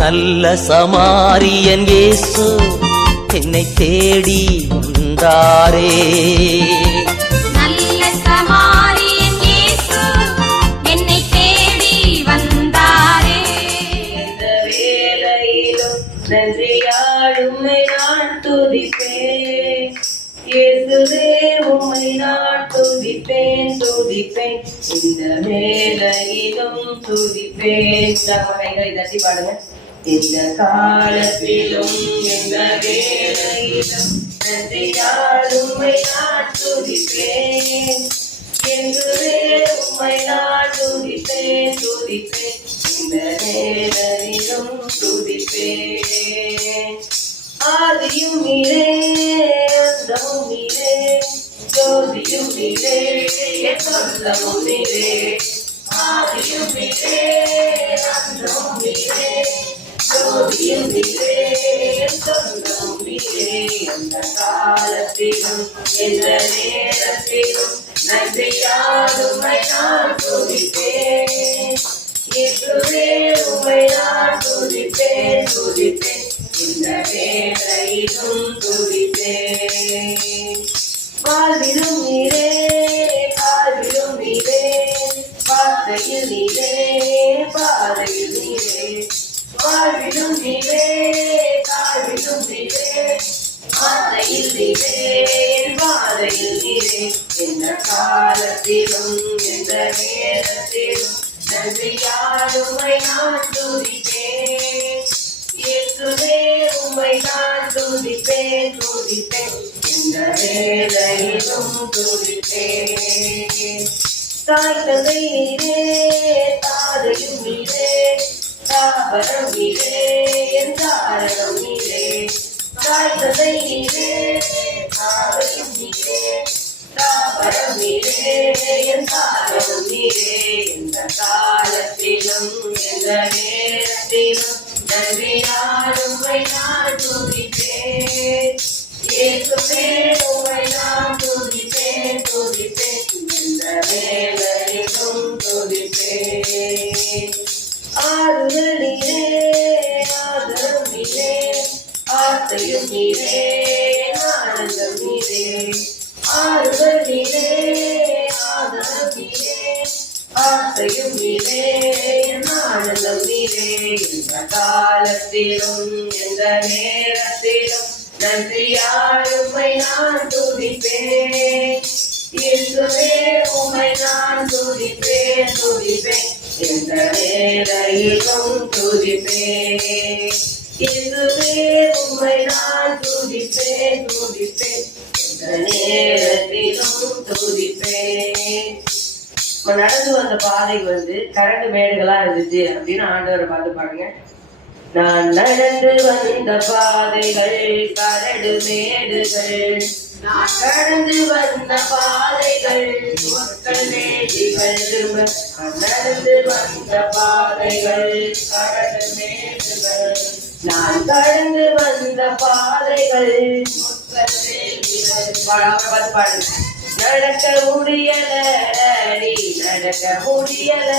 நல்ல சமாரியன் இயேசு என்னை தேடி வந்தாரே. நல்ல சமாரியன் இயேசு என்னை தேடி வந்தாரே. எந்த வேளையிலும் நன்றியால் உம்மை நான் துதிப்பேன். இயேசுவே உம்மை நான் துதிப்பேன் துதிப்பேன். இந்த வேளையிலும் துதிப்பேன். கைகளை தட்டி பாடுங்க. இந்த காலத்திலும் இந்த வேளையிலும் நன்றியால் உம்மை நான் துதிப்பேன். இயேசுவே உம்மை நான் துதிப்பேன் துதிப்பேன். இந்த வேளையிலும் துதிப்பேன். ஆதியும் நீரே அந்தமும் நீரே ஜோதியும் நீரே என் சொந்தமும் நீரே. ஆதியும் நீரே அந்தமும் நீரே ஜோதியும் நீரே என் சொந்தமும் நீரே. எந்த காலத்திலும் எந்த நேரத்திலும் நன்றியால் உம்மை நான் துதிப்பேன். இயேசுவே உம்மை நான் துதிப்பேன் துதிப்பேன். இந்த வேளையிலும் துதிப்பேன். வாழ்விலும் நீரே வாழ்விலும் நீரே வார்த்தையில் நீரே பாதையில் நீரே. வாழ்விலும் நீரே வாழ்விலும் நீரே வார்த்தையில் நீரே பாதையில் நீரே. எந்த காலத்திலும் எந்த நேரத்திலும் நன்றியால் உம்மை நான் துதிப்பேன். இயேசுவே உம்மை நான் துதிப்பேன் துதிப்பேன். இந்த வேளையிலும் துதிப்பேன். தாய் தந்தை நீரே தாதையும் நீரே தாவரம் நீரே என் தாரகம் நீரே. தாய் தந்தை நீரே தாதையும் நீரே தாவரம் நீரே என் தாரகம் நீரே. எந்த காலத்திலும் எந்த நேரத்திலும் நன்றியால் உம்மை நான் துதிப்பேன். இயேசுவே உம்மை நான் துதிப்பேன் துதிப்பேன். இந்த வேளையிலும் துதிப்பேன். ஆறுதல் நீரே ஆதரம் நீரே ஆசையும் நீரே ஆனந்தம் நீரே. ஆறுதல் நீரே ஆதரம் நீரே ஆசையும் நீரே ஆனந்தம் நீரே. எந்த காலத்திலும் எந்த நேரத்திலும் நன்றியால் உம்மை நான் துதிப்பேன். இயேசுவே உம்மை நான் துதிப்பேன் துதிப்பேன். எந்த வேளையிலும் துதிப்பேன். இயேசுவே உம்மை நான் துதிப்பேன் துதிப்பேன். எந்த நேரத்திலும் துதிப்பேன். நடந்து வந்த பாதை கரண்டு மேடுகளா இருந்துச்சு அப்படின்னு ஆண்டவரை பார்த்து பாருங்க. நான் நடந்து வந்த பாதைகள் கரடு மேடுகள். நான் கடந்து வந்த பாதைகள் மக்கள் மேடுகள். நான் நடந்து வந்த பாதைகள் கரடு மேடுகள். நான் கடந்து வந்த பாதைகள் மக்கள் மேடுகள். பார்த்து பாருங்க. நடக்க முடியல நீ நடக்க முடியல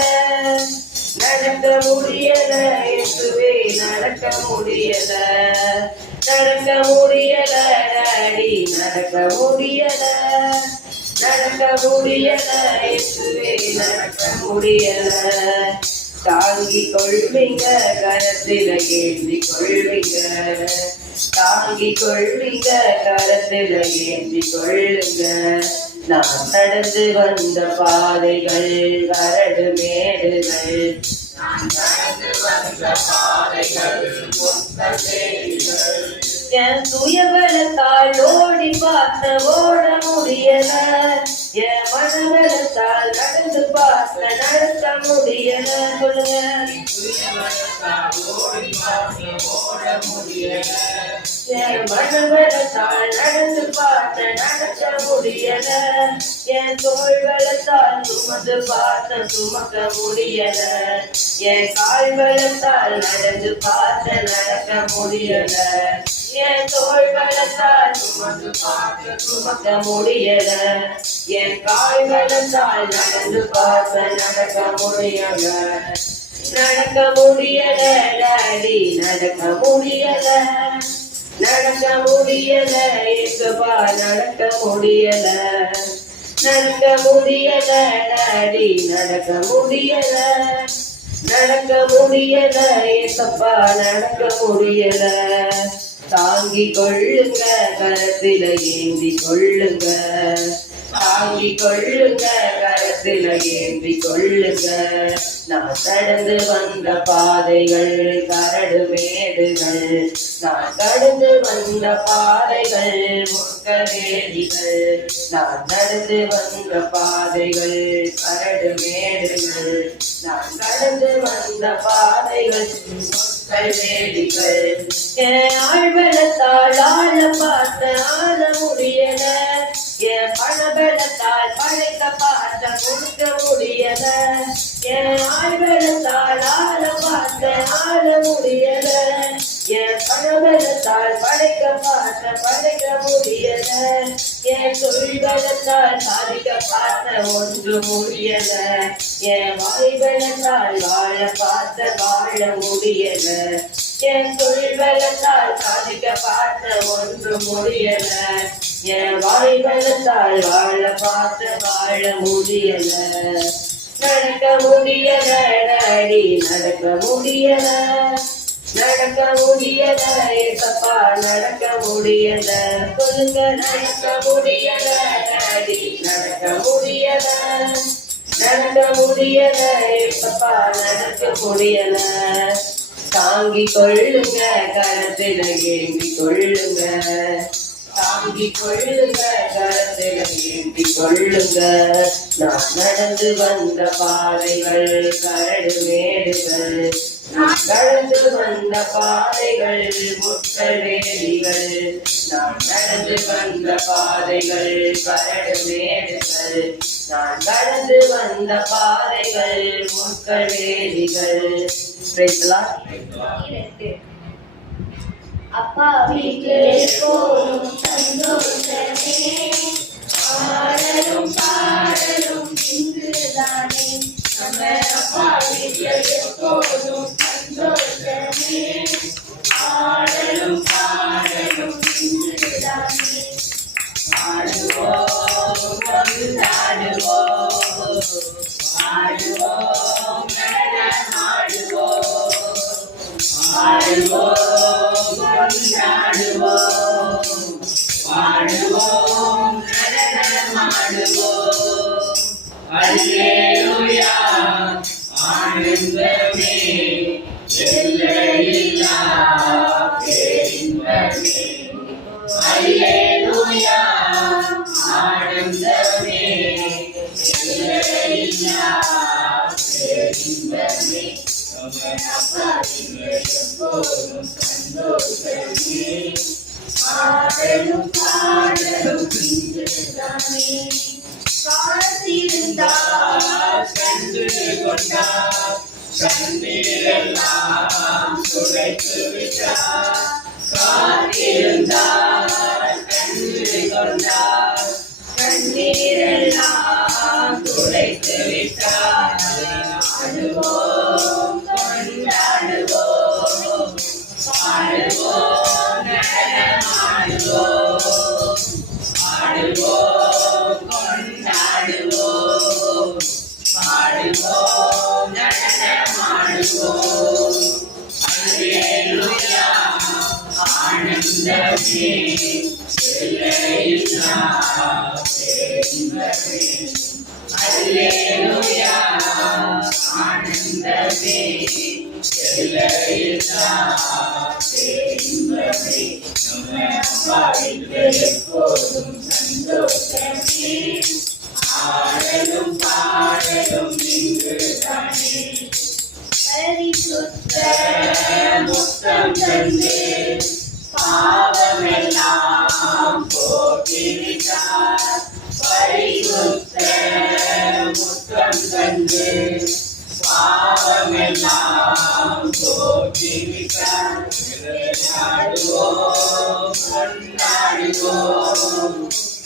நடக்க முடியல இயேசுவே நடக்க முடியல. நடக்க முடியல டாடி நடக்க முடியல. நடக்க முடியல இயேசுவே நடக்க முடியல. தாங்கிக் கொள்வீங்க கரத்தில ஏந்தி கொள்வீங்க. தாங்கிக் கொள்வீங்க கரத்தில ஏந்தி கொள்ளுங்க. நான் நடந்து வந்த பாதைகள் கரடு மேடுகள். நான் நடந்து வந்த பாதைகள் என் சுயபலத்தால் ஓடி பார்த்த ஓட முடியல. என் மனபலத்தால் நடந்து பார்த்த நடக்க முடியல. சொல்லுங்க. என் மனபலத்தால் நடந்து பார்த்த நடக்க முடியல. என் தோள் பலத்தால் சுமந்து பார்த்த சுமக்க முடியல. என் கால் பலத்தால் நடந்து பார்த்த நடக்க முடியல. என் தோள் பலத்தால் சுமந்து பார்த்த சுமக்க முடியல. என் கால் பலத்தால் நடந்து பார்த்த நடக்க முடியல. நடக்க முடியல டாடி நடக்க முடியல நடக்க முடியல ஏசப்பா நடக்க முடியல நடக்க முடியல டாடி நடக்க முடியல நடக்க முடியல ஏசப்பா நடக்க முடியல தாங்கி கொள்ளுங்க கரத்தில ஏந்தி கொள்ளுங்க தாங்கி கொள்ளுங்க கரத்தில ஏந்தி கொள்ளுங்க நான் கடந்து வந்த பாதைகள் கரடு மேடுகள் நான் கடந்து வந்த பாதைகள் முட்கவேலிகள் நான் நடந்து வந்த பாதைகள் கரடு மேடுகள் நான் கடந்து வந்த பாதைகள் முட்கவேலிகள் என் ஆழ்வெள்ளத்தால் ஆழ பார்த்த ஆள முடியல என் பணபலத்தால் படைக்க பார்த்த கொடுக்க முடியல என் ஆழ்வெள்ளத்தால் ஆள பார்த்த ஆள முடியல என் பணபலத்தால் படைக்க பார்த்த படைக்க முடியல என் தொழில்பலத்தால் சாதிக்க பார்த்த ஒன்று முடியல என் வாய்பலத்தால் வாழ பார்த்த வாழ முடியல என் தொழில்பலத்தால் சாதிக்க பார்த்த ஒன்று முடியல என் வாய்பலத்தால் வாழ பார்த்த வாழ முடியல நடக்க முடியல டாடி நடக்க முடியல நடக்க முடியல ஏசப்பா நடக்க முடியல சொல்லுங்க நடக்க முடியல டாடி நடக்க முடியல நடக்க முடியல ஏசப்பா நடக்க முடியல தாங்கி கொள்ளுங்க கரத்தில ஏந்தி கொள்ளுங்க தாங்கி கொள்ளுங்க கரத்தில ஏந்தி கொள்ளுங்க நான் நடந்து வந்த பாதைகள் கரடு மேடுகள் நான் கடந்து வந்த பாதைகள் முட்கவேலிகள் நான் நடந்து வந்த பாதைகள் கரடு மேடுகள் நான் கடந்து வந்த பாதைகள் முட்கவேலிகள். அப்பா வீட்டில் போதும் சந்தோஷமே ஆடலும் பாடலும் இங்குதானே நம்ம அப்பா வீட்டில் போதும் சந்தோஷமே ஆடலும் பாடலும் இங்குதானே ஆடுவோம் கொண்டாடுவோம் ஆடுவோம் நடனமாடுவோம் ஆடுவோம் கொண்டாடுவோம் பாடுவோம் நடனமாடுவோம் அல்லேலூயா ஆனந்தமே எல்லையில்லா பேரின்பமே அல்லேலூயா ஆனந்தமே எல்லையில்லா பேரின்பமே எப்போதும் சந்தோஷமே ஆடலும் பாடலும் இங்குதானே காத்திருந்தார் கண்டு கொண்டார் கண்ணீரெல்லாம் துடைத்து விட்டார் காத்திருந்தார் கண்டு கொண்டார் கண்ணீரெல்லாம் துடைத்து விட்டார் ஆடுவோம் கொண்டாடுவோம் பாடுவோம் நடனமாடுவோம் ஆடுவோம் கொண்டாடுவோம் பாடுவோம் நடனமாடுவோம் அல்லேலூயா ஆனந்தமே எல்லையில்லா பேரின்பமே அல்லேலூயா ஆனந்தமே எல்லையில்லா பேரின்பமே நம்ம அப்பா வீட்டில் எப்போதும் சந்தோஷமே ஆடலும் பாடலும் இங்குதானே பரிசுத்த முத்தம் தந்து பாவமெல்லாம் போக்கிவிட்டார் பரிசுத்த முத்தம் தந்து பாவமெல்லாம் போக்கிவிட்டார் ஆடுவோம் கொண்டாடுவோம்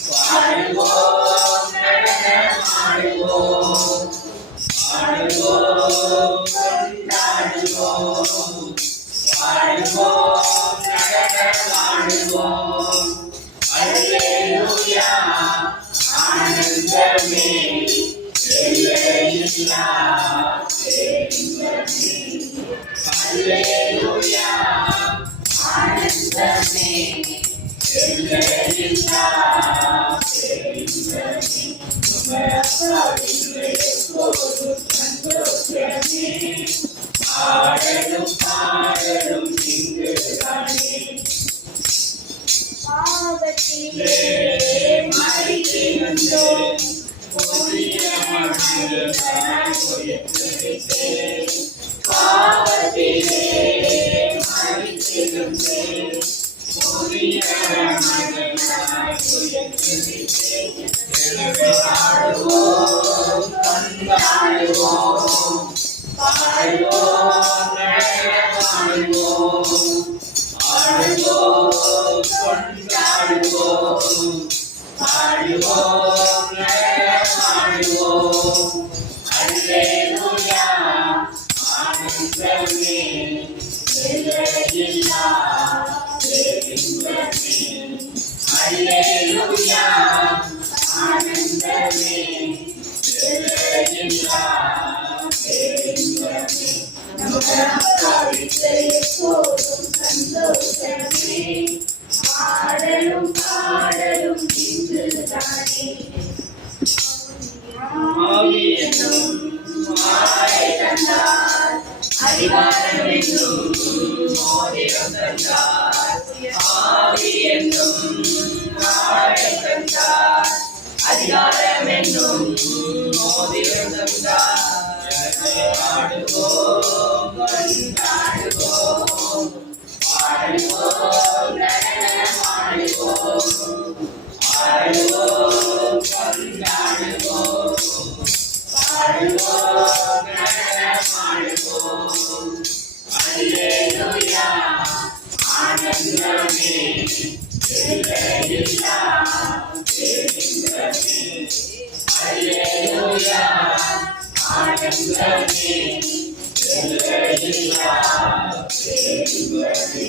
பாடுவோம் நடனமாடுவோம் ஆடுவோம் கொண்டாடுவோம் பாடுவோம் உயர்த்துவித்தேன். பாவத்திலே மறித்திருந்தேன். புதிய மனிதனாய் உயர்த்துவித்தேன். எனவே ஆடுவோம், கொண்டாடுவோம், பாடுவோம், நடனமாடுவோம், ஆடுவோம், கொண்டாடுவோம், பாடுவோம், நடனமாடுவோம். அல்லேலூயா, ஆனந்தமே, எல்லையில்லா பேரின்பமே. அல்லேலூயா, ஆனந்தமே, எல்லையில்லா பேரின்பமே. எப்போதும் சந்தோஷமே, ஆடலும் பாடலும் இன்றுதானே. ஆவி என்னும் மாலை தந்தார், அதிகாரம் என்னும் மோதிரம் தந்தார். ஆவி என்னும் மாலை தந்தார், அதிகாரம் என்னும் மோதிரம் தந்தார். ஆடுவோம், கொண்டாடுவோம், பாடுவோம், நடனமாடுவோம், ஆடுவோம், கொண்டாடுவோம், பாடுவோம், நடனமாடுவோம். அல்லேலூயா, ஆனந்தமே, எல்லையில்லா பேரின்பமே. அல்லேலூயா, ஆனந்தமே, எல்லையில்லா பேரின்பமே.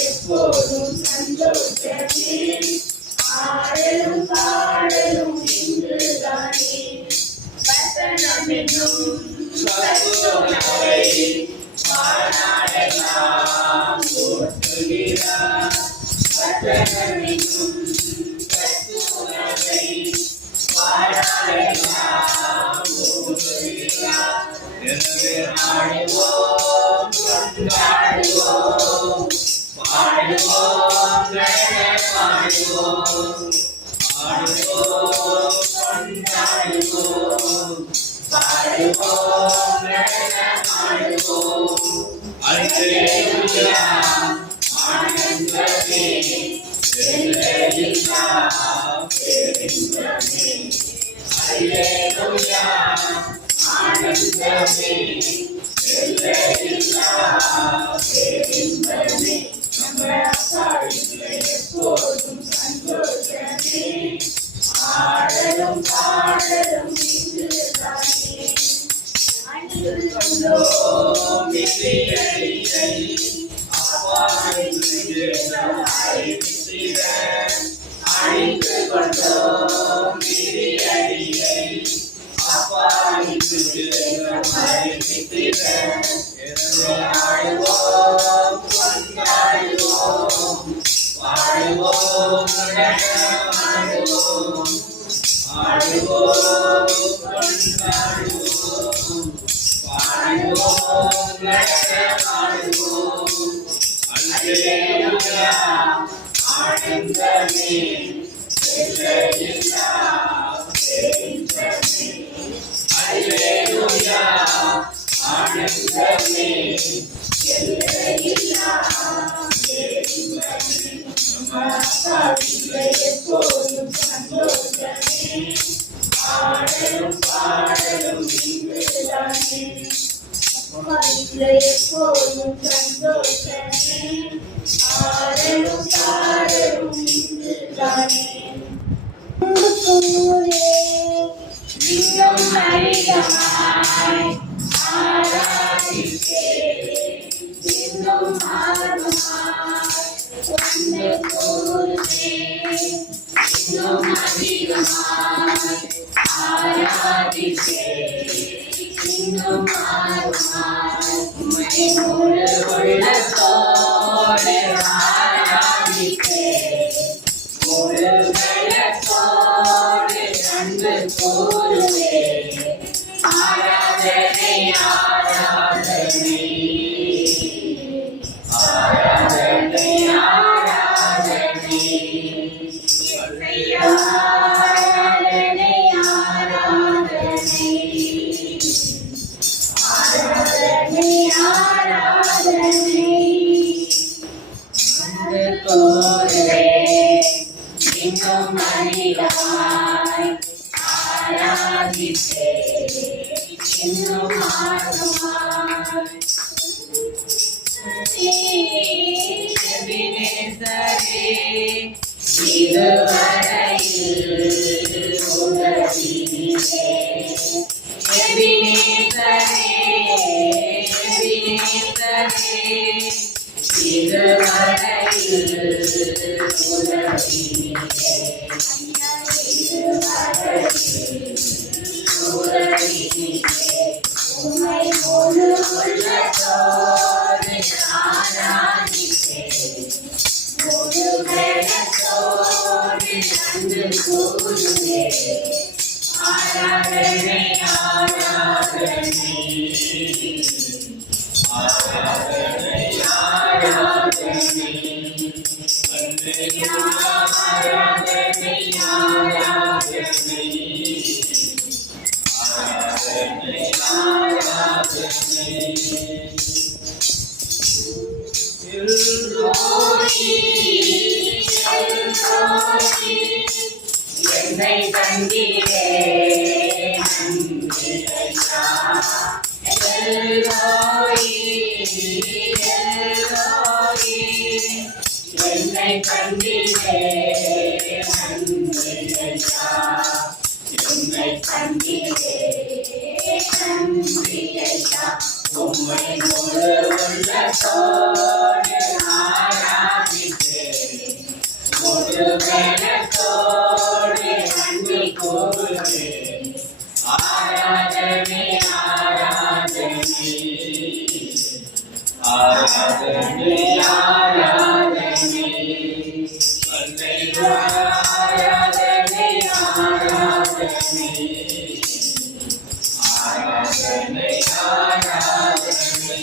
எப்போதும் சந்தோஷமே, ஆடலும் பாடலும் இன்றுதானே. வசனம் என்னும் கற்பனை வாழ்நாளெல்லாம் போற்றுகிறார். வசனம் என்னும் கற்பனை வாழ்நாளெல்லாம் போற்றுகிறார். எனவே ஆடுவோம், கொண்டாடுவோம், பாடுவோம், நடனமாடுவோம், ஆடுவோம், கொண்டாடுவோம், பாடுவோம், நடனமாடுவோம். அல்லேலூயா, ஆனந்தமே, எல்லையில்லா பேரின்பமே. அல்லேலூயா, ஆனந்தமே, எல்லையில்லா பேரின்பமே. எப்போதும் சந்தோஷமே, ஆடலும் பாடலும் இன்றுதானே. அணிந்து கொண்டோம் விதியடியை, அணிந்து கொண்டோம் விதியடியை, ஆடுவோம், கொண்டாடுவோம், பாடுவோம், நடனமாடுவோம், ஆடுவோம், கொண்டாடுவோம், பாடுவோம், நடனமாடுவோம். அல்லேலூயா, ஆனந்தமே, எல்லையில்லா பேரின்பமே. அல்லேலூயா, ஆனந்தமே, எல்லையில்லா பேரின்பமே. எப்போதும் சந்தோஷமே, ஆடலும் பாடலும் இன்றுதானே. எப்போதும் சந்தோஷமே, ஆடலும் பாடலும் இன்றுதானே. இன்னும் அதிகமாய் ஆராதிப்பேன், இன்னும் ஆர்வமாய் உன்னை கூறுவேன். இன்னும் அதிகமாய் ஆராதிப்பேன், இன்னும் ஆர்வமாய் உம்மை முழு உள்ளத்தோடு ஆராதிப்பேன். முழு உள்ளத்தோடு அன்பு கூறுவேன். ஆராதனை, ஆராதனை, ஆராதனை, ஆராதனை, ஆராதனை, ஆராதனை, வந்து கூறுவே இன்னும் அதிகமாய் ஆராதிப்பே இன்னும் ஆர்வமாய் எபினேசரே இதுவரையில் உதவினீரே எபினேசரே எபினேசரே இதுவரையில் உதவினீரே உம்மை முழு உள்ளத்தோடு ஆராதிப்பேன் முழு பலத்தோடு நன்றி கூறுவேன் ஆராதனை ஆராதனை ஆராதனை ஆராதனை ஆராதனை ஆராதனை என்னை கண்டீரே என்னை கண்டீரே என்னை கண்டீரே உம்மை முழு உள்ளத்தோடு ஆராதிப்பேன் முழு பலத்தோடு நன்றி கூறுவேன் ஆராதனை ஆராதனை ஆராதனை ஆராதனை அல்லேலூயா ஆராதனை ஆராதனை ஆராதனை ஆராதனை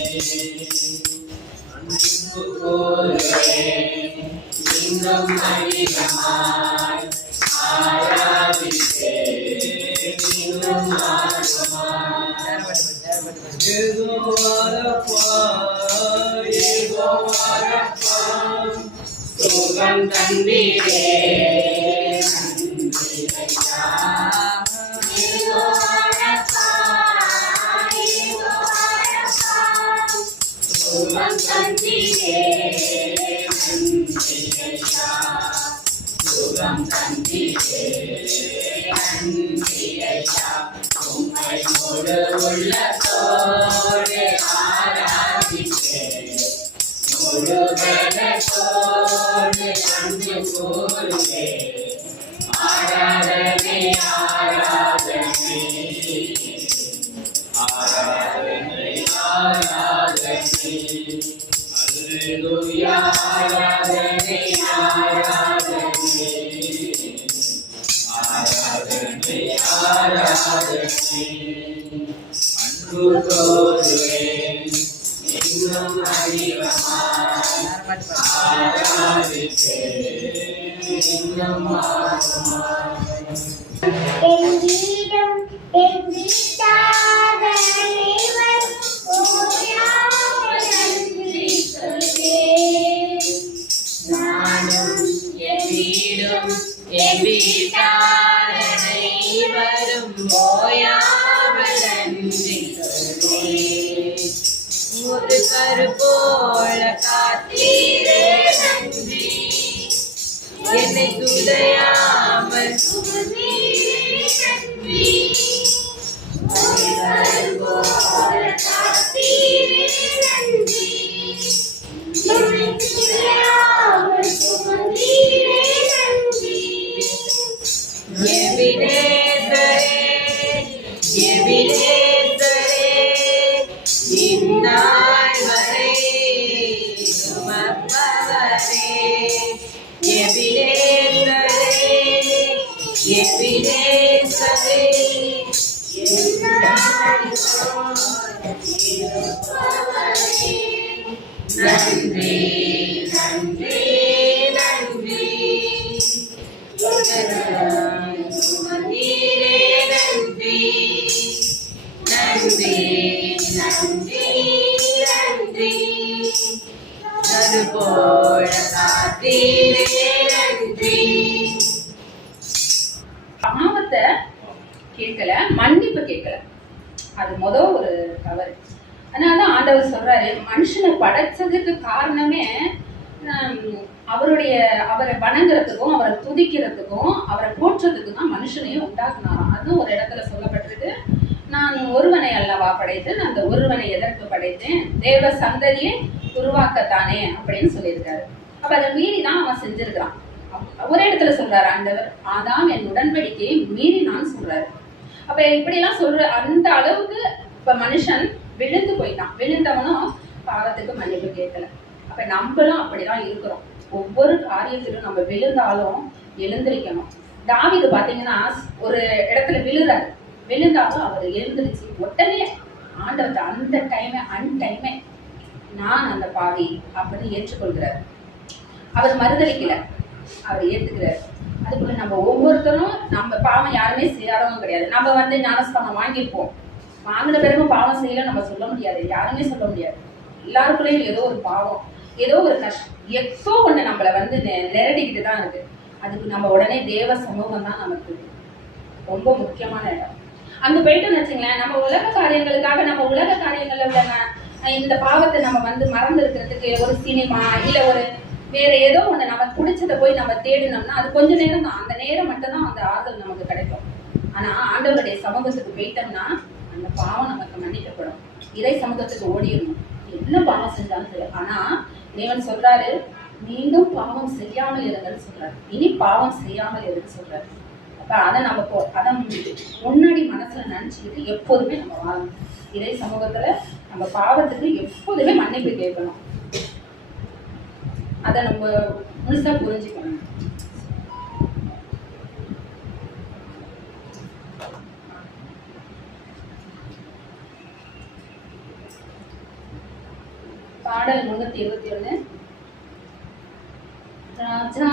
அன்பு கூறுவேன் இன்னும் அதிகமாய் ஆராதிப்பேன் இன்னும் ஆர்வமாய் சுகம் தந்தீரே சுகம் தந்தீரே சுகம் தந்தீரே உம்மை முழு உள்ளத்தோடு ஆராதிப்பேன் முழு பலத்தோடு நன்றி கூறுவேன் ஆராதனை ஆராதனை ஆராதனை ஆராதனை அல்லேலூயா ஆராதனை ஆராதனை ஆராதனை ஆராதனை அன்பு கூறுவேன் இன்னும் அதிகமாய் ஆராதிப்பேன் இன்னும் ஆர்வமாய் எங்கீடம் எங்கிட்டாத அனைவர் ஓயாமல் நன்றி சொல்வேன். நானும் என் வீடும் என் வீட்டார் அனைவரும் ஓயாமல் நன்றி சொல்வேன். ஒரு கருப்போல காத்தீரே நன்றி என்னை துளையாமல் சுமந்தீரே நன்றி. ஒரு கருவோல காத்தீரே நன்றி. என்னை துளையாமல் சுமந்தீரே நன்றி. எபினேசரே எபினேசரே இந்நாள் வரை சுமப்பவரே எபினேசரே எபினேசரே நன்றி நன்றி நன்றி சுமந்தீரே நன்றி நன்றி நன்றி நன்றி அது போல காத்தீரே நன்றி. பாவத்தை கேட்கல, மன்னிப்பு கேட்கல. அது ஒரு தவறு. அதனாலதான் ஆண்டவர் சொல்றாரு, மனுஷனை படைச்சதுக்கு காரணமே அவரை வணங்குறதுக்கும் அவரை துதிக்கிறதுக்கும் அவரை போற்றதுக்கும் தான் மனுஷனையும் உண்டாக்குனாராம். அதுவும் ஒரு இடத்துல சொல்லப்பட்டிருக்கு, நான் ஒருவனை அல்லவா படைத்தேன், அந்த ஒருவனை எதற்கு படைத்தேன், தேவ சந்ததியை உருவாக்கத்தானே அப்படின்னு சொல்லியிருக்காரு. அப்ப அதை மீறி தான் அவன் செஞ்சிருக்கிறான். ஒரே இடத்துல சொல்றாரு ஆண்டவர், ஆதாம் என் உடன்படிக்கையை மீறி நான் சொல்றாரு. அப்ப இப்படி எல்லாம் சொல்ற அந்த அளவுக்கு இப்ப மனுஷன் விழுந்து போயிட்டான். விழுந்தவனும் பாவத்துக்கு மன்னிப்பு கேட்கல. அப்ப நம்மளும் அப்படிதான் இருக்கிறோம். ஒவ்வொரு காரியத்திலும் நம்ம விழுந்தாலும் எழுந்திருக்கணும். தாவீது பாத்தீங்கன்னா ஒரு இடத்துல விழுந்தாலும் அவர் எழுந்திருச்சு உடனே ஆண்டவர் அந்த டைமே நான் அந்த பாவி அப்படின்னு ஏற்றுக்கொள்கிறார். அவர் மறுதளிக்கல, அவர் ஏத்துக்கிறார். அதுக்குள்ள நம்ம ஒவ்வொருத்தரும் நம்ம பாவம் யாருமே செய்யாதவங்க கிடையாது. நம்ம ஞானஸ்தானம் வாங்கியிருப்போம், வாங்கின பிறகு பாவம் செய்யல நம்ம சொல்ல முடியாது, யாருமே சொல்ல முடியாது. எல்லாருக்குள்ளேயும் ஏதோ ஒரு பாவம், ஏதோ ஒரு கஷ்டம், ஏதோ ஒண்ணு நம்மள நெரடிக்கிட்டு தான் இருக்கு. அதுக்கு நம்ம உடனே தேவ சமூகம் தான் நமக்கு ரொம்ப முக்கியமான இடம். அங்க போயிட்டோம்னு வச்சுங்களேன், நம்ம உலக காரியங்களுக்காக நம்ம உலக காரியங்கள்ல உள்ள இந்த பாவத்தை நம்ம மறந்து இருக்கிறதுக்கு ஒரு சினிமா இல்ல ஒரு வேற ஏதோ ஒண்ணு நமக்கு பிடிச்சதை போய் நம்ம தேடினோம்னா அது கொஞ்ச நேரம் தான். அந்த நேரம் மட்டும்தான் அந்த ஆறுதல் நமக்கு கிடைக்கும். ஆனா ஆண்டவருடைய சமூகத்துக்கு போயிட்டோம்னா அந்த பாவம் நமக்கு மன்னிக்கப்படும். இறை சமூகத்துக்கு ஓடிடணும், என்ன பாவம் செஞ்சாலும் சரி. ஆனா தேவன் சொல்றாரு, மீண்டும் பாவம் செய்யாமல் இருங்கன்னு சொல்றாரு, இனி பாவம் செய்யாமல் இருன்னு சொல்றாரு. அப்ப அதை நம்ம அதை முன்னாடி மனசுல நினைச்சுக்கிட்டு எப்போதுமே நம்ம வாழணும். இறை சமூகத்துல நம்ம பாவத்துக்கு எப்போதுமே மன்னிப்பு கேட்கணும். அதை நம்ம முழுசா புரிஞ்சுக்கணும். பாடல் 321. ராஜா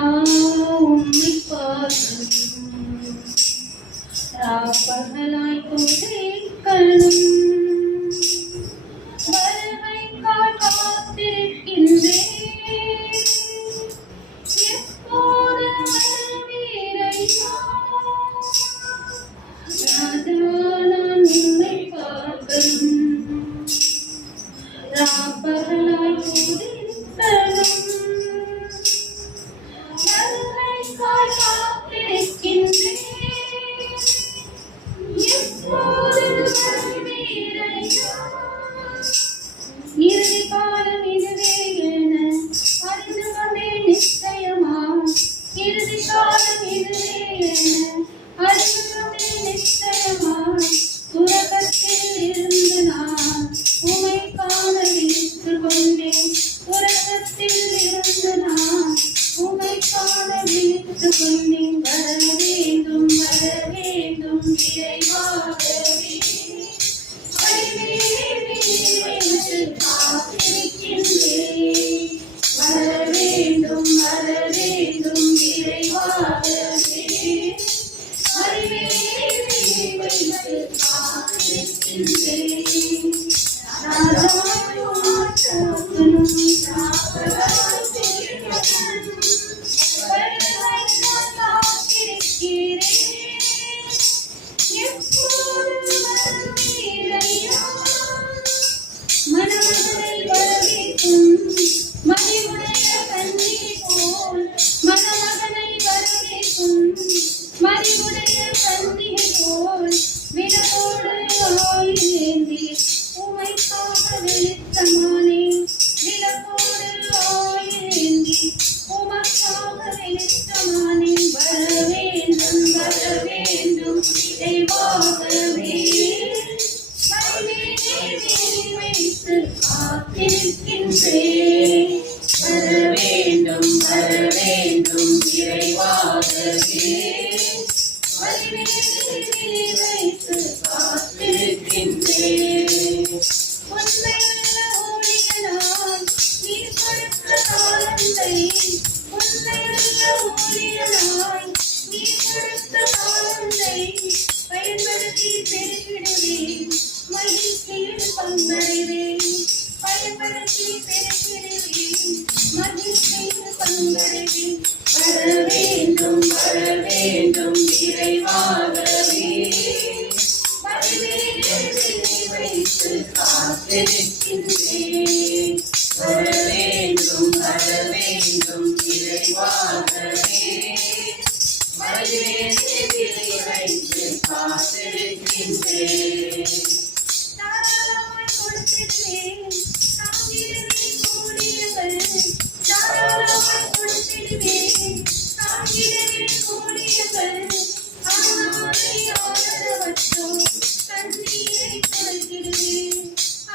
உம்மை பாடும் ராப்பகலாய் துதிக்கணும், வருகைக்காய் காத்திருக்கின்றேன், எப்போது வருவீரையா? ராஜா நான் உம்மை பார்க்கணும், ராப்பகலாய் துதிக்கணும், வருகைக்காய் காத்திருக்கின்றேன், எப்போது வருவீரையா? இறுதி காலம் இதுவே என அறிந்து கொண்டேன் நிச்சயமா, இறுதி காலம் இதுவே என அறிந்து கொண்டேன் நிச்சயமா, உலகத்தில் இருந்து நான் உமை காண விழித்து கொண்டேன், உலகத்தில் இருந்து நான் உமை காண விழித்து கொண்டேன், வர வேண்டும் இறைவாகவே காத்திருக்கின்றேன், வர வேண்டும் இறைவாகவே காத்திருக்கின்றேன். மனமகனை வரவேற்கும் மதிவுடைய கண்ணி போல், மணமகனை வரவேற்கும் மதிவுடைய கண்ணிகை போல், விரலோடு ஆயுள் ஏந்தி உமைக்காக வெளிச்சமானே, விளக்கோடு ஆயுள் ஏந்தி உமக்காக வெளிச்சமானே, வர வேண்டும் இறைவாகவே வைத்து காத்திருக்கின்றேன், வர வேண்டும் இறைவாகவே வைத்து காத்திருக்கின்றேன். உண்மையுள்ள ஊழியனாய் நீர் கொடுத்த தாளந்தை, உண்மையுள்ள ஊழியனாய் நீர் கொடுத்த தாளந்தை பயன்படுத்தி பெருகிடுவேன், மகிழ்ச்சியில் பங்கடைவேன், பயன்படுத்தி பெருகிடுவேன், வர வேண்டும் வர வேண்டும் விரைவாகவே வைத்து காத்திருக்கின்றேன் வர வேண்டும் விரைவாகவே வைத்து காத்திருக்கின்றேன் தாராளமாய் கொடுத்திடுவேன் தாங்கிடுவேன் கூடியவள் தாராளமாய் கொடுத்திடுவேன் தாங்கிடுவேன் கூடியவள் ஆனாரை ஆதரவற்றோம் தண்ணீரை குறைத்திடுவேன்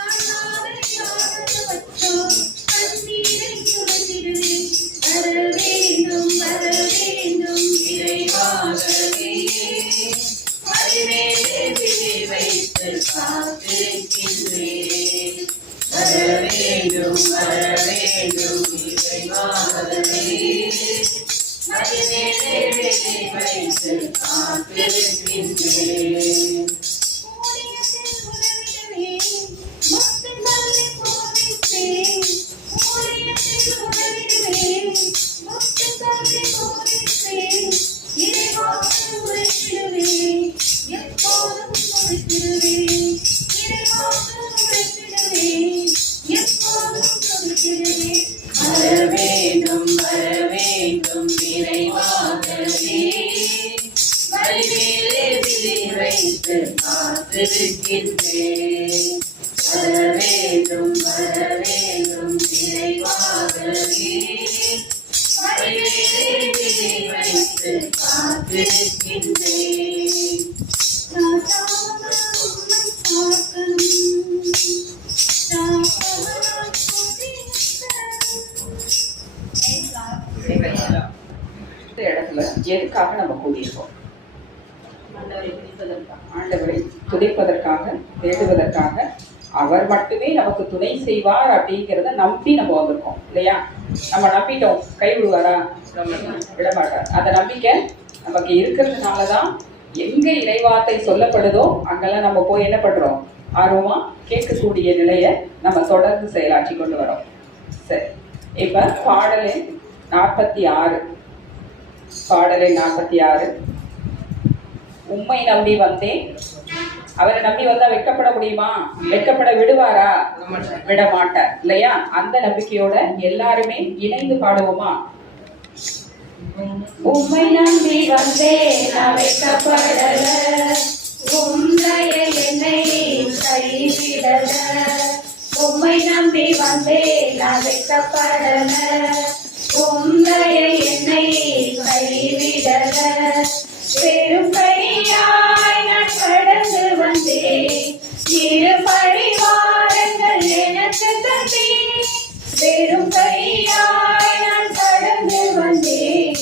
ஆனாரை ஆதரவற்றோம் தண்ணீரை குறைத்திடுவேன் வர வேண்டும் விரைவாகவே வைத்து காத்திருக்கின்றேன் வர வேண்டும் விரைவாகவே வைத்து காத்திருக்கின்றேன் ஊழியத்தில் உதவிடுவேன் முத்துங்களை போதிப்பேன் ஊழியத்தில் உதவிடுவேன் முத்துங்களை போதிப்பேன் இறைவாக்கு உரைத்திடுவேன் எப்போதும் உரைத்திடுவேன் இறைவாக்கு உரைத்திடுவேன் எப்போதும் உரைத்திடுவேன் வர வேண்டும் விரைவாகவே வைத்து காத்திருக்கின்றேன் வர வேண்டும் விரைவாகவே வைத்து காத்திருக்கின்றேன் இந்த இடத்துல எதுக்காக நம்ம கூடியிருக்கோம்? ஆண்டவரை துதிப்பதற்காக, தேடுவதற்காக, அவர் மட்டுமே நமக்கு துணை செய்வார் அப்படிங்கிறத நம்பி நம்ம வந்திருக்கோம் இல்லையா? நம்ம நம்பிட்டோம், கை விடுவாரா? விடமாட்டார். அந்த நம்பிக்கை நமக்கு இருக்கிறதுனாலதான் எங்க இறைவார்த்தை சொல்லப்படுதோ அங்கெல்லாம் நம்ம போய் என்ன பண்றோம்? ஆர்வமா கேட்கக்கூடிய நிலையை நம்ம தொடர்ந்து செயலாற்றி கொண்டு வரோம். சரி, இப்ப பாடல் 46 உம்மை நம்பி வந்தேன். அவரை நம்பி வந்தா வெட்கப்பட முடியுமா? வெட்கப்பட விடுவாரா? விட மாட்டார் இல்லையா? அந்த நம்பிக்கையோட எல்லாருமே இணைந்து பாடுவோமா? உம்மை நம்பி வந்தேன் நான் வெட்கப்படல உம்மைய என்னை கைவிடல உம்மை நம்பி வந்தேன் நான் வெட்கப்படல உம்மைய என்னை கைவிடல பெரும் கையாய் நான் கடந்து வந்தேன் இரு பரிவாரங்கள் எனக்கு தந்தி பெரும் கையாய் நான் கடந்து வந்தேன்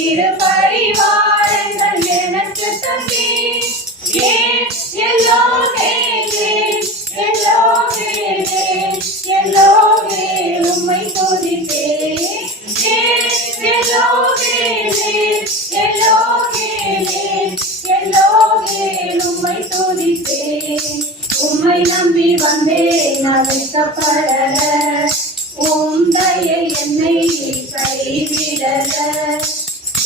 இரு பரிவாரங்கள் எனக்கு தந்தி உம்மை துதித்தேன் உம்மை துதித்தேன் உம்மை நம்பி வந்தேன் நான் வெட்கப்படல உம் தயை என்னை கைவிடல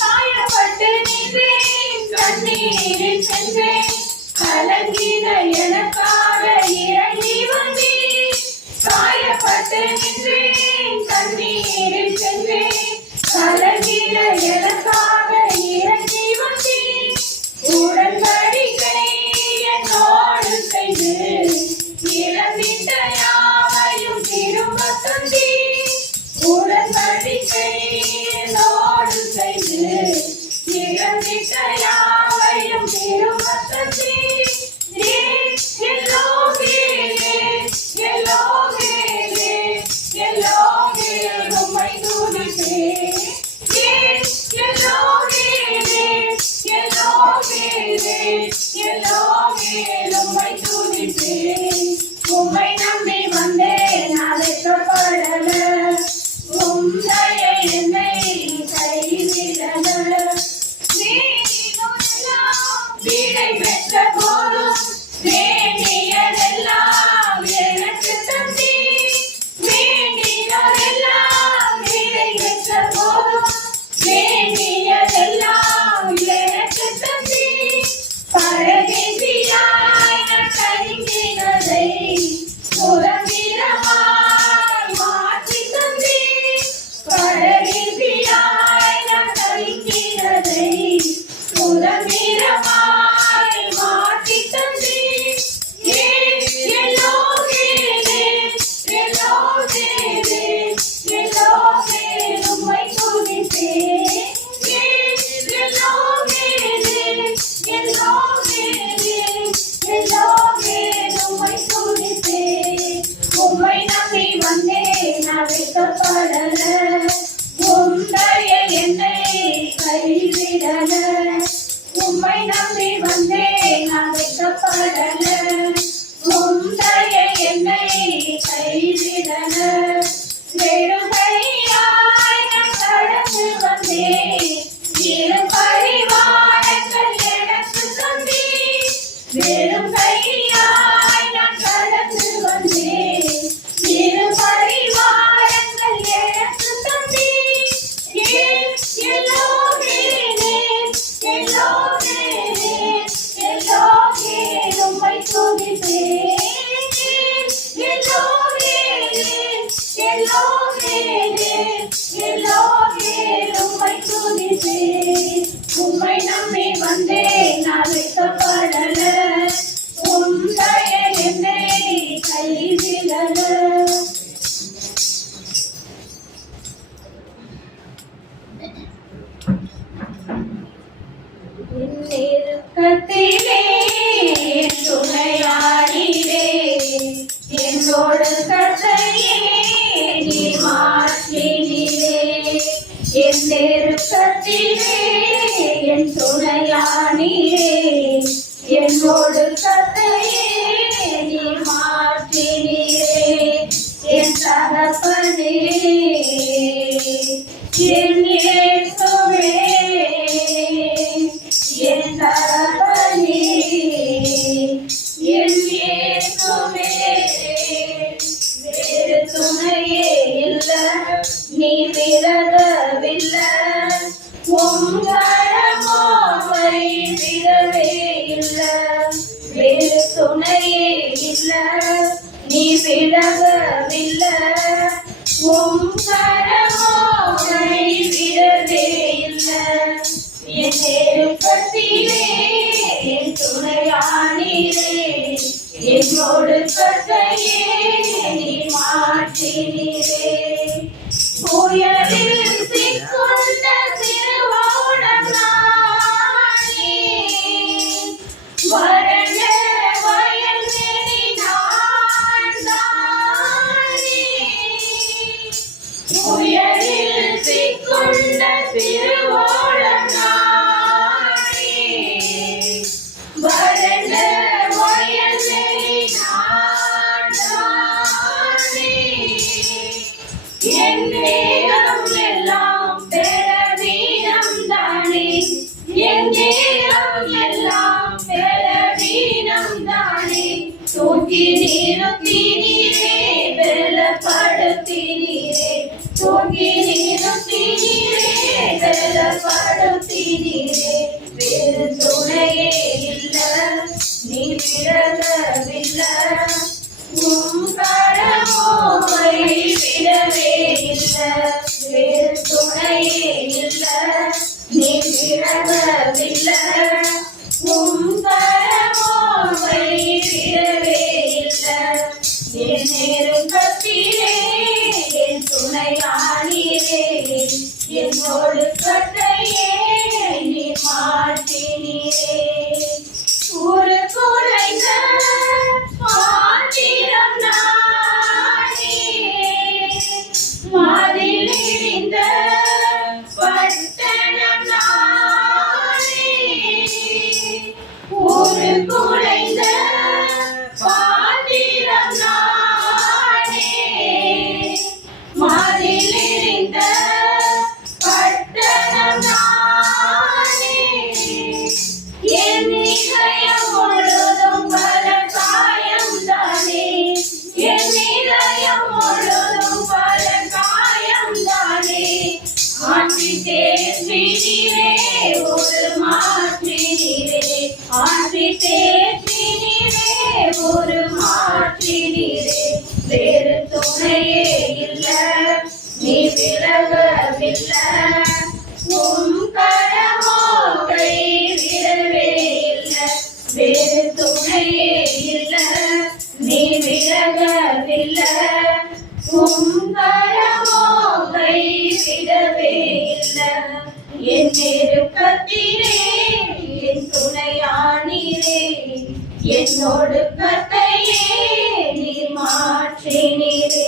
காயப்பட்டு நின்றேன் கண்ணீரில் சென்றேன் கலங்கின எனக்காக இறங்கி வந்தேன் காயப்பட்டு நின்றேன் கண்ணீரில் சென்றேன் கலங்கின எனக்காக இறங்கி வந்தேன் உடன்படிக்கை என்னோடு செய்து இழந்திட்ட யாவையும் திரும்ப தந்தேன் உடன்படிக்கை என்னோடு செய்து இழந்திட்ட யாவையும் திரும்ப தந்தேன் உம்மை துதித்தேன் உம்மை துதிப்பேன். உம்மை நம்பி வந்தேன் நான் வெட்கப்படல. உம் தயை என்னை கைவிடல. என் நெருக்கத்திலே துணையாடிலே என்னோடு கதையே நீ மாற்றினீரே. என் நெருக்கத்திலே என் துணையாடிலே என்னோடு கதையே நீ மாற்றினீரே. என் தகப்பனே என் இயேசுவே என் தகப்பனே என் இயேசுவே. வேறு துணையே இல்ல நீ விலகவில்லை. உம் கரமோ கைவிடவே இல்லை. வேறு துணையே இல்ல நீ விலகவில்லை. உம் கரமோ கைவிடவே இல்லை. என் நெருக்கத்திலே என் துணையானீரே என்னோடு கதையே நீ மாற்றினீரே. புயலில் சிக்குண்ட சிறுவோடம் நானே வறண்ட வயல்வெளி நான் தானே. புயலில் சிக்குண்ட சிறுவோடம் நானே வறண்ட வயல்வெளி நான் தானே. என் நேரம் எல்லாம் பலவீனம் தானே. என் நேரம் எல்லாம் பலவீனம் தானே. தூக்கி நிறுத்தினீரே பலப்படுத்தினீரே. தூக்கி நிறுத்தினீரே பலப்படுத்தினீரே. வேறு துணையே இல்ல நீ விலகவில்லை. உம் கரமோ கைவிடவே இல்லை. வேறு துணையே இல்ல நீ விலகவில்லை. உம் கரமோ கைவிடவே இல்லை. என் நெருக்கத்திலே என் துணையானீரே என்னோடு கதையே நீ மாற்றினீரே. ஒரு குறைந்த பாத்திரம் நானே மதில் இடிந்த பட்டணம் நானே. ஒரு குறைந்த பாத்திரம் நானே மதில் இடிந்த பட்டணம் நானே. என் இதயம் முழுதும் பல காயம் தானே. என் இதயம் முழுதும் பல காயம் தானே. ஆற்றி தேற்றினீரே ஒரு மாற்றினீரே. ஆற்றி தேற்றினீரே ஒரு மாற்றினீரே. வேறு துணையே இல்ல நீ விலகவில்லை. உம் கரமோ கைவிடவே இல்லை. வேறு துணையே இல்ல நீ விலகவில்லை. உம் கரமோ கைவிடவே இல்லை. என் நெருக்கத்திலே என் துணையானீரே என்னோடு கதையே நீ மாற்றினீரே.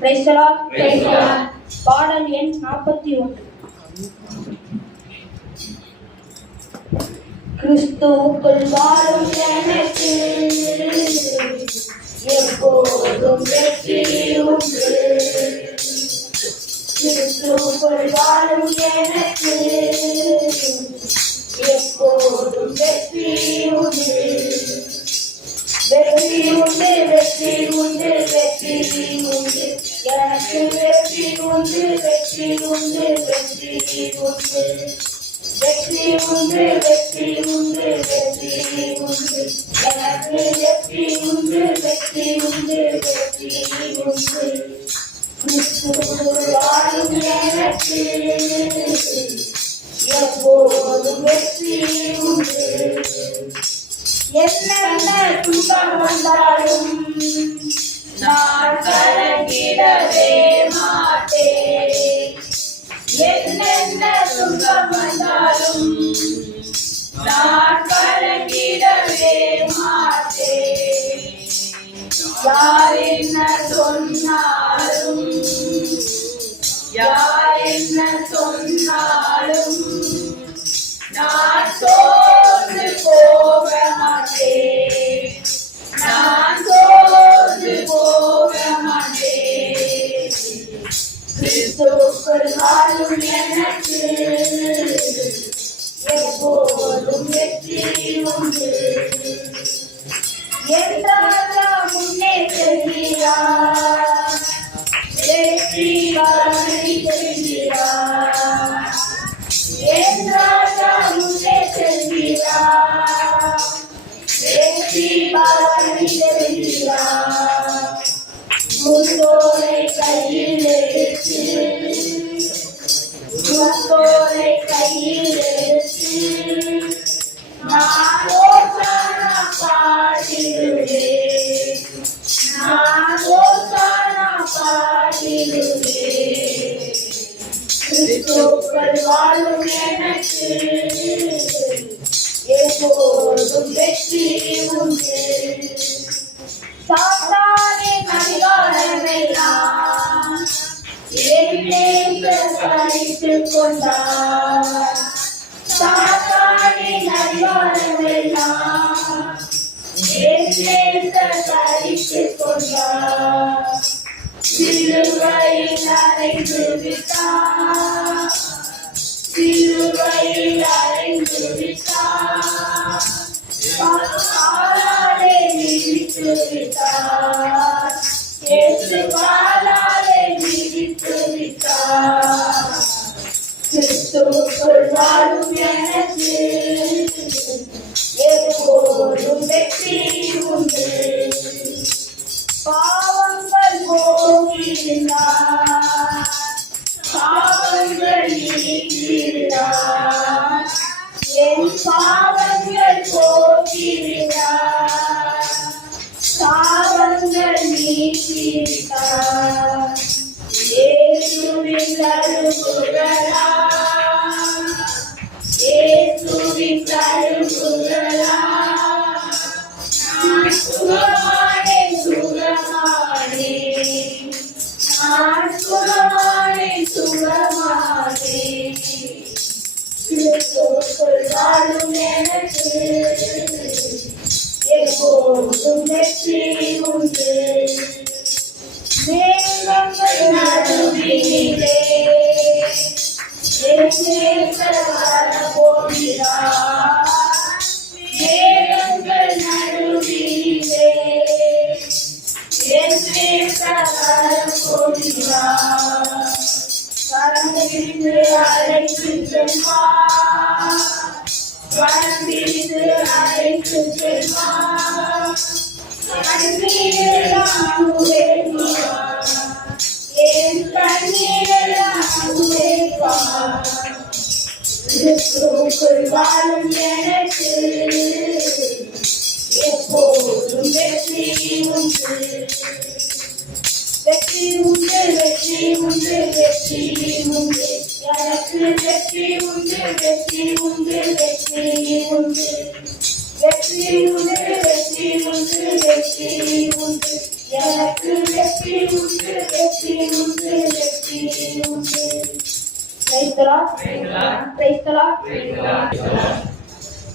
Praise the Lord. Praise the Lord. பாடல் எண் 41. கிறிஸ்துவுக்குள் வாழும் எனக்கு எப்போதும் வெற்றி உண்டு. கிறிஸ்துவுக்குள் வாழும் எனக்கு எப்போதும் வெற்றி உண்டு. வெற்றி உண்டு வெற்றி உண்டு வெற்றி உண்டு எனக்கு வெற்றி உண்டு. வெற்றி உண்டு வெற்றி உண்டு வெற்றி உண்டு வெற்றி உண்டு வெற்றி உண்டு எனக்கு வெற்றி உண்டு. வெற்றி உண்டு வெற்றி வெற்றி உண்டு கிறிஸ்துவுக்குள் வாழும் எனக்கு எப்போதும் வெற்றி உண்டு என்னென்ன துன்பம் வந்தாலும் நான் கலங்கிடவே மாட்டேன் என்னென்ன துன்பம் வந்தாலும் நான் கலங்கிடவே மாட்டேன் யார் என்ன சொன்னாலும் யார் என்ன சொன்னாலும் நான் சோர்ந்து போக மாட்டேன் நான் சோர்ந்து போக மாட்டேன் கிறிஸ்துவுக்குள் வாழும் எனக்கு எப்போதும் வெற்றி உண்டு என் ராஜா முன்னே செல்கிறார் வெற்றி வாழி செல்கிறார் என் ராஜா முன்னே செல்கிறார் வெற்றி வாழி செல்கிறார் முன்னோரை கையில் எடுத்து முன்னோரை கையில் எடுத்து நான் ஓசானா பாடிடுவேன் நான் ஓசானா பாடிடுவேன் கிறிஸ்துவுக்குள் வாழும் எனக்கு எப்போதும் வெற்றி உண்டு சாத்தானின் அதிகாரமெல்லாம் என்னை கழித்துக் கொண்டார் சாத்தானின் அதிகாரமெல்லாம் என்னை கழித்துக் கொண்டார் சிலுவையில் அறைந்து விட்டார் சிலுவையில் அறைந்து விட்டார் பாலாலே மிதித்து விட்டார் இயேசு பாலாலே மிதித்து விட்டார் கிறிஸ்துவுக்குள் வாழும் எனக்கு எப்போதும் வெற்றி உண்டு பாவங்கள் போகிறார் பாவங்கள் நீக்கிறார் என் பாவங்கள் போகிறார் பாவங்கள் நீக்கிறார் இயேசுவின் அருள்புகழாம் இயேசுவின் அருள்புகழாம் நான் சுகமானேன் சுகமானேன் நான் சுகமானேன் சுகமானேன் கிறிஸ்துவுக்குள் வாழும் எனக்கு எப்போதும் வெற்றி உண்டு மேகங்கள் நடுவிலே என் நேசர் வரப்போகிறார் மேகங்கள் நடுவிலே என் நேசர் வரப்போகிறார் கரம்பிடித்து அழைத்து செல்வார் கரம்பிடித்து அழைத்து செல்வார் கண்ணீரெல்லாம் உடைப்பார் என் கண்ணீரெல்லாம் உடைப்பார் கிறிஸ்துவுக்குள் வாழும் எனக்கு எப்போதும் வெற்றி உண்டு வெற்றி உண்டு வெற்றி உண்டு வெற்றி உண்டு எனக்கு வெற்றி உண்டு வெற்றி உண்டு வெற்றி உண்டு வெற்றி உண்டு வெற்றி உண்டு வெற்றி உண்டு எனக்கு வெற்றி உண்டு வெற்றி உண்டு வெற்றி உண்டு Praise the Lord. Praise the Lord.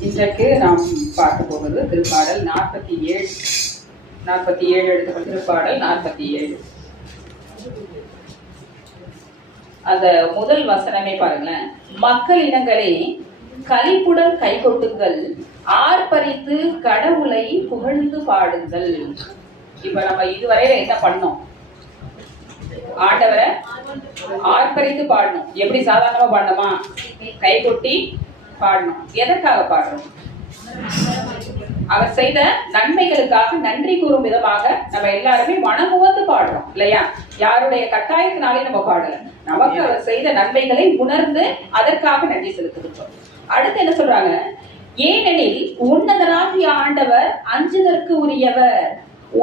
இன்றைக்கு நாம் பார்க்க போவது திருப்பாடல் 47 எடுத்துக்கொண்டு திருப்பாடல் 47 அந்த முதல் வசனமே பாருங்களேன். மக்கள் இனங்களே களிப்புடன் கைகொட்டுங்கள், ஆர்ப்பரித்து கடவுளை புகழ்ந்து பாடுங்கள். இப்ப நம்ம இதுவரையில என்ன பண்ணோம்? ஆண்டவரை ஆர்ப்பரித்து பாடணும். எப்படி சாதாரணமா பாடணுமா? கைகொட்டி பாடணும். எதற்காக பாடுறோம்? அவர் செய்த நன்மைகளுக்காக நன்றி கூறும் விதமாக நம்ம எல்லாருமே மனமுவந்து பாடுறோம் இல்லையா? யாருடைய கட்டாயத்தினாலே நம்ம பாடல, நமக்கு அவர் செய்த நன்மைகளை உணர்ந்து அதற்காக நன்றி செலுத்துகின்றோம். அடுத்து என்ன சொல்றாங்க? ஏனெனில் உன்னதராகிய ஆண்டவர் அஞ்சுதற்கு உரியவர்,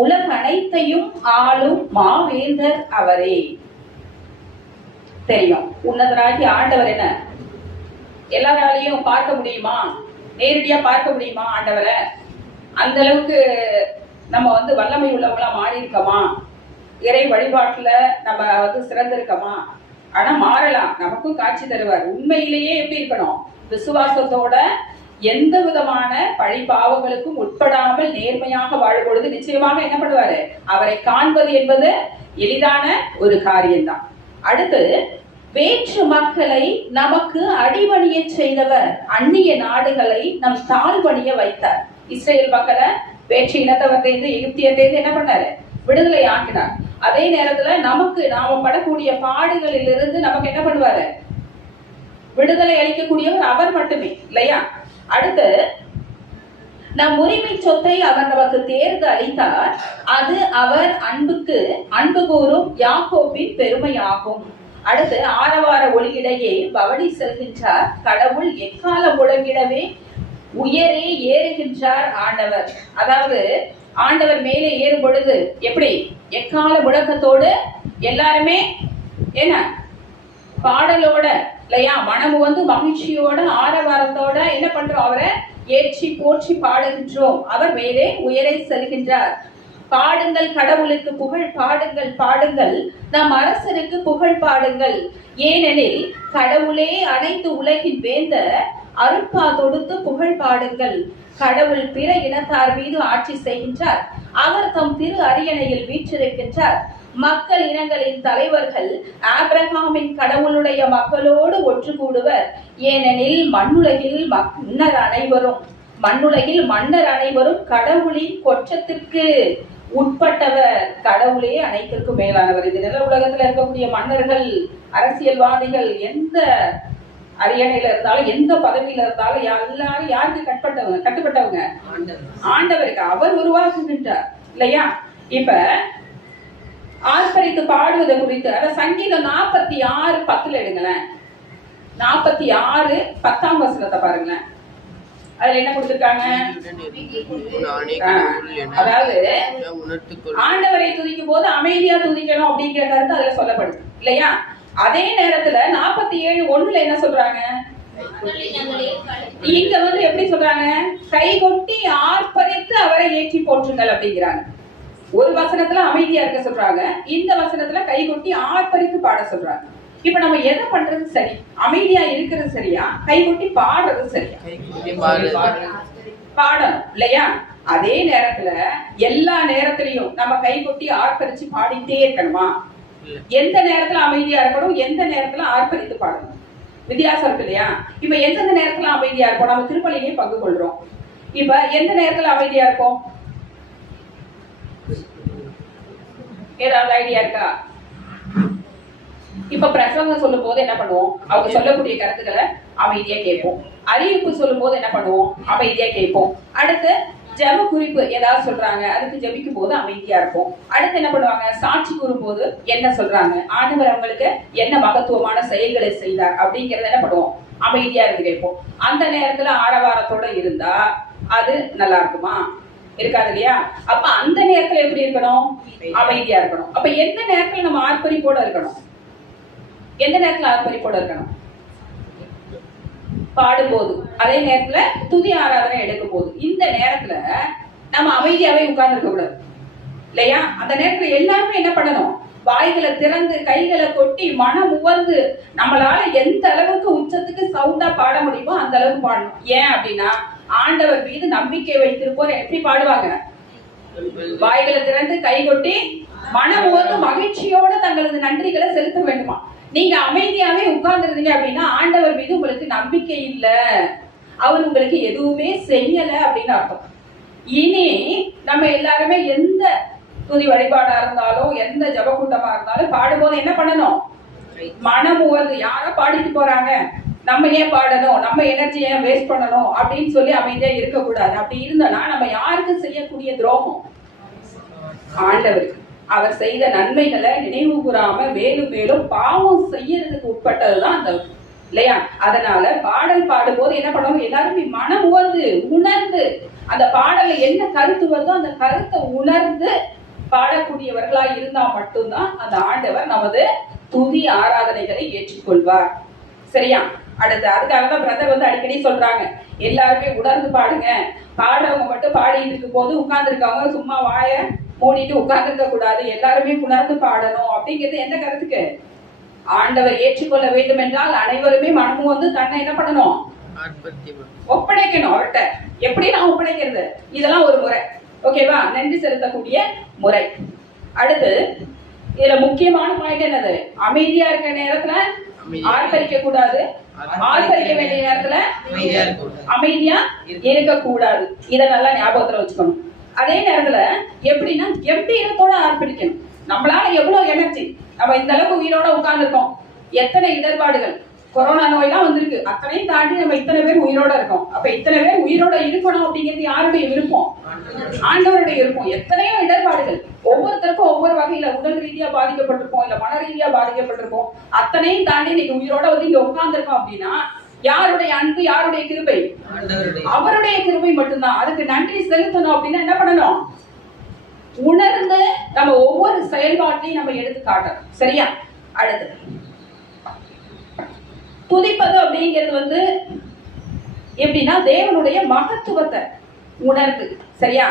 உலக அனைத்தையும் ஆளும் மாவேந்தர் அவரே. தெரியும், உன்னதராகிய ஆண்டவர் என்ன எல்லாராலையும் பார்க்க முடியுமா? நேரடியா பார்க்க முடியுமா ஆண்டவரை? அந்த அளவுக்கு நம்ம வல்லமை உள்ளவங்களா மாறி இருக்கோமா? இறை வழிபாட்டுல நம்ம சிறந்திருக்கோமா? ஆனா மாறலாம், நமக்கும் காட்சி தருவார். உண்மையிலேயே எப்படி இருக்கணும்? விசுவாசத்தோட எந்த விதமான பழி பாவங்களுக்கும் உட்படாமல் நேர்மையாக வாழும் பொழுது நிச்சயமாக என்ன பண்ணுவாரு? அவரை காண்பது என்பது எளிதான ஒரு காரியம்தான். அடுத்து, வேற்று மக்களை நமக்கு அடிபணிய செய்தவர், அந்நிய நாடுகளை நம் தாழ்வணிய வைத்தார். இஸ்ரேல் மக்களை வேற்று இனத்தவர்லேருந்து எகிப்தியர்லேருந்து என்ன பண்ணாரு? விடுதலை ஆக்கினார். அதே நேரத்துல நாம படக்கூடிய பாடுகளில் இருந்து நமக்கு என்ன பண்ணுவாரு? விடுதலை அளிக்கக்கூடியவர் அவர் மட்டுமே இல்லையா? அடுத்து, நம் உரிமை சொத்தை அவர் நமக்கு தேர்ந்து அளித்தார், அது அவர் அன்பு கூறும் யாக்கோபின் பெருமையாகும். அடுத்து, ஆரவார ஒளியிடையே பவனி செல்கின்றார் கடவுள், எக்கால முழங்கிடவே உயரே ஏறுகின்றார் ஆண்டவர். அதாவது ஆண்டவர் மேலே ஏறும் பொழுது எப்படி? எக்கால முழக்கத்தோடு எல்லாருமே என்ன பாடலோட இல்லையா? மனமு மகிழ்ச்சியோட ஆரவாரத்தோட என்ன பண்றோம்? அவரை ஏற்றி போற்றி பாடுகின்றோம். அவர் மேலே உயரே செல்கின்றார். பாடுங்கள் கடவுளுக்கு புகழ் பாடுங்கள், பாடுங்கள் நம் அரசருக்கு புகழ் பாடுங்கள். ஏனெனில் கடவுளே அனைத்து உலகின் வேந்த, அருட்பா தொடுத்து புகழ் பாடுங்கள். கடவுள் பிற இனத்தார் மீது ஆட்சி செய்கின்றார், அவர் தம் திரு அரியணையில் வீற்றிருக்கின்றார். மக்கள் இனங்களின் தலைவர்கள் ஆபிரகாமின் கடவுளுடைய மக்களோடு ஒன்று கூடுவர். ஏனெனில் மண்ணுலகில் மன்னர் அனைவரும் கடவுளின் கொற்றத்திற்கு உட்பட்டவர். கடவுளே அனைத்திற்கும் மேலானவர். இது நில உலகத்துல இருக்கக்கூடிய மன்னர்கள், அரசியல்வாதிகள் எந்த அரியணையில இருந்தாலும் எந்த பதவியில இருந்தாலும் எல்லாரும் யாருக்கு கட்டுப்பட்டவங்க? ஆண்டவருக்கு. அவர் உருவாக்குகின்றார் இல்லையா? இப்ப ஆர்ப்பரித்து பாடுவதை குறித்து அத சங்கீதம் 46:10 எடுங்களேன். 46:10 பாருங்களேன். அதுல என்ன கொடுத்திருக்காங்க? அதாவது ஆண்டவரை துதிக்கும் போது அமைதியா துதிக்கணும் அப்படிங்கிற கருத்து அதுல சொல்லப்படுது இல்லையா? அதே நேரத்துல 47:1 என்ன சொல்றாங்க? இங்க எப்படி சொல்றாங்க? கைகொட்டி ஆர்ப்பரித்து அவரை ஏற்றி போற்றுங்கள் அப்படிங்கிறாங்க. ஒரு வசனத்துல அமைதியா இருக்க சொல்றாங்க, இந்த வசனத்துல கைகொட்டி ஆர்ப்பரித்து பாட சொல்றாங்க. இப்ப நம்ம எதை பண்றது சரி? அமைதியா இருக்கிறது சரியா, கைகொட்டி பாடுறது சரியா? பாடணும் இல்லையா? அதே நேரத்துல எல்லா நேரத்திலையும் நம்ம கைகொட்டி ஆர்ப்பரிச்சு பாடிட்டே இருக்கணுமா? எந்த நேரத்துல அமைதியா இருக்கணும், எந்த நேரத்துல ஆர்ப்பரித்து பாடணும், வித்தியாசம் இருக்கு இல்லையா? இப்ப எந்தெந்த நேரத்துல அமைதியா இருப்போம்? நம்ம திருப்பலியிலே பங்கு கொள்றோம். இப்ப எந்த நேரத்துல அமைதியா இருப்போம்? ஏதாவது ஐடியா இருக்கா? இப்ப பிரசங்கம் சொல்லும் போது என்ன பண்ணுவோம்? அவங்க சொல்லக்கூடிய கருத்துக்களை அமைதியா கேட்போம். அறிவிப்பு சொல்லும் போது என்ன பண்ணுவோம்? அமைதியா கேட்போம். அடுத்து ஜெப குறிப்பு ஏதாவது சொல்றாங்க, அதுக்கு ஜெபிக்கும் போது அமைதியா இருப்போம். அடுத்து என்ன பண்ணுவாங்க? சாட்சி கூறும் போது என்ன சொல்றாங்க, ஆண்டவர் அவங்களுக்கு என்ன மகத்துவமான செயல்களை செய்தார் அப்படிங்கறத என்ன பண்ணுவோம்? அமைதியா இருந்து கேட்போம். அந்த நேரத்துல ஆரவாரத்தோட இருந்தா அது நல்லா இருக்குமா? இருக்காது இல்லையா? அப்ப அந்த நேரத்துல எப்படி இருக்கணும்? அமைதியா இருக்கணும். அப்ப எந்த நேரத்துல நம்ம ஆர்ப்பரிப்போட இருக்கணும்? எந்த நேரத்துல ஆர்ப்பரிப்போட இருக்கணும்? பாடும்போது, அதே நேரத்துல துதி ஆராதனை எடுக்கும் போது. இந்த நேரத்துல நம்ம அமைதியாவே உட்கார்ந்து இருக்க கூடாது இல்லையா? அந்த நேரத்துல எல்லாருமே என்ன பண்ணணும்? வாய்களை திறந்து கைகளை கொட்டி மனம் உவந்து நம்மளால எந்த அளவுக்கு உச்சத்துக்கு சவுண்டா பாட முடியுமோ அந்த அளவுக்கு பாடணும். ஏன் அப்படின்னா ஆண்டவர் மீது நம்பிக்கை வைத்திருப்போர் எப்படி பாடுவாங்க? வாய்களை திறந்து கை கொட்டி மனம் உவந்து மகிழ்ச்சியோட தங்களது நன்றிகளை செலுத்த வேண்டுமா? நீங்க அமைதியாவே உட்கார்ந்துருந்தீங்க அப்படின்னா ஆண்டவர் மீது உங்களுக்கு நம்பிக்கை இல்ல, அவர் உங்களுக்கு எதுவுமே செய்யல அப்படின்னு அர்த்தம். இனி நம்ம எல்லாருமே எந்த துதி வழிபாடா இருந்தாலும் எந்த ஜப கூட்டமா இருந்தாலும் பாடும்போது என்ன பண்ணணும்? மனம் உவந்து. யாரோ பாடிட்டு போறாங்க, நம்ம ஏன் பாடணும், நம்ம எனர்ஜி ஏன் வேஸ்ட் பண்ணணும் அப்படின்னு சொல்லி அமைதியா இருக்கக்கூடாது. அப்படி இருந்தோம்னா நம்ம யாருக்கு செய்யக்கூடிய துரோகம்? ஆண்டவருக்கு. அவர் செய்த நன்மைகளை நினைவு கூறாம மேலும் மேலும் பாவம் செய்யறதுக்கு உட்பட்டதுதான் அந்த, இல்லையா? அதனால பாடல் பாடும்போது என்ன பண்ணுவோம், எல்லாருமே மனம் உணர்ந்து அந்த பாடல என்ன கருத்து வருதோ அந்த கருத்தை உணர்ந்து பாடக்கூடியவர்களா இருந்தா மட்டும்தான் அந்த ஆண்டவர் நமது துதி ஆராதனைகளை ஏற்றுக்கொள்வார். சரியா? அடுத்து அதுக்காக தான் பிரதர் அடிக்கடி சொல்றாங்க, எல்லாருமே உணர்ந்து பாடுங்க. பாடுறவங்க மட்டும் பாடிட்டு இருக்கும் போது உட்கார்ந்து இருக்கவங்க சும்மா வாய மூடிட்டு உட்கார்ந்து இருக்க கூடாது, எல்லாருமே உணர்ந்து பாடணும். அப்படிங்கிறது எந்த கருத்துக்கு? ஆண்டவர் ஏற்றுக்கொள்ள வேண்டும் என்றால் அனைவருமே மனமும் தன்னை என்ன பண்ணணும், ஒப்படைக்கணும் அவர்கிட்ட. எப்படி நான் ஒப்படைக்கிறது? இதெல்லாம் ஒரு முறை. ஓகேவா? நன்றி செலுத்தக்கூடிய முறை. அடுத்து இதுல முக்கியமான பாயிண்ட் என்னது? அமைதியா இருக்க நேரத்துல ஆர்ப்பரிக்க கூடாது, ஆர்ப்பரிக்க வேண்டிய நேரத்துல அமைதியா இருக்க கூடாது. இத நல்லா ஞாபகத்துல வச்சுக்கணும். அதே நேரத்துல எப்படின்னா கம்பீரத்தோட ஆர்ப்பரிக்கணும். நம்மளால எவ்வளவு எனர்ஜி, நம்ம இந்த அளவுக்கு உயிரோட உட்கார்ந்து இருக்கோம், எத்தனை இடர்பாடுகள், கொரோனா நோயெல்லாம் வந்திருக்கு, அத்தனையும் தாண்டி நம்ம இத்தனை பேர் உயிரோட இருக்கோம். அப்ப இத்தனை பேர் உயிரோட இருக்கணும் அப்படிங்கிறது யாருடைய விருப்பம்? ஆண்டவருடைய விருப்பம். எத்தனையோ இடர்பாடுகள், ஒவ்வொருத்தருக்கும் ஒவ்வொரு வகையில உடல் ரீதியா பாதிக்கப்பட்டிருப்போம், இல்ல மன ரீதியா பாதிக்கப்பட்டிருப்போம். அத்தனையும் தாண்டி இன்னைக்கு உயிரோட இங்க உட்கார்ந்து இருக்கோம் அப்படின்னா யாருடைய அன்பு, யாருடைய கிருபை? அவருடைய கிருபை மட்டும்தான். அதுக்கு நன்றி செலுத்தணும் அப்படின்னா என்ன பண்ணணும்? உணர்ந்து நம்ம ஒவ்வொரு செயல்பாட்டையும் நம்ம எடுத்து காட்டணும். சரியா? அடுத்து துதிப்பது அப்படிங்கிறது எப்படின்னா தேவனுடைய மகத்துவத்தை உணர்ந்து. சரியா?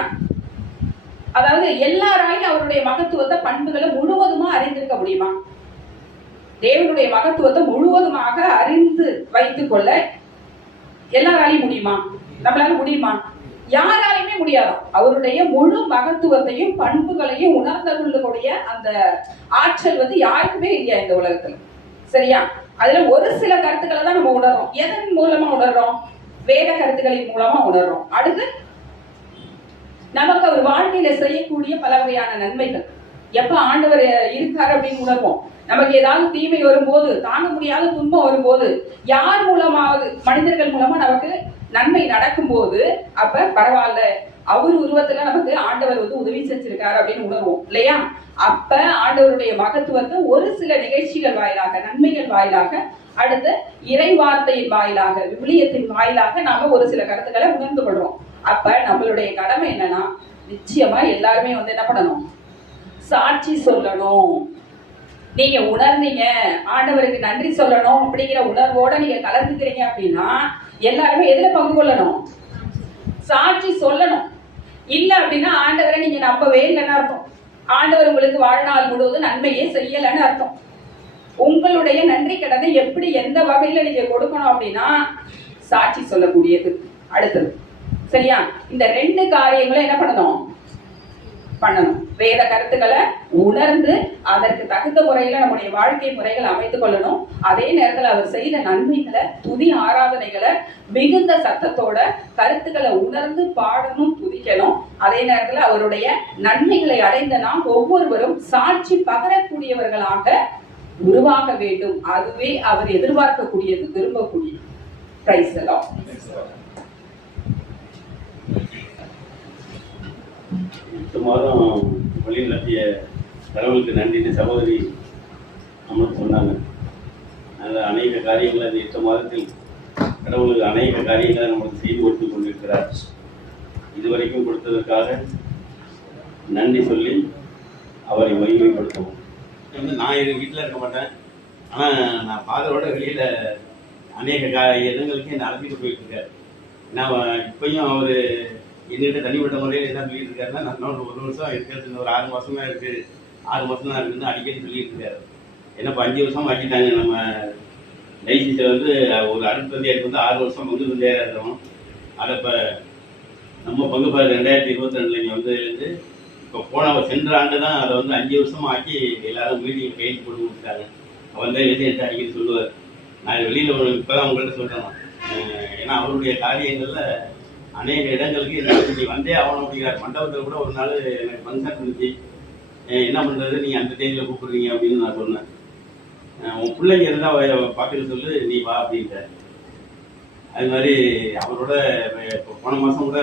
அதாவது எல்லாராலையும் அவருடைய மகத்துவத்தை பண்புகளை முழுவதுமா அறிந்திருக்க முடியுமா? தேவனுடைய மகத்துவத்தை முழுவதுமாக அறிந்து வைத்துக் கொள்ள எல்லாராலையும் முடியுமா? நம்மளால முடியுமா? யாராலையுமே முடியாது. அவருடைய முழு மகத்துவத்தையும் பண்புகளையும் உணர்ந்து கொள்ளக்கூடிய அந்த ஆற்றல் யாருக்குமே இல்லையா இந்த உலகத்துல. சரியா? அதுல ஒரு சில கருத்துக்களை தான் நம்ம உணர்றோம். எதன் மூலமா உணர்றோம்? வேத கருத்துக்களின் மூலமா உணர்றோம். அடுத்து நமக்கு அவர் வாழ்க்கையில செய்யக்கூடிய பல வகையான நன்மைகள். எப்ப ஆண்டவர் இருக்காரு அப்படின்னு உணர்வோம். நமக்கு ஏதாவது தீமை வரும்போது, தாங்க முடியாத துன்பம் வரும்போது, யார் மூலமாவது மனிதர்கள் மூலமா நமக்கு நன்மை நடக்கும் போது அப்ப பரவாயில்ல, அவர் உருவத்துல நமக்கு ஆண்டவர் உதவி செஞ்சிருக்காரு அப்படின்னு உணர்வோம், இல்லையா? அப்ப ஆண்டவருடைய மகத்துவத்தை ஒரு சில நிகழ்ச்சிகள் வாயிலாக, நன்மைகள் வாயிலாக, அடுத்து இறை வார்த்தையின் வாயிலாக, விவிலியத்தின் வாயிலாக நாம ஒரு சில கருத்துக்களை உணர்ந்து கொள்றோம். அப்ப நம்மளுடைய கடமை என்னன்னா, நிச்சயமா எல்லாருமே என்ன பண்ணணும்? சாட்சி சொல்லணும். நீங்க உணர்ந்தீங்க, ஆண்டவருக்கு நன்றி சொல்லணும் அப்படிங்கிற உணர்வோட நீங்க கலந்துக்கிறீங்க அப்படின்னா எல்லாருமே எதுல பங்கு கொள்ளணும்? சாட்சி சொல்லணும். இல்ல அப்படின்னா ஆண்டவரை நீங்க நம்பவே இல்லைன்னு அர்த்தம். ஆண்டவர் உங்களுக்கு வாழ்நாள் முழுவதும் நன்மையே செய்யலன்னு அர்த்தம். உங்களுடைய நன்றி கடனை எப்படி, எந்த வகையில நீங்க கொடுக்கணும் அப்படின்னா சாட்சி சொல்லக்கூடியது. அடுத்தது சரியா? இந்த ரெண்டு காரியங்களும் என்ன பண்ணணும்? வேத கருத்துக்களை உணர்ந்து அதற்கு தகுந்த முறையில நம்முடைய வாழ்க்கை முறைகளை அமைத்துக் கொள்ளணும். அதே நேரத்துல அவர் செய்த நன்மைகளை, துதி ஆராதனைகளை மிகுந்த சத்தத்தோட கருத்துக்களை உணர்ந்து பாடணும், துதிக்கணும். அதே நேரத்துல அவருடைய நன்மைகளை அடைந்த நாம் ஒவ்வொருவரும் சாட்சி பகரக்கூடியவர்களாக உருவாக வேண்டும். அதுவே அவர் எதிர்பார்க்கக்கூடியது, விரும்பக்கூடியது. Praise the Lord. மாதம் வழி நடத்திய கடவுளுக்கு நன்றி சகோதரி நம்மளுக்கு சொன்னாங்க. அதில் அநேக காரியங்களை அந்த 8 மாதத்தில் கடவுளுக்கு அநேக காரியங்களை நம்மளுக்கு செய்து கொடுத்து கொண்டிருக்கிறார். இதுவரைக்கும் கொடுத்ததற்காக நன்றி சொல்லி அவரை மகிமைப்படுத்தவும். நான் எங்கள் வீட்டில் இருக்க மாட்டேன், ஆனால் நான் ஃபாதரோட வெளியில் அநேக இடங்களுக்கு என்னை அழைச்சிட்டு போயிட்டு இருக்காரு. நான் இப்பயும் அவர் என்கிட்ட தனிப்பட்ட முறையில் என்ன சொல்லிட்டு இருக்காருன்னா, நான் இன்னொரு 1 வருஷம் இருக்கிறது, ஒரு 6 மாதம் தான் இருக்குது, 6 மாதம் தான் இருக்குதுன்னு அடிக்கடி சொல்லிட்டு இருக்காரு. ஏன்னா இப்போ 5 வருஷம் ஆக்கிட்டாங்க. நம்ம லைசன்ஸில் ஒரு அடுத்து எனக்கு 6 வருஷம் பங்கு தந்தையாக இருக்கிறோம். அதை இப்போ நம்ம பங்கு 2022 இங்கே இருந்து இப்போ சென்ற ஆண்டு தான் அதை 5 வருஷமாக ஆக்கி எல்லாரும் மீட்டிங் கையில் போட்டு கொடுத்தாங்க. அவர் தான் என்கிட்ட அடிக்கடி சொல்லுவார். நான் வெளியில் இப்போ தான் உங்கள்கிட்ட சொல்கிறேன். ஏன்னா அவருடைய காரியங்களில் அநேக இடங்களுக்கு நீ வந்தே ஆகணும் அப்படிங்கிறார். மண்டபத்தில் கூட ஒரு நாள் எனக்கு ஃபங்க்ஷன் இருந்துச்சு. என்ன பண்ணுறது, நீங்கள் அந்த தேதியில் கூப்பிடுறீங்க அப்படின்னு நான் சொன்னேன். உன் பிள்ளைங்க இருந்தால் பார்த்துக்க சொல்லு, நீ வா அப்படின்ட்டார். அது மாதிரி அவரோட இப்போ போன மாதம் கூட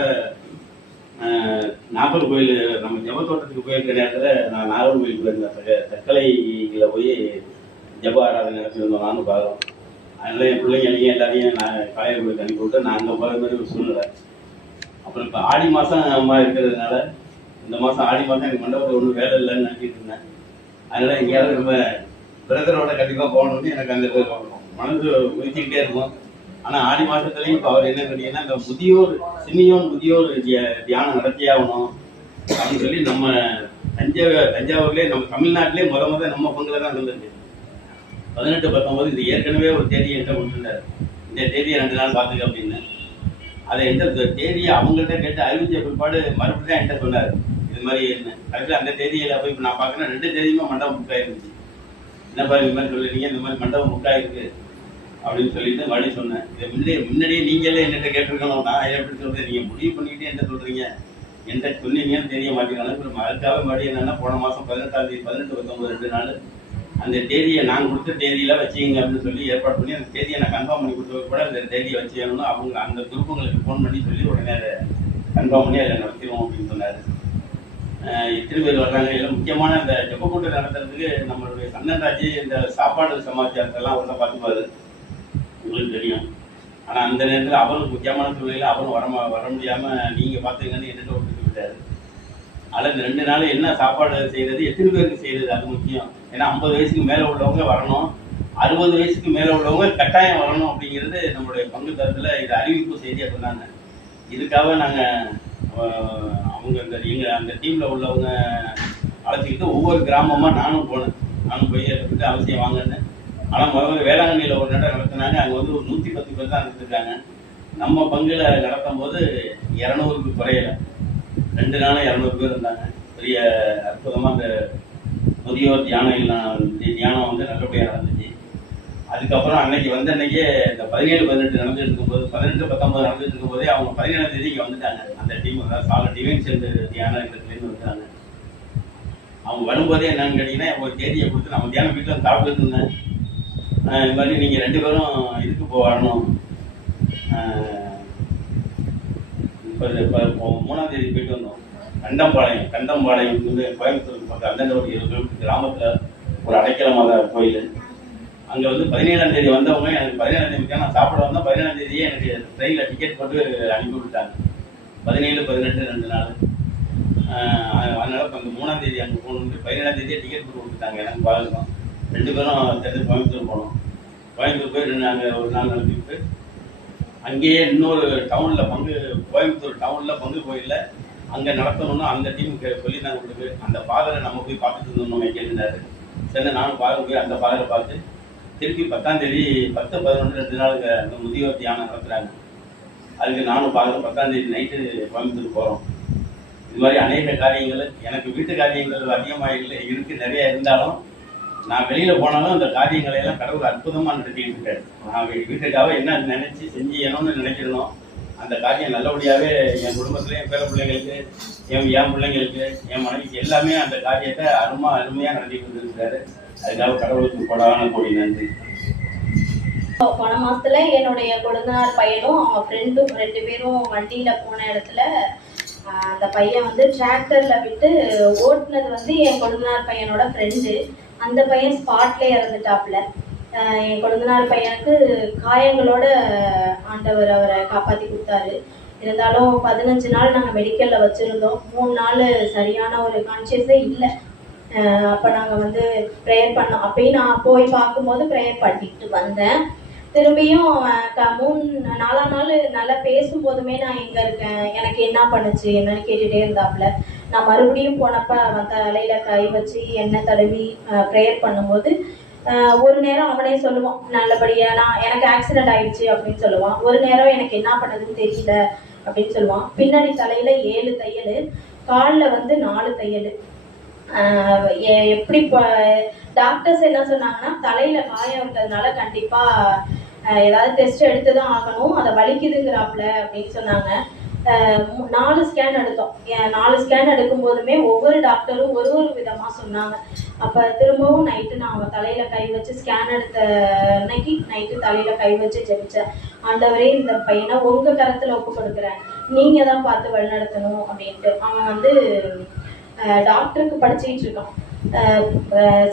நாகர் கோயில் நம்ம ஜபத்தோட்டத்துக்கு போயிருக்க நேரத்தில் நான் நாகர் கோயில் போயிருந்தேன். தக்கலையில் போய் ஜப ஆராதனை நடத்திருந்தோம், நானும் பார்க்குறோம். அதனால என் பிள்ளைங்க எல்லாரையும் நான் காலையில் கோயிலுக்கு அனுப்பி விட்டு நான் அங்கே போகிற மாதிரி ஒரு சூழ்நிலை. அப்புறம் இப்போ ஆடி மாதம் அம்மா இருக்கிறதுனால இந்த மாதம் ஆடி மாதம் எனக்கு மண்டபத்தில் ஒன்றும் வேலை இல்லைன்னு நினச்சிட்டு இருந்தேன். அதனால் எங்கேயாவது நம்ம பிரதரோட கண்டிப்பாக போகணும்னு எனக்கு அந்த மனது உறுத்திக்கிட்டே இருக்கும். ஆனால் ஆடி மாதத்துலேயும் இப்போ அவர் என்ன கேட்டீங்கன்னா இந்த முதியோர் தியானம் நடத்தியே ஆகணும் அப்படின்னு சொல்லி நம்ம தஞ்சாவூர்லேயே நம்ம தமிழ்நாட்டிலே முத நம்ம பங்குல தான் இருந்துச்சு. 18-19 இது ஏற்கனவே ஒரு தேதியை என்கிட்ட கொடுத்துருந்தாரு, இந்த தேதியை 2 நாள் பார்த்துக்க அப்படின்னு. அதை என்கிட்ட தேதியை அவங்கள்ட்ட கேட்டு அறிவிச்ச பிற்பாடு மறுபடியும் தான் என்கிட்ட சொன்னார் இது மாதிரி என்ன. அதுக்கு அந்த தேதியில் போய் இப்போ நான் பார்க்குறேன் 2 தேதியுமே மண்டபம் புக் ஆகிருந்துச்சு. என்னப்பா இந்த மாதிரி சொல்லிட்டீங்க, இந்த மாதிரி மண்டபம் புக் ஆகிருக்கு அப்படின்னு சொல்லிட்டு மறுபடியும் சொன்னேன். இதை முன்னாடியே நீங்களே என்கிட்ட கேட்டிருக்கணும், நான் எப்படி சொல்கிறேன், நீங்கள் முடிவு பண்ணிக்கிட்டே என்ன சொல்கிறீங்க, என்கிட்ட சொன்னீங்கன்னு தெரிய மாட்டேங்கிறாங்க. இப்போ அதுக்காக மறுபடியும் என்னென்னா போன மாதம் 18ஆம் தேதி 18-19 2 நாள் அந்த தேதியை நான் கொடுத்த தேதியில் வச்சுங்க அப்படின்னு சொல்லி ஏற்பாடு பண்ணி அந்த தேதியை நான் கன்ஃபார்ம் பண்ணி கொடுத்தது கூட அந்த தேதியை வச்சுக்கணும்னு அவங்க அந்த குரூப்புங்களுக்கு ஃபோன் பண்ணி சொல்லி உடனே அதை கன்ஃபார்ம் பண்ணி அதில் நடத்திடுவோம் அப்படின்னு சொன்னார். எத்தனை பேர் வர்றாங்க, இல்லை முக்கியமான அந்த ஜெபக்கூட்டம் நடத்துறதுக்கு நம்மளுடைய கண்ணன்ராஜ் இந்த சாப்பாடு சமாச்சாரத்தெல்லாம் ஒன்றை பார்த்துப்பாரு, உங்களுக்கு தெரியும். ஆனால் அந்த நேரத்தில் அவருக்கு முக்கியமான சூழ்நிலையில் அவரும் வர முடியாமல் நீங்கள் பார்த்துங்கன்னு என்னென்ன விட்டுட்டு விட்டார். அதில் இந்த 2 நாள் என்ன சாப்பாடு செய்கிறது, எத்தனை பேருக்கு செய்கிறது, அது முக்கியம். ஏன்னா 50 வயசுக்கு மேலே உள்ளவங்க வரணும், 60 வயசுக்கு மேலே உள்ளவங்க கட்டாயம் வரணும் அப்படிங்கிறது நம்மளுடைய பங்கு தரத்தில் இது அறிவிப்பு செய்தியாக சொன்னாங்க. இதுக்காக நாங்கள் அவங்க அந்த டீமில் உள்ளவங்க அழைச்சிக்கிட்டு ஒவ்வொரு கிராமமாக நானும் போனேன். நானும் போய் எடுத்துக்கிட்டு அவசியம் வாங்கினேன். ஆனால் முதல்ல வேளாங்கண்ணியில் ஒரு நடம் நடத்தினாங்க, அங்கே வந்து ஒரு 110 பேர் தான் நடத்திருக்காங்க. நம்ம பங்கில் நடத்தும் போது 200க்கு குறையலை, 2 நாளும் 200 பேர் இருந்தாங்க. பெரிய அற்புதமாக அந்த முதியோர் தியானம் வந்து நல்லபடியாக நடந்துச்சு. அதுக்கப்புறம் அன்னைக்கு அன்னைக்கே இந்த 17-18 நடந்துட்டு இருக்கும்போது 18-19 நடந்துட்டு இருக்கும்போதே அவங்க 17ஆம் தேதி இங்கே வந்துட்டாங்க. அந்த டீம் அதாவது சால டிவைன் சென்டர் தியானம் இடத்துலேருந்து வந்துட்டாங்க. அவங்க வரும்போதே என்னன்னு கேட்டிங்கன்னா ஒரு தேதியை கொடுத்து நம்ம தியானம் வீட்டில் சாப்பிட்டு இருந்தேன். இது மாதிரி நீங்கள் 2 பேரும் இதுக்கு வரணும், இப்போ 3ஆம் தேதி போயிட்டு வந்தோம். கண்டம்பாளையம் வந்து கோயம்புத்தூருக்கு பக்கம் அந்தந்த ஒரு 20 கிலோமீட்டர் கிராமத்தில் ஒரு அடைக்கலமாக கோயில். அங்கே வந்து 17ஆம் தேதி வந்தவங்க எனக்கு 17ஆம் தேதி நான் சாப்பிட வந்தோம். 17ஆம் தேதியே எனக்கு ட்ரெயினில் டிக்கெட் போட்டு அனுப்பி விட்டாங்க. 17-18 2 நாள். அதனால் இப்போ அந்த 3ஆம் தேதி அங்கே போகணுன்ட்டு 17ஆம் தேதியே டிக்கெட் போட்டு கொடுத்துட்டாங்க. எனக்கு பார்க்கலாம் 2 பேரும் சேர்ந்து கோயம்புத்தூர் போனோம். கோயம்புத்தூர் போய் அங்கே ஒரு நாள் நடத்திட்டு அங்கேயே இன்னொரு டவுனில் கோயம்புத்தூர் டவுனில் பங்கு கோயிலில் அங்கே நடத்தணும்னு அந்த டீமுக்கு சொல்லி நாங்கள் கொடுத்து அந்த ஃபாதரை நம்ம போய் பார்த்துட்டு இருந்தோம் கேட்டுருந்தாரு. சரி நானும் ஃபாதர் போய் அந்த ஃபாதரை பார்த்து திருப்பி 10ஆம் தேதி 10-11 2 நாளுக்கு அந்த முதியோர் தியானம் நடத்துகிறாங்க. அதுக்கு நானும் ஃபாதர் 10ஆம் தேதி நைட்டு கோயம்புத்தூர் போகிறோம். இது மாதிரி அநேக காரியங்கள் எனக்கு வீட்டு காரியங்கள் அதிகமாக இருக்குது, நிறைய இருந்தாலும் நான் வெளியில் போனாலும் அந்த காரியங்களை எல்லாம் கடவுள் அற்புதமாக நடத்திட்டு இருக்காரு. நான் வீட்டுக்காக என்ன நினச்சி செஞ்சணும்னு நினைக்கிறனோ அந்த காரியம் நல்லபடியாகவே என் குடும்பத்தில் என் பேர பிள்ளைங்களுக்கு என் பிள்ளைங்களுக்கு என் மனைவிக்கு எல்லாமே அந்த காரியத்தை அருமையாக நடத்திட்டு வந்துருக்காரு. அதுக்காக கடவுளுக்கு கொடான கோடி நன்றி. போன மாசத்துல என்னுடைய கொழுந்தனார் பையனும் அவங்க ஃப்ரெண்டும் 2 பேரும் வண்டியில போன இடத்துல அந்த பையன் வந்து டிராக்டர்ல விட்டு ஓட்டுனது வந்து என் கொழுந்தனார் பையனோட ஃப்ரெண்டு. அந்த பையன் ஸ்பாட்ல இறந்துட்டாப்புல. என் கொழுந்தனார் பையனுக்கு காயங்களோட ஆண்டவர் அவரை காப்பாற்றி கொடுத்தாரு. இருந்தாலும் 15 நாள் நாங்கள் மெடிக்கலில் வச்சுருந்தோம். 3 நாள் சரியான ஒரு கான்ஷியஸே இல்லை. அப்போ நாங்கள் வந்து ப்ரேயர் பண்ணோம். அப்பயும் நான் போய் பார்க்கும்போது ப்ரேயர் பண்ணிட்டு வந்தேன். திரும்பியும் 4ஆம் நாள் நல்லா பேசும்போதுமே நான் எங்கே இருக்கேன், எனக்கு என்ன பண்ணுச்சு என்னன்னு கேட்டுகிட்டே இருந்தாப்புல. நான் மறுபடியும் போனப்போ அவன் தலையில் கை வச்சு எண்ணெய் தடவி ப்ரேயர் பண்ணும்போது ஒரு நேரம் அவனே சொல்லுவான் நல்லபடியாக எனக்கு ஆக்சிடென்ட் ஆயிடுச்சு அப்படின்னு சொல்லுவான். ஒரு நேரம் எனக்கு என்ன பண்ணதுன்னு தெரியல அப்படின்னு சொல்லுவான். பின்னாடி தலையில் 7 தையல், காலில் வந்து 4 தையல். எப்படி இப்போ டாக்டர்ஸ் என்ன சொன்னாங்கன்னா தலையில் காயம் இருக்கிறதுனால கண்டிப்பாக ஏதாவது டெஸ்ட் எடுத்து தான் ஆகணும், அதை வலிக்குதுங்கிறாப்புல அப்படின்னு சொன்னாங்க. 4 ஸ்கேன் எடுத்தோம். 4 ஸ்கேன் எடுக்கும் போதுமே ஒவ்வொரு டாக்டரும் ஒரு விதமாக சொன்னாங்க. அப்போ திரும்பவும் நைட்டு நான் தலையில் கை வச்சு ஸ்கேன் எடுத்த அன்னைக்கு நைட்டு தலையில் கை வச்சு ஜெபிச்சேன். ஆண்டவரே, இந்த பையனை உங்கள் கரத்தில் ஒப்பு கொடுக்குறேன், நீங்கள் தான் பார்த்து வழிநடத்தணும் அப்படின்ட்டு. அவன் வந்து டாக்டருக்கு படிச்சுக்கிட்டு இருக்கான்.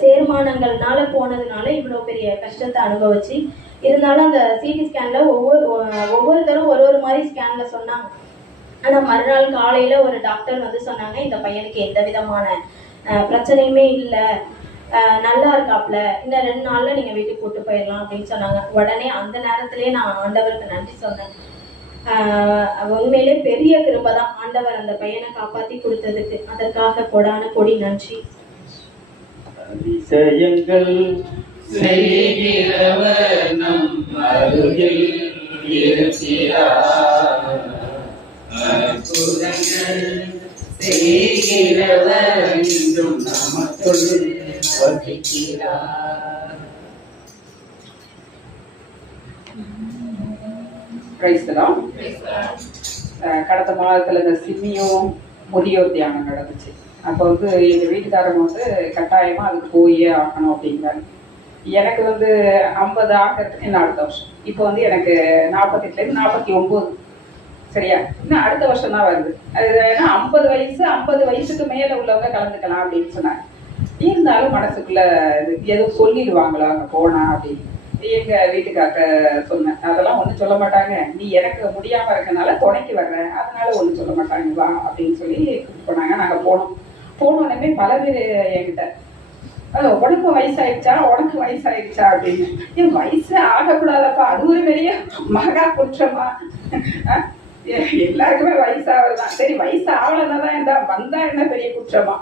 சேர்மானங்கள்னால போனதுனால இவ்வளோ பெரிய கஷ்டத்தை அனுபவிச்சு, இருந்தாலும் அந்த சிடி ஸ்கேனில் ஒவ்வொருத்தரும் ஒரு மாதிரி ஸ்கேனில் சொன்னாங்க. ஆனால் மறுநாள் காலையில் ஒரு டாக்டர் வந்து சொன்னாங்க, இந்த பையனுக்கு எந்த விதமான பிரச்சனையுமே இல்லை, நல்லா இருக்காப்புல, இன்னும் 2 நாளில் நீங்கள் வீட்டுக்கு கூட்டு போயிடலாம் அப்படின்னு சொன்னாங்க. உடனே அந்த நேரத்திலே நான் ஆண்டவருக்கு நன்றி சொன்னேன். உண்மையிலே பெரிய கிருபை தான் ஆண்டவர் அந்த பையனை காப்பாற்றி கொடுத்ததுக்கு. அதற்காக கொடான கொடி நன்றி. அதிசயங்கள் செய்கிறவர் நம் அருகில் இருக்கிறார், அற்புதங்கள் செய்கிறவர் இன்றும் நமக்குள் வசிக்கிறார். Praise the Lord. கடந்த மாதத்துல இந்த சிம்மியும் முதியோர் தியானம் நடந்துச்சு. அப்போ வந்து எங்கள் வீட்டுக்காரங்க வந்து கட்டாயமாக அதுக்கு போயே ஆகணும் அப்படிங்கிறாங்க. எனக்கு வந்து 50 ஆகிறதுக்கு இன்னும் அடுத்த வருஷம். இப்போ வந்து எனக்கு 48 49, சரியா? இன்னும் அடுத்த வருஷம் தான் வருது. அது ஏன்னா 50 வயசு 50 வயசுக்கு மேலே உள்ளவங்க கலந்துக்கலாம் அப்படின்னு சொன்னாங்க. இருந்தாலும் மனசுக்குள்ள எதுவும் சொல்லிடுவாங்களா அங்கே போனா அப்படின்னு எங்கள் வீட்டுக்காக்க சொன்னேன். அதெல்லாம் ஒன்றும் சொல்ல மாட்டாங்க, நீ எனக்கு முடியாமல் இருக்கனால துணைக்கு வர்றேன், அதனால ஒன்றும் சொல்ல மாட்டாங்க, வா அப்படின்னு சொல்லி கூப்பிட்டு போனாங்க. நாங்கள் போனோடனே பல பேர் என்கிட்ட, உனக்கு வயசாயிடுச்சா அப்படின்னு. என் வயசு ஆகக்கூடாதப்பா, அது ஒரு பெரிய மகா குற்றமா? எல்லாருக்குமே வயசாகதான். சரி, வயசு ஆகலதான் இருந்தா வந்தா என்ன பெரிய குற்றமா?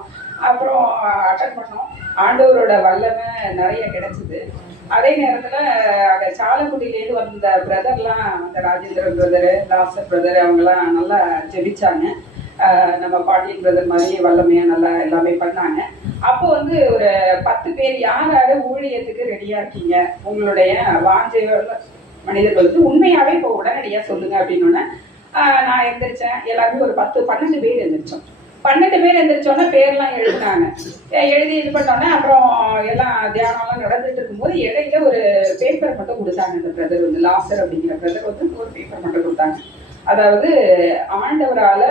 அப்புறம் அட்டன் பண்ணோம். ஆண்டவரோட வல்லமை நிறைய கிடைச்சிது. அதே நேரத்துல அங்க சாலக்குடியிலேருந்து வந்த பிரதர்லாம், அந்த ராஜேந்திரன் பிரதரு, லாசர் பிரதர், அவங்கெல்லாம் நல்லா ஜெபிச்சாங்க. நம்ம பாட்டியன் பிரதர் மாதிரி வல்லமையா நல்லா எல்லாமே பண்ணாங்க. அப்போ வந்து ஒரு 10 பேர் யார் ஊழியத்துக்கு ரெடியா இருக்கீங்க, உங்களுடைய வாஞ்சையோட மனிதர்கள் வந்து உண்மையாவே இப்போ உடனடியா சொல்லுங்க அப்படின்னு நான் எந்திரிச்சேன். எல்லாருமே ஒரு 10-12 பேர் எந்திரிச்சோம். 12 பேர் எந்திரிச்சோன்னா பேர்லாம் எழுதினாங்க. எழுதி இது பண்ணோன்னே அப்புறம் எல்லாம் தியானம்லாம் நடந்துட்டு இருக்கும்போது இடையில ஒரு பேப்பர் மட்டும் கொடுத்தாங்க. அந்த பிரதர் வந்து லாசர் அப்படிங்கிற பிரதர் வந்து ஒரு பேப்பர் மட்டும் கொடுத்தாங்க. அதாவது ஆண்டவரால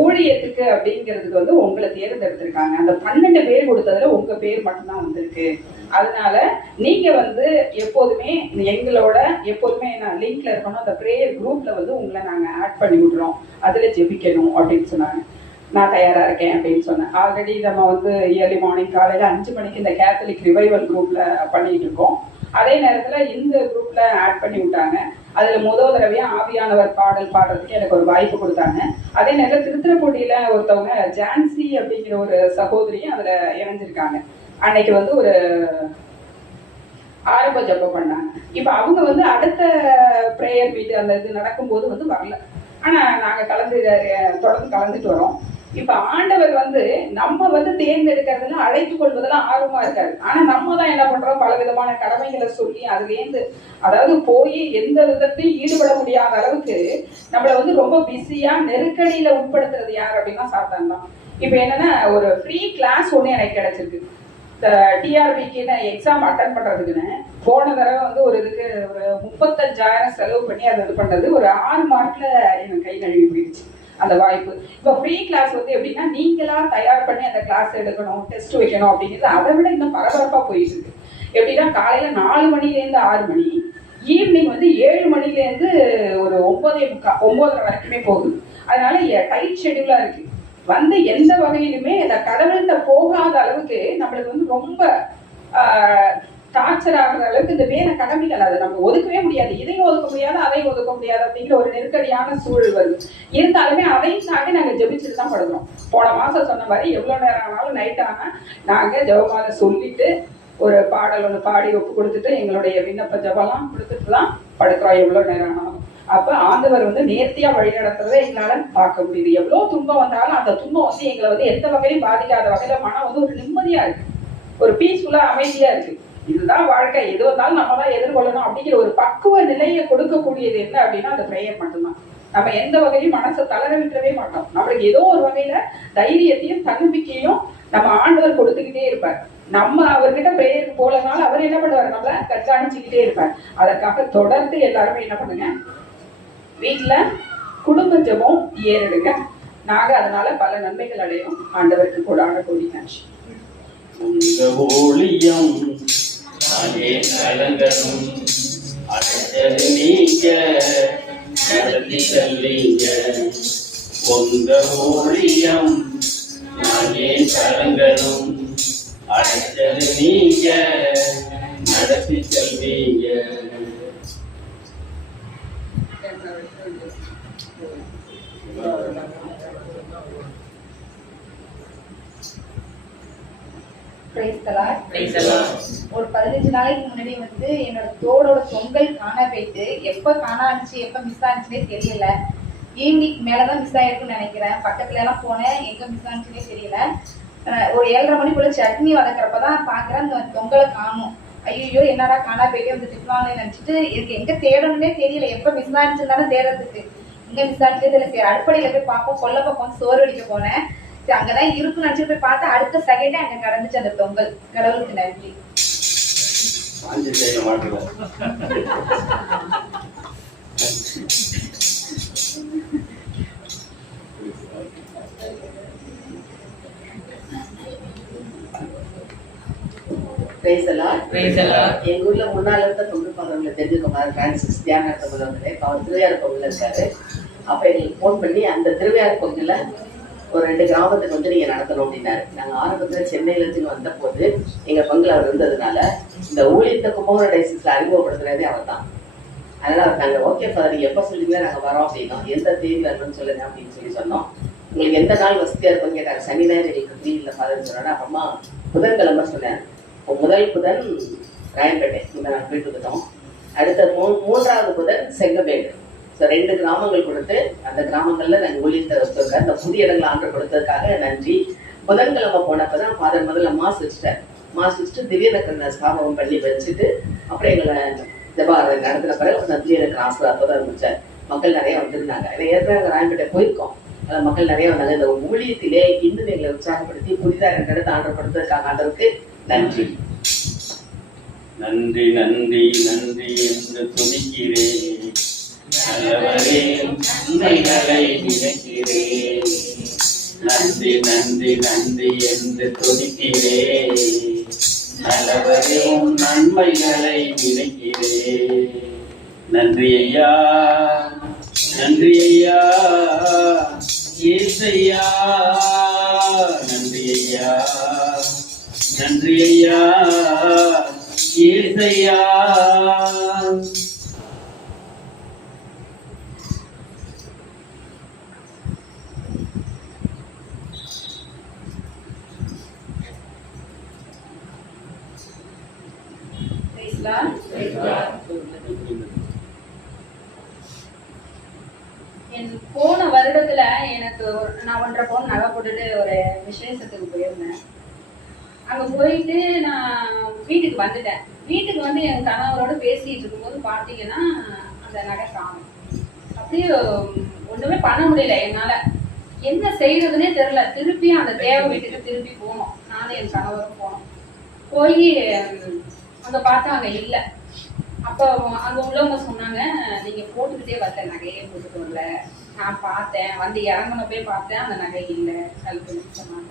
ஊழியத்துக்கு அப்படிங்கிறதுக்கு வந்து உங்களை தேர்ந்தெடுத்திருக்காங்க. அந்த 12 பேர் கொடுத்ததுல உங்க பேர் மட்டும்தான் வந்திருக்கு. அதனால நீங்க வந்து எப்போதுமே எங்களோட எப்போதுமே நான் லிங்க்ல இருக்கணும். அந்த ப்ரேயர் குரூப்ல வந்து உங்களை நாங்க ஆட் பண்ணி விடுறோம், அதுல ஜெபிக்கணும் அப்படின்னு சொன்னாங்க. நான் தயாரா இருக்கேன் அப்படின்னு சொன்னேன். ஆல்ரெடி நம்ம வந்து இயர்லி மார்னிங் காலையில 5 மணிக்கு இந்த கேத்தலிக் ரிவைவல் குரூப்ல பண்ணிட்டு இருக்கோம். அதே நேரத்துல இந்த குரூப்ல ஆட் பண்ணி விட்டாங்க. அதுல முதல் தடவையா ஆவியானவர் பாடல் பாடுறதுக்கு எனக்கு ஒரு வாய்ப்பு கொடுத்தாங்க. அதே நேரத்தில் திருத்துறைப்பூண்டியில ஒருத்தவங்க ஜான்சி அப்படிங்கிற ஒரு சகோதரியும் அதுல இணைஞ்சிருக்காங்க. அன்னைக்கு வந்து ஒரு ஆரம்ப ஜபம் பண்ணாங்க. இப்ப அவங்க வந்து அடுத்த பிரேயர் மீட் அந்த இது நடக்கும்போது வந்து வரல. ஆனா நாங்க தொடர்ந்து கலந்துட்டு வரோம். இப்ப ஆண்டவர் வந்து நம்ம வந்து தேர்ந்தெடுக்கிறதுல அழைத்து கொள்வதெல்லாம் ஆர்வமா இருக்காரு. ஆனா நம்ம தான் என்ன பண்றோம், பல விதமான கடமைகளை சொல்லி அதுலேருந்து அதாவது போய் எந்த விதத்தையும் ஈடுபட முடியாத அளவுக்கு நம்மளை வந்து ரொம்ப பிஸியா நெருக்கடியில உட்படுத்துறது யார் அப்படின்னா சாத்தான் தான். இப்ப என்னன்னா ஒரு ஃப்ரீ கிளாஸ் ஒண்ணு எனக்கு கிடைச்சிருக்கு. இந்த டிஆர்பிக்கு எக்ஸாம் அட்டன் பண்றதுக்குன்னு போன தடவை வந்து ஒரு இதுக்கு ஒரு 35,000 செலவு பண்ணி அதை இது பண்ணது ஒரு 6 மார்க்ல எனக்கு கை நழுவி போயிடுச்சு அந்த வாய்ப்பு. இப்போ ஃப்ரீ கிளாஸ் வந்து எப்படின்னா நீங்களா தயார் பண்ணி அந்த கிளாஸ் எடுக்கணும், டெஸ்ட் வைக்கணும் அப்படிங்கிறது அதை விட இன்னும் பரபரப்பா போயிட்டு இருக்கு. எப்படின்னா காலையில 4 மணிலேருந்து 6 மணி, ஈவினிங் வந்து 7 மணிலேருந்து ஒரு 9:30 வரைக்குமே போகுது. அதனால டைட் ஷெடியூலா இருக்கு. வந்து எந்த வகையிலுமே இந்த கடவுள்கிட்ட போகாத அளவுக்கு நம்மளுக்கு வந்து ரொம்ப டார்ச்சர் ஆகிற அளவுக்கு இந்த வேற கடமைகள் அதை நம்ம ஒதுக்கவே முடியாது. இதையும் ஒதுக்க முடியாது, அதையும் ஒதுக்க முடியாது அப்படிங்கிற ஒரு நெருக்கடியான சூழல் வருது. இருந்தாலுமே அதையும் தாண்டி நாங்கள் ஜெபிச்சுட்டு தான் படுக்கிறோம். போன மாசம் சொன்ன மாதிரி எவ்வளோ நேரம் ஆனாலும் நைட் ஆனால் நாங்கள் ஜெபமாலை சொல்லிட்டு ஒரு பாடல் ஒன்று பாடி ஒப்பு கொடுத்துட்டு எங்களுடைய விண்ணப்ப ஜபம்லாம் கொடுத்துட்டு தான் படுக்கிறோம் எவ்வளோ நேரம் ஆனாலும். அப்போ ஆண்டவர் வந்து நேர்த்தியா வழி நடத்துறதை எங்களால பார்க்க முடியுது. எவ்வளோ துன்பம் வந்தாலும் அந்த துன்பம் வந்து எங்களை வந்து எந்த வகையிலும் பாதிக்காத வகையில மனம் வந்து ஒரு நிம்மதியா இருக்கு, ஒரு பீஸ்ஃபுல்லா அமைதியா இருக்கு. இதுதான் வாழ்க்கை, எது வந்தாலும் நம்ம தான் எதிர்கொள்ளணும் அப்படிங்கிற ஒரு பக்குவ நிலையை கொடுக்கக்கூடியது என்ன அப்படின்னா அந்த பிரேயர் மட்டும்தான். நம்ம எந்த வகையிலும் மனசை தளர விட்டுறவே மாட்டோம். நம்மளுக்கு ஏதோ ஒரு வகையில தைரியத்தையும் தன்னம்பிக்கையும் நம்ம ஆண்டவர் கொடுத்துக்கிட்டே இருப்பார். நம்ம அவர்கிட்ட பிரேயருக்கு போலனாலும் அவர் என்ன பண்ணுவார், நம்மள கண்காணிச்சுக்கிட்டே இருப்பார். அதற்காக தொடர்ந்து எல்லாருமே என்ன பண்ணுங்க, வீட்டுல குடும்ப ஜெபம் ஏறிடுங்க. நாங்க அதனால பல நன்மைகள் அடையும். ஆண்டவருக்கு கூடான கூடி நன்றி. உங்க ஊழியம் நானே கலங்கரும் அடைச்சது நீங்க நடத்தி செல்வீங்க. உங்க ஊழியம் நானே கலங்கரும் அடைச்சது நீங்க நடத்தி செல்வீங்க. ஒரு 15 நாளைக்கு முன்னாடி வந்து என்னோட தோடோட தொங்கல் காண போயிட்டு, எப்ப காணாச்சு எப்ப மிஸ் ஆனிச்சுனே தெரியல. ஈவினிங் மேலதான் மிஸ் ஆயிருக்குன்னு நினைக்கிறேன். பக்கத்துல எல்லாம் போனேன், எங்க மிஸ் ஆனிச்சுனே தெரியல. ஒரு 7:30 மணிக்குள்ள சட்னி வதக்கிறப்பதான் பாக்குறேன் அந்த தொங்கலை காணும். ஐயோ என்னடா காணா போயிட்டே வந்து திட்டுவாங்கன்னு நினைச்சிட்டு எனக்கு எங்க தேடணும்னே தெரியல. எப்ப மிஸ் ஆனிச்சுன்னு தேடுறதுக்கு எங்க மிஸ் ஆனிச்சே தெரியல. சரி அடுப்படையில போய் பார்ப்போம், கொல்ல பக்கம் சோறு அடிக்க போனேன். அங்கதான் இருக்குன்னு நினைச்சிட்டு போய் பார்த்தா அடுத்த செகண்டே அங்க கடந்துச்சு அந்த பொங்கல். கடவுளுக்கு நன்றி. எங்க ஊர்ல முன்னால இருந்த தொண்டு பண்றவங்களை தெரிஞ்சுக்கோங்க. பிரான்சிஸ் தியானத்தை வந்து அவர் திருவையாறு கோவில்ல இருக்காரு. அப்ப எங்களுக்கு போன் பண்ணி அந்த திருவையாறு கோவில்ல ஒரு 2 கிராமத்துக்கு வந்து நீங்க நடத்தணும் அப்படின்னாரு. நாங்க ஆரம்பத்துல சென்னையில இருந்து வந்த போது எங்க பங்குல அவர் இருந்ததுனால இந்த ஊழியத்தை கும்பகோணம் டைசிஸ்ல அறிமுகப்படுத்துறதே அவர் தான். அதனால நாங்க ஓகே ஃபாதர் நீங்க எப்ப சொல்லுங்க நாங்க வரோம் அப்படின்னோம். எந்த தேதி வரணும்னு சொல்லுங்க அப்படின்னு சொல்லி சொன்னோம். உங்களுக்கு எந்த நாள் வசதியா இருக்கும்னு கேட்டாரு. சனி ஞாயிறு எங்களுக்கு ஃப்ரீ இல்லை ஃபாதர்னு சொன்னோன்னா அப்புறமா புதன்கிழமை சொன்னேன். முதல் புதன் ராயம்பேட்டை, இந்த நாள் போயிட்டு வந்துட்டோம். அடுத்த 3வது புதன் செங்கமேடு. 2 கிராமங்கள் கொடுத்து அந்த கிராமங்கள்ல நாங்கள் ஊழியத்தை வச்சிருக்காரு. அந்த புதிய இடங்களை ஆண்டு கொடுத்ததுக்காக நன்றி. புதன்கிழமை போனப்பதான் ஃபாதர் முதல்ல மாஸ் வச்சுட்டு திடீர்னு ஸ்தாபகம் பண்ணி வச்சுட்டு அப்புறம் எங்களை ஜபாரதை நடத்தின பிறகு திடீர்னு ஆசிரியர் ஆரம்பிச்சார். மக்கள் நிறைய வந்திருந்தாங்க. ஏற்கனவே ராயம்பேட்டை போயிருக்கோம். மக்கள் நிறைய வந்தாங்க. இந்த ஊழியத்திலே இன்னும் எங்களை உற்சாகப்படுத்தி புதிதாக 2 இடத்தை ஆண்டு கொடுத்ததுக்காக ஆண்டவருக்கு நன்றி. நன்றி நன்றி நன்றி என்று துணிக்கிறேன். நல்லவரே நன்மைகளை நினைக்கிறேன். நன்றி நன்றி நன்றி என்று துணிக்கிறேன். நல்லவரே நன்மைகளை நினைக்கிறேன். நன்றி ஐயா, நன்றி ஐயா, ஏசையா. நன்றி ஐயா, நன்றி ஐயா, ஏசையா. போன வருடத்துல எனக்கு நான் 1.5 பவுன் நகை போட்டுட்டு ஒரு விசேஷத்துக்கு போயிருந்தேன். அங்க போயிட்டு நான் வீட்டுக்கு வந்துட்டேன். வீட்டுக்கு வந்து என் கணவரோட பேசிட்டு இருக்கும்போது பாத்தீங்கன்னா அந்த நகை காணும். அப்படியே ஒண்ணுமே பண்ண முடியல என்னால. என்ன செய்யறதுன்னே தெரியல. திருப்பியும் அந்த தேவை வீட்டுக்கு திருப்பி போனோம். நானும் என் கணவரும் போனோம். போய் அங்க பார்த்தா அங்க இல்லை. அப்போ அங்க உள்ளவங்க சொன்னாங்க, நீங்க போட்டுக்கிட்டே வரல, நகையே போட்டுட்டு வரல. நான் பார்த்தேன், வந்து இறங்கின போய் பார்த்தேன், அந்த நகை இல்லை கல்புன்னு சொன்னாங்க.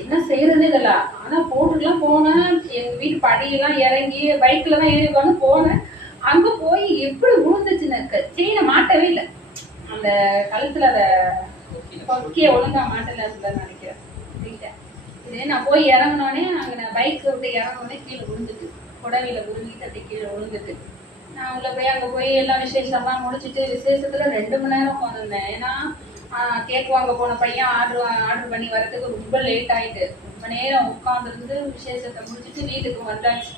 என்ன செய்யறதுன்னு தெரியல. ஆனா போட்டுக்கலாம் போனேன். எங்க வீட்டு படியெல்லாம் இறங்கி பைக்ல தான் ஏறி வந்து போனேன். அங்க போய் எப்படி விழுந்துச்சுன்னு செயினை மாட்டவே இல்லை. அந்த கழுத்துல அத கொக்கிய ஒழுங்கா மாட்டல நினைக்கிறேன். இதே நான் போய் இறங்கினோடனே அங்க நான் பைக் விட்டு இறங்கினோடனே கீழே விழுந்துட்டு, புடவையில விழுந்துட்டு அப்படி கீழே விழுந்துட்டு நான் உள்ள போய் அங்க போய் எல்லாம் விசேஷம்லாம் முடிச்சுட்டு விசேஷத்துல 2 மணி நேரம் உட்காந்துருந்தேன். ஏன்னா கேக் வாங்க போன பையன் ஆர்டர் பண்ணி வரதுக்கு ரொம்ப லேட் ஆயிட்டு ரொம்ப நேரம் உட்காந்துருந்து விசேஷத்தை முடிச்சுட்டு வீட்டுக்கு வந்தாச்சு.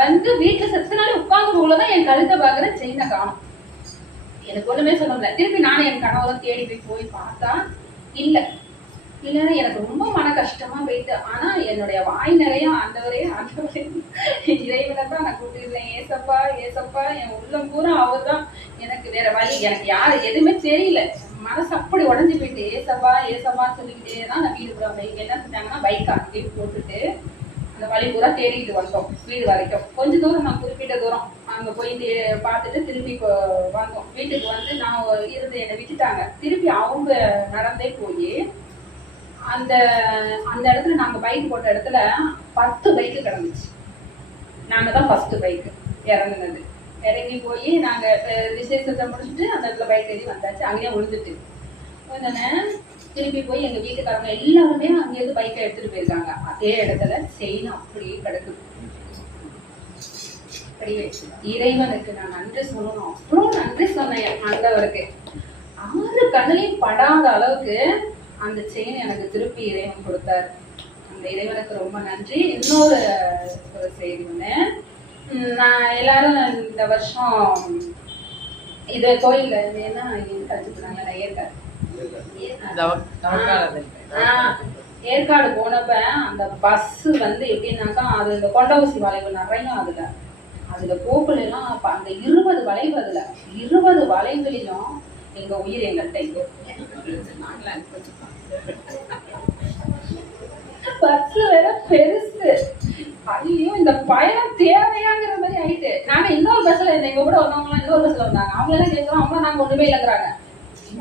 வந்து வீட்டுல செத்தனாலே உட்கார்ந்து போலதான் என் கழுத்தை பாக்குறேன், செயினை காணும். எனக்கு ஒண்ணுமே சொல்ல முடியல. திருப்பி நானும் என் கணவரும் தேடி போய் பார்த்தா இல்ல. இல்லைன்னா எனக்கு ரொம்ப மன கஷ்டமா போயிட்டு. ஆனா என்னுடைய வாய் நிறைய ஆண்டவரே ஆண்டவரே இறைவனை தான் நான் கூப்பிட்டுருந்தேன். ஏசப்பா ஏசப்பா, என் உள்ளம் பூரா அவர் தான். எனக்கு வேற வழி, எனக்கு யாரு எதுவுமே தெரியல. மனசு அப்படி உடஞ்சி போயிட்டு ஏசப்பா ஏசப்பான்னு சொல்லிக்கிட்டே தான் நான் வீடு பூரா என்ன செஞ்சாங்கன்னா பைக் அங்கே போட்டுட்டு அந்த வழி பூரா தேடிக்கிட்டு வந்தோம் வீடு வரைக்கும். கொஞ்ச தூரம், நான் குறிப்பிட்ட தூரம் அங்க போய் பார்த்துட்டு திருப்பி வந்தோம். வீட்டுக்கு வந்து நான் இருந்து என்னை விட்டுட்டாங்க. திருப்பி அவங்க நடந்தே போய் அந்த அந்த இடத்துல நாங்க பைக் போட்ட இடத்துல 10 பைக்கு கிடந்துச்சு. நாங்க தான் ஃபர்ஸ்ட் பைக்கு இறங்குனது. இறங்கி போய் நாங்க விசேஷத்தை முடிச்சுட்டு அந்த இடத்துல பைக் ஏறி வந்தாச்சு. அங்கேயே விழுந்துட்டு உடனே திருப்பி போய் எங்க வீட்டுக்காரங்க எல்லாருமே அங்கேயிருந்து பைக்கை எடுத்துட்டு போயிருக்காங்க. அதே இடத்துல செயின் அப்படியே கிடக்குது. அப்படியே இறைவனுக்கு நான் நன்றி சொல்லணும். அவ்வளோ நன்றி சொன்னேன் ஆண்டவருக்கு. 6 கண்ணிலையும் படாத அளவுக்கு அந்த செயின் எனக்கு திருப்பி இறைவன் கொடுத்தாரு. அந்த இறைவனுக்கு ரொம்ப நன்றி. இன்னொரு ஒரு செய்தி ஒண்ணு, நான் எல்லாரும் இந்த வருஷம் இது கோயில்ல என்ன கழிச்சுட்டாங்க, ஏற்காடு போனப்ப அந்த பஸ் வந்து எப்படின்னாக்கா அது இந்த கொண்ட ஊசி வளைவு நிறைய அதுல போக்குல எல்லாம் அந்த 20 வளைவு, அதுல 20 வளைவுகளிலும் எங்க உயிர் எங்கள்கிட்ட பஸ் வேற பெருசு. ஐயோ, இந்த பயணம் தேவையாங்கிற மாதிரி ஆயிட்டு. நாங்க இன்னொரு பஸ்ல எங்க கூட வந்தவங்க இன்னொரு பஸ்ல வந்தாங்க. அவங்க எல்லாம் கேட்கிறோம், அவங்க நாங்க ஒண்ணுமே இல்லைங்கிறாங்க.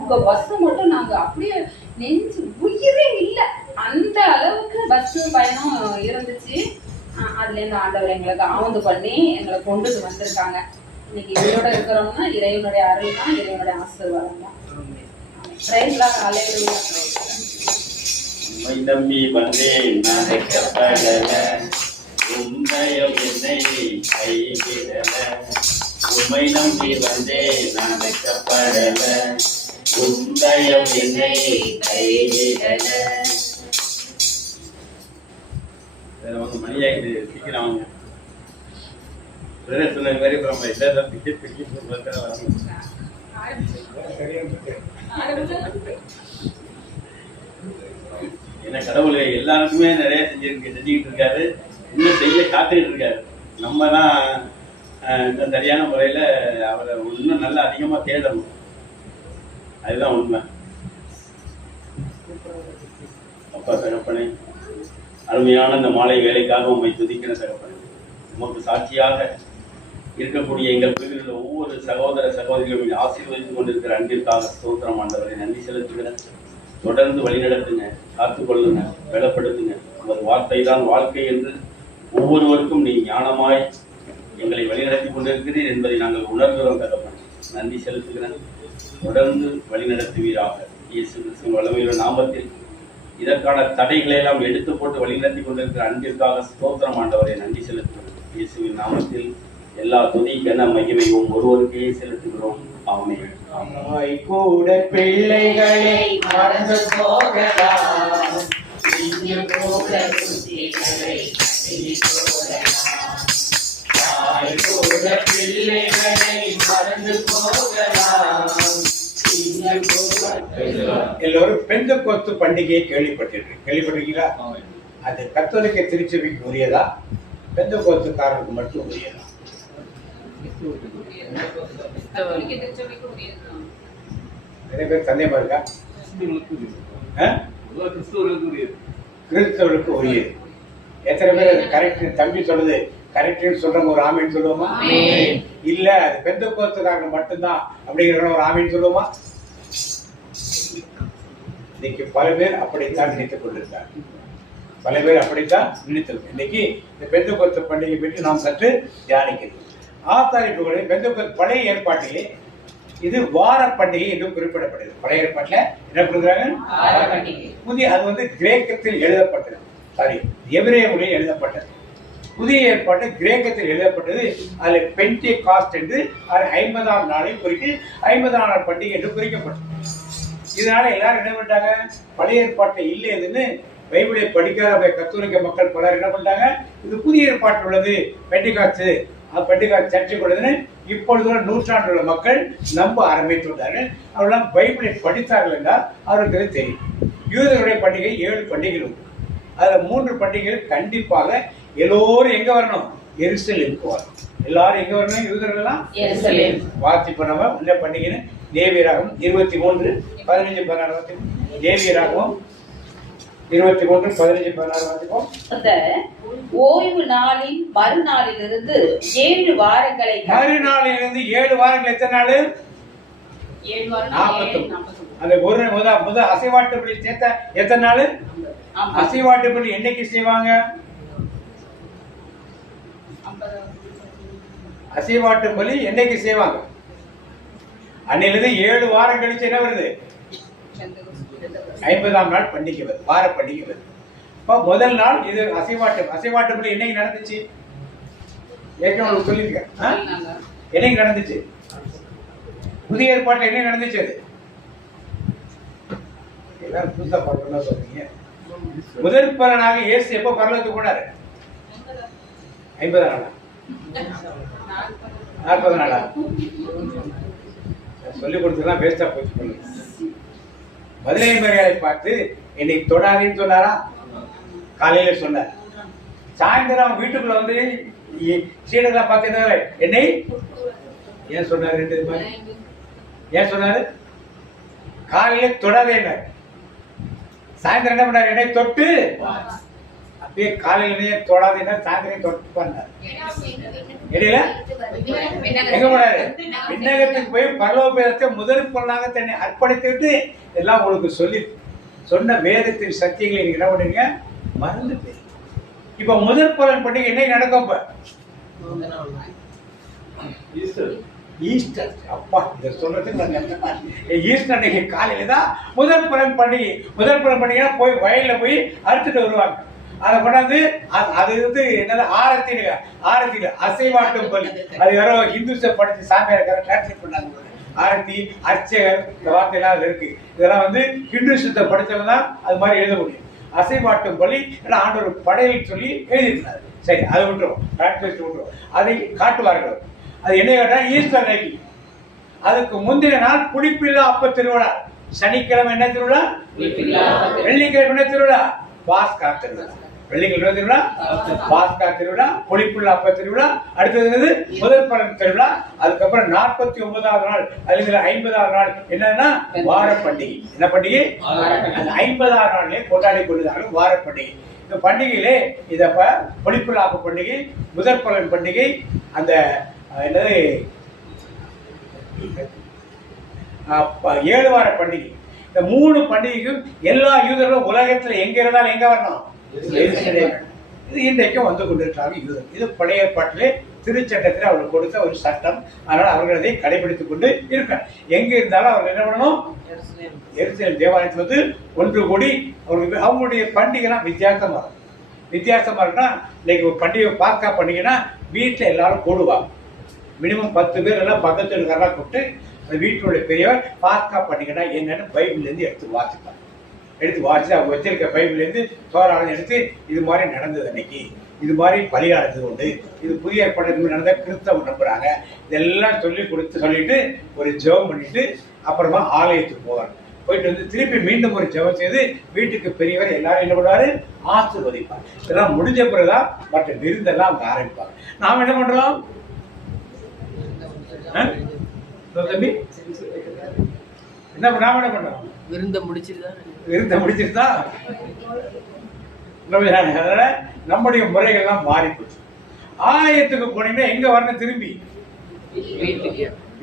உங்க பஸ் மட்டும் நாங்க அப்படியே நெஞ்சு உயிரே இல்லை, அந்த அளவுக்கு பஸ் பயணம் இருந்துச்சு. அதுல இருந்து ஆண்டவர் எங்களுக்கு ஆவந்து பண்ணி எங்களை கொண்டுட்டு வந்திருக்காங்க. இன்னைக்கு இதோட இருக்கிறோம்னா இறைவனுடைய அருள் தான், இறைவனுடைய ஆசீர்வாதம் தான். உம்மை நம்பி வந்தேன் நான் வெட்கப்படல, உம்மையும் என்னை கைவிடல. உம்மை நம்பி வந்தேன் நான் வெட்கப்படல, உம்மையும் என்னை கைவிடல. மணியாயிட்டு சீக்கிரம் வாங்க. சொன்ன மாதிரி நம்ம எல்லாரும் டிக்கெட் ஏன்னா கடவுள் எல்லாருக்குமே நிறைய செஞ்சுக்கிட்டு இருக்காரு, இன்னும் செய்ய காத்துக்கிட்டு இருக்காரு. நம்ம தான் இந்த சரியான முறையில அவரை இன்னும் நல்லா அதிகமா தேடணும். அதுதான் உண்மை. அப்பா தகப்பனே, அருமையான இந்த மாலை வேலைக்காக உண்மை துதிக்கிற தகப்பனே, உமக்கு சாட்சியாக இருக்கக்கூடிய எங்கள் வீடுகளில் ஒவ்வொரு சகோதர சகோதரிகளும் ஆசீர்வதித்துக் கொண்டிருக்கிற அன்பிற்காக ஸ்தோத்திரம் ஆண்டவரை நன்றி செலுத்துகிறேன். தொடர்ந்து வழிநடத்துங்க, காத்துக்கொள்ளுங்க, பலப்படுத்துங்க. உங்கள் வார்த்தை தான் வாழ்க்கை என்று ஒவ்வொருவருக்கும் நீ ஞானமாய் எங்களை வழிநடத்தி கொண்டிருக்கிறீர் என்பதை நாங்கள் உணர்கிறோம் தகப்பன். நன்றி செலுத்துகிறேன். தொடர்ந்து வழிநடத்துவீராக. இயேசு கிறிஸ்துவின் வல்லமையுள்ள நாமத்தில் இதற்கான தடைகளை எல்லாம் எடுத்து போட்டு வழிநடத்தி கொண்டிருக்கிற அன்பிற்காக ஸ்தோத்திரம் ஆண்டவரை நன்றி செலுத்துகிறேன். இயேசுவின் நாமத்தில் எல்லா துதி கன மகிமையும் ஒருவருக்கே செலுத்துகிறோம். ஆமென். கூட பிள்ளைகளை மறந்து போகலாம், இங்கு போக புத்திகளை கூட பிள்ளைகளை மறந்து போகலாம். எல்லோரும் பெந்தெக்கோஸ்து பண்டிகையை கேள்விப்பட்டிருக்கீங்களா? அது கத்தோலிக்க திருச்சபைக்கு உரியதா, பெந்தெக்கோஸ்துக்காரருக்கு மட்டும் உரியதா? நிறைய பேர் சந்தேகமா இருக்கா? கிறிஸ்தவர்களுக்கு உரியது. எத்தனை பேர் அது கரெக்ட்? தம்பி சொல்லுது கரெக்ட்னு சொல்றவங்க ஒரு ஆமீன் சொல்லுவோமா? இல்ல அது பெந்தெக்கோஸ்துக்காரங்க மட்டும்தான் அப்படிங்கிற ஒரு ஆமீன் சொல்லுவோமா? இன்னைக்கு பல பேர் அப்படித்தான் நினைத்துக் கொண்டிருக்காங்க. பல பேர் அப்படித்தான் நினைத்திருக்கோம். இன்னைக்கு இந்த பெந்தெக்கோஸ்து பண்டிகை பற்றி நாம் சற்று தியானிக்கிறோம். ஆசாரிப்புகளை பெந்தெக்கோஸ்து பழைய ஏற்பாட்டிலே இது வார பண்டிகை என்று குறிப்பிடப்படுது. பழைய ஏற்பாட்டில் என்ன கொடுக்குறாங்க? புதிய அது வந்து கிரேக்கத்தில் எழுதப்பட்டது, சாரி எபிரேய மொழியில் எழுதப்பட்டது. புதிய ஏற்பாட்டு கிரேக்கத்தில் எழுதப்பட்டது. அதில் பெண்டெகாஸ்ட் என்று 50ஆம் நாளை குறித்து 50ஆம் நாள் பண்டிகை என்று குறிக்கப்பட்டது. இதனால எல்லாரும் என்ன பண்ணிட்டாங்க? பழைய ஏற்பாட்டை இல்லைன்னு பைபிளை படிக்காத கத்தோலிக்க மக்கள் பலர் என்ன பண்ணிட்டாங்க? இது புதிய ஏற்பாட்டில் உள்ளது, பெண்டெகாஸ்ட் சர்ச்சைக்கு உள்ளதுன்னு இப்பொழுது நூற்றாண்டுள்ள மக்கள் நம்ப ஆரம்பித்துள்ளார்கள். அவர்களாம் பைபிளை படித்தார்கள் என்றால் அவர்களுக்கு தெரியும். யூதருடைய பண்டிகை 7 பண்டிகைகள் உண்டு. அதுல 3 பண்டிகைகள் கண்டிப்பாக எல்லோரும் எங்க வரணும்? எருசலேமுக்கு வரணும். எல்லாரும் எங்க வரணும்? யூதர்கள்லாம் எருசலேம். வாசிப்போம். நம்ம இந்த பண்டிகைன்னு லேவியராகமம் 23:15-16 வாசிப்போம். லேவியராகமம் 23:15-16 வாசிப்போம். அந்த ஓய்வு நாளின் மறுநாளிலிருந்து 7 வாரங்களை மறுநாளிலிருந்து 7 வாரங்கள் எத்தனை நாள்? 7 வாரம் 49. அந்த ஒரு முதல் அசைவாட்டு பலி சேர்த்த எத்தனை நாள்? அசைவாட்டு பலி என்னைக்கு செய்வாங்க? அசைவாட்டு பலி என்னைக்கு செய்வாங்க? அன்னையிலிருந்து 7 வாரம் கழிச்சு என்ன வருது? 50ஆம் நாள் பண்டிகை வருது, வார பண்டிகை வருது. இப்போ முதல் நாள் இது அசைவாட்டு பலி என்னைக்கு நடந்துச்சு? ஏற்கனவே சொல்லியிருக்கேன். என்னைக்கு நடந்துச்சு? புதிய ஏற்பாட்டில் என்ன நடந்துச்சு? அது எல்லாரும் புதுசா பார்க்கணும் சொல்றீங்க. முதல் பலனாக இயேசு எப்போ பரலோகத்துக்கு போனாரு? 50 நாளா? 40 நாளா? சொல்லிக் கொடுத்ததெல்லாம் வேஸ்டா போச்சு சொல்லுங்க. மதுரை மரியாதை பார்த்து என்னை தொடாதேன்னு சொன்னாரா? காலையில சொன்னார். சாயந்தரம் வீட்டுக்குள்ள வந்து சீடெல்லாம் பார்த்து என்னை ஏன் சொன்னாரு? 2 மாதிரி ஏன் சொன்னாரு? காலையில தொடாதேன்னாரு. சாயந்தரம் என்ன பண்ணாரு? என்னை தொட்டு அப்படியே காலையிலேயே தொடாதேன்னா சாயந்தரம் தொட்டு பண்ணார். இடையில எங்க போனாரு? விண்ணகத்துக்கு போய் பரலோகத்தை முதல் பொருளாக தன்னை அர்ப்பணித்துட்டு எல்லாம் உங்களுக்கு சொல்லி சொன்ன வேதத்தின் சத்தியங்களை நீங்க என்ன பண்ணுங்க? மறந்து போய் இப்ப முதல் பலன் பண்டிகை என்னைக்கு நடக்கும்? ஈஸ்டர். அப்பா இதை சொல்றதுக்கு ஈஸ்டர் அன்னைக்கு காலையில தான் முதல் பலன் பண்டிகை. முதல் பலன் பண்டிகை போய் வயல்ல போய் அறுத்துட்டு வருவாங்க. அதை கொண்டாந்து அது வந்து என்னது? ஆரத்தி அசைவாட்டும் பலி. அது யாரோ இந்துஸை படிச்சு சாமியார் டிரான்ஸ்லேட் பண்ணாங்க. ஆரத்தி, அர்ச்சகர், இந்த வார்த்தையெல்லாம் அதுல இருக்கு. இதெல்லாம் வந்து ஹிந்துசத்தை படிச்சவங்க தான் அது மாதிரி எழுத முடியும். அசைவாட்டும் பலி ஆண்டவர் படையல் சொல்லி எழுதியிருந்தாரு. சரி, அதை விட்டுரும், டிரான்ஸ்லேட் விட்டுரும். அதை காட்டுவார்கள். அது என்ன கேட்டா ஈஸ்டர் அன்னைக்கு. அதுக்கு முந்தின நாள் புளிப்பில்லா அப்ப திருவிழா. சனிக்கிழமை என்ன திருவிழா? வெள்ளிக்கிழமை என்ன திருவிழா? பாஸ்கா திருவிழா. வெள்ளிக்கிழமை திருவிழா, பாஸ்கா திருவிழா, புளிப்புள்ள அப்ப திருவிழா. அடுத்தது முதல் பலன் திருவிழா. அதுக்கப்புறம் 49ஆவது நாள் அல்லது 50ஆவது நாள் என்னன்னா வார பண்டிகை. என்ன பண்டிகை? அந்த 50ஆவது நாள்லயே கொண்டாடி கொள்ளுதாங்க வார பண்டிகை. இந்த பண்டிகையிலே இதப்ப புளிப்புள்ள அப்ப பண்டிகை, முதல் பலன் பண்டிகை, அந்த என்னது 7 வார பண்டிகை. இந்த 3 பண்டிகைக்கும் எல்லா யூதர்களும் உலகத்துல எங்க இருந்தாலும் எங்க வரணும்? இது இன்றைக்கும் வந்து கொண்டிருக்கிறாங்க யூதர். இது பழைய ஏற்பாட்டிலே திருச்சட்டத்தில் அவர்கள் கொடுத்த ஒரு சட்டம். அதனால் அவர்கள் அதை கடைபிடித்துக் கொண்டு இருக்கிறார். எங்க இருந்தாலும் அவர்கள் என்ன பண்ணணும்? எருசலேம் தேவாலயத்தில் வந்து ஒன்று கூடி அவர்களுக்கு அவங்களுடைய பண்டிகைலாம் வித்தியாசமா இருக்குன்னா இன்னைக்கு ஒரு பண்டிகை பாஸ்கா பண்டிகைன்னா வீட்டில் எல்லாரும் கூடுவாங்க. மினிமம் 10 பேர் எல்லாம் பக்கத்தில் இருக்கிறதா கூப்பிட்டு அந்த வீட்டுடைய பெரியவர் பாஸ்கா பண்டிகைன்னா என்னன்னு பைபிள்லேருந்து எடுத்து வாசிப்பாங்க. எடுத்து வாசி அவங்க வச்சிருக்க பைபிள்லேருந்து தோராளம் எடுத்து இது மாதிரி நடந்தது அன்னைக்கு, இது மாதிரி பலியாடுறது உண்டு, இது புதிய ஏற்பாடு நடந்த கிறிஸ்தவம் நம்புறாங்க. இதெல்லாம் சொல்லிட்டு ஒரு ஜெபம் பண்ணிட்டு அப்புறமா ஆலயத்துக்கு போவாங்க. போயிட்டு வந்து திருப்பி மீண்டும் ஒரு ஜெபம் செய்து வீட்டுக்கு பெரியவர் எல்லாரும் என்ன பண்ணுவாரு? ஆசீர்வதிப்பார். இதெல்லாம் முடிஞ்ச பிறகுதான் மற்ற விருந்தெல்லாம் அவங்க ஆரம்பிப்பாங்க. நாம் என்ன பண்றோம்? தம்பி நாம என்ன பண்றோம்? விருந்த முடிச்சிருந்தா அதனால நம்முடைய முறைகள்லாம் மாறி போச்சு. ஆலயத்துக்கு போனீங்கன்னா எங்க வரணும்? திரும்பி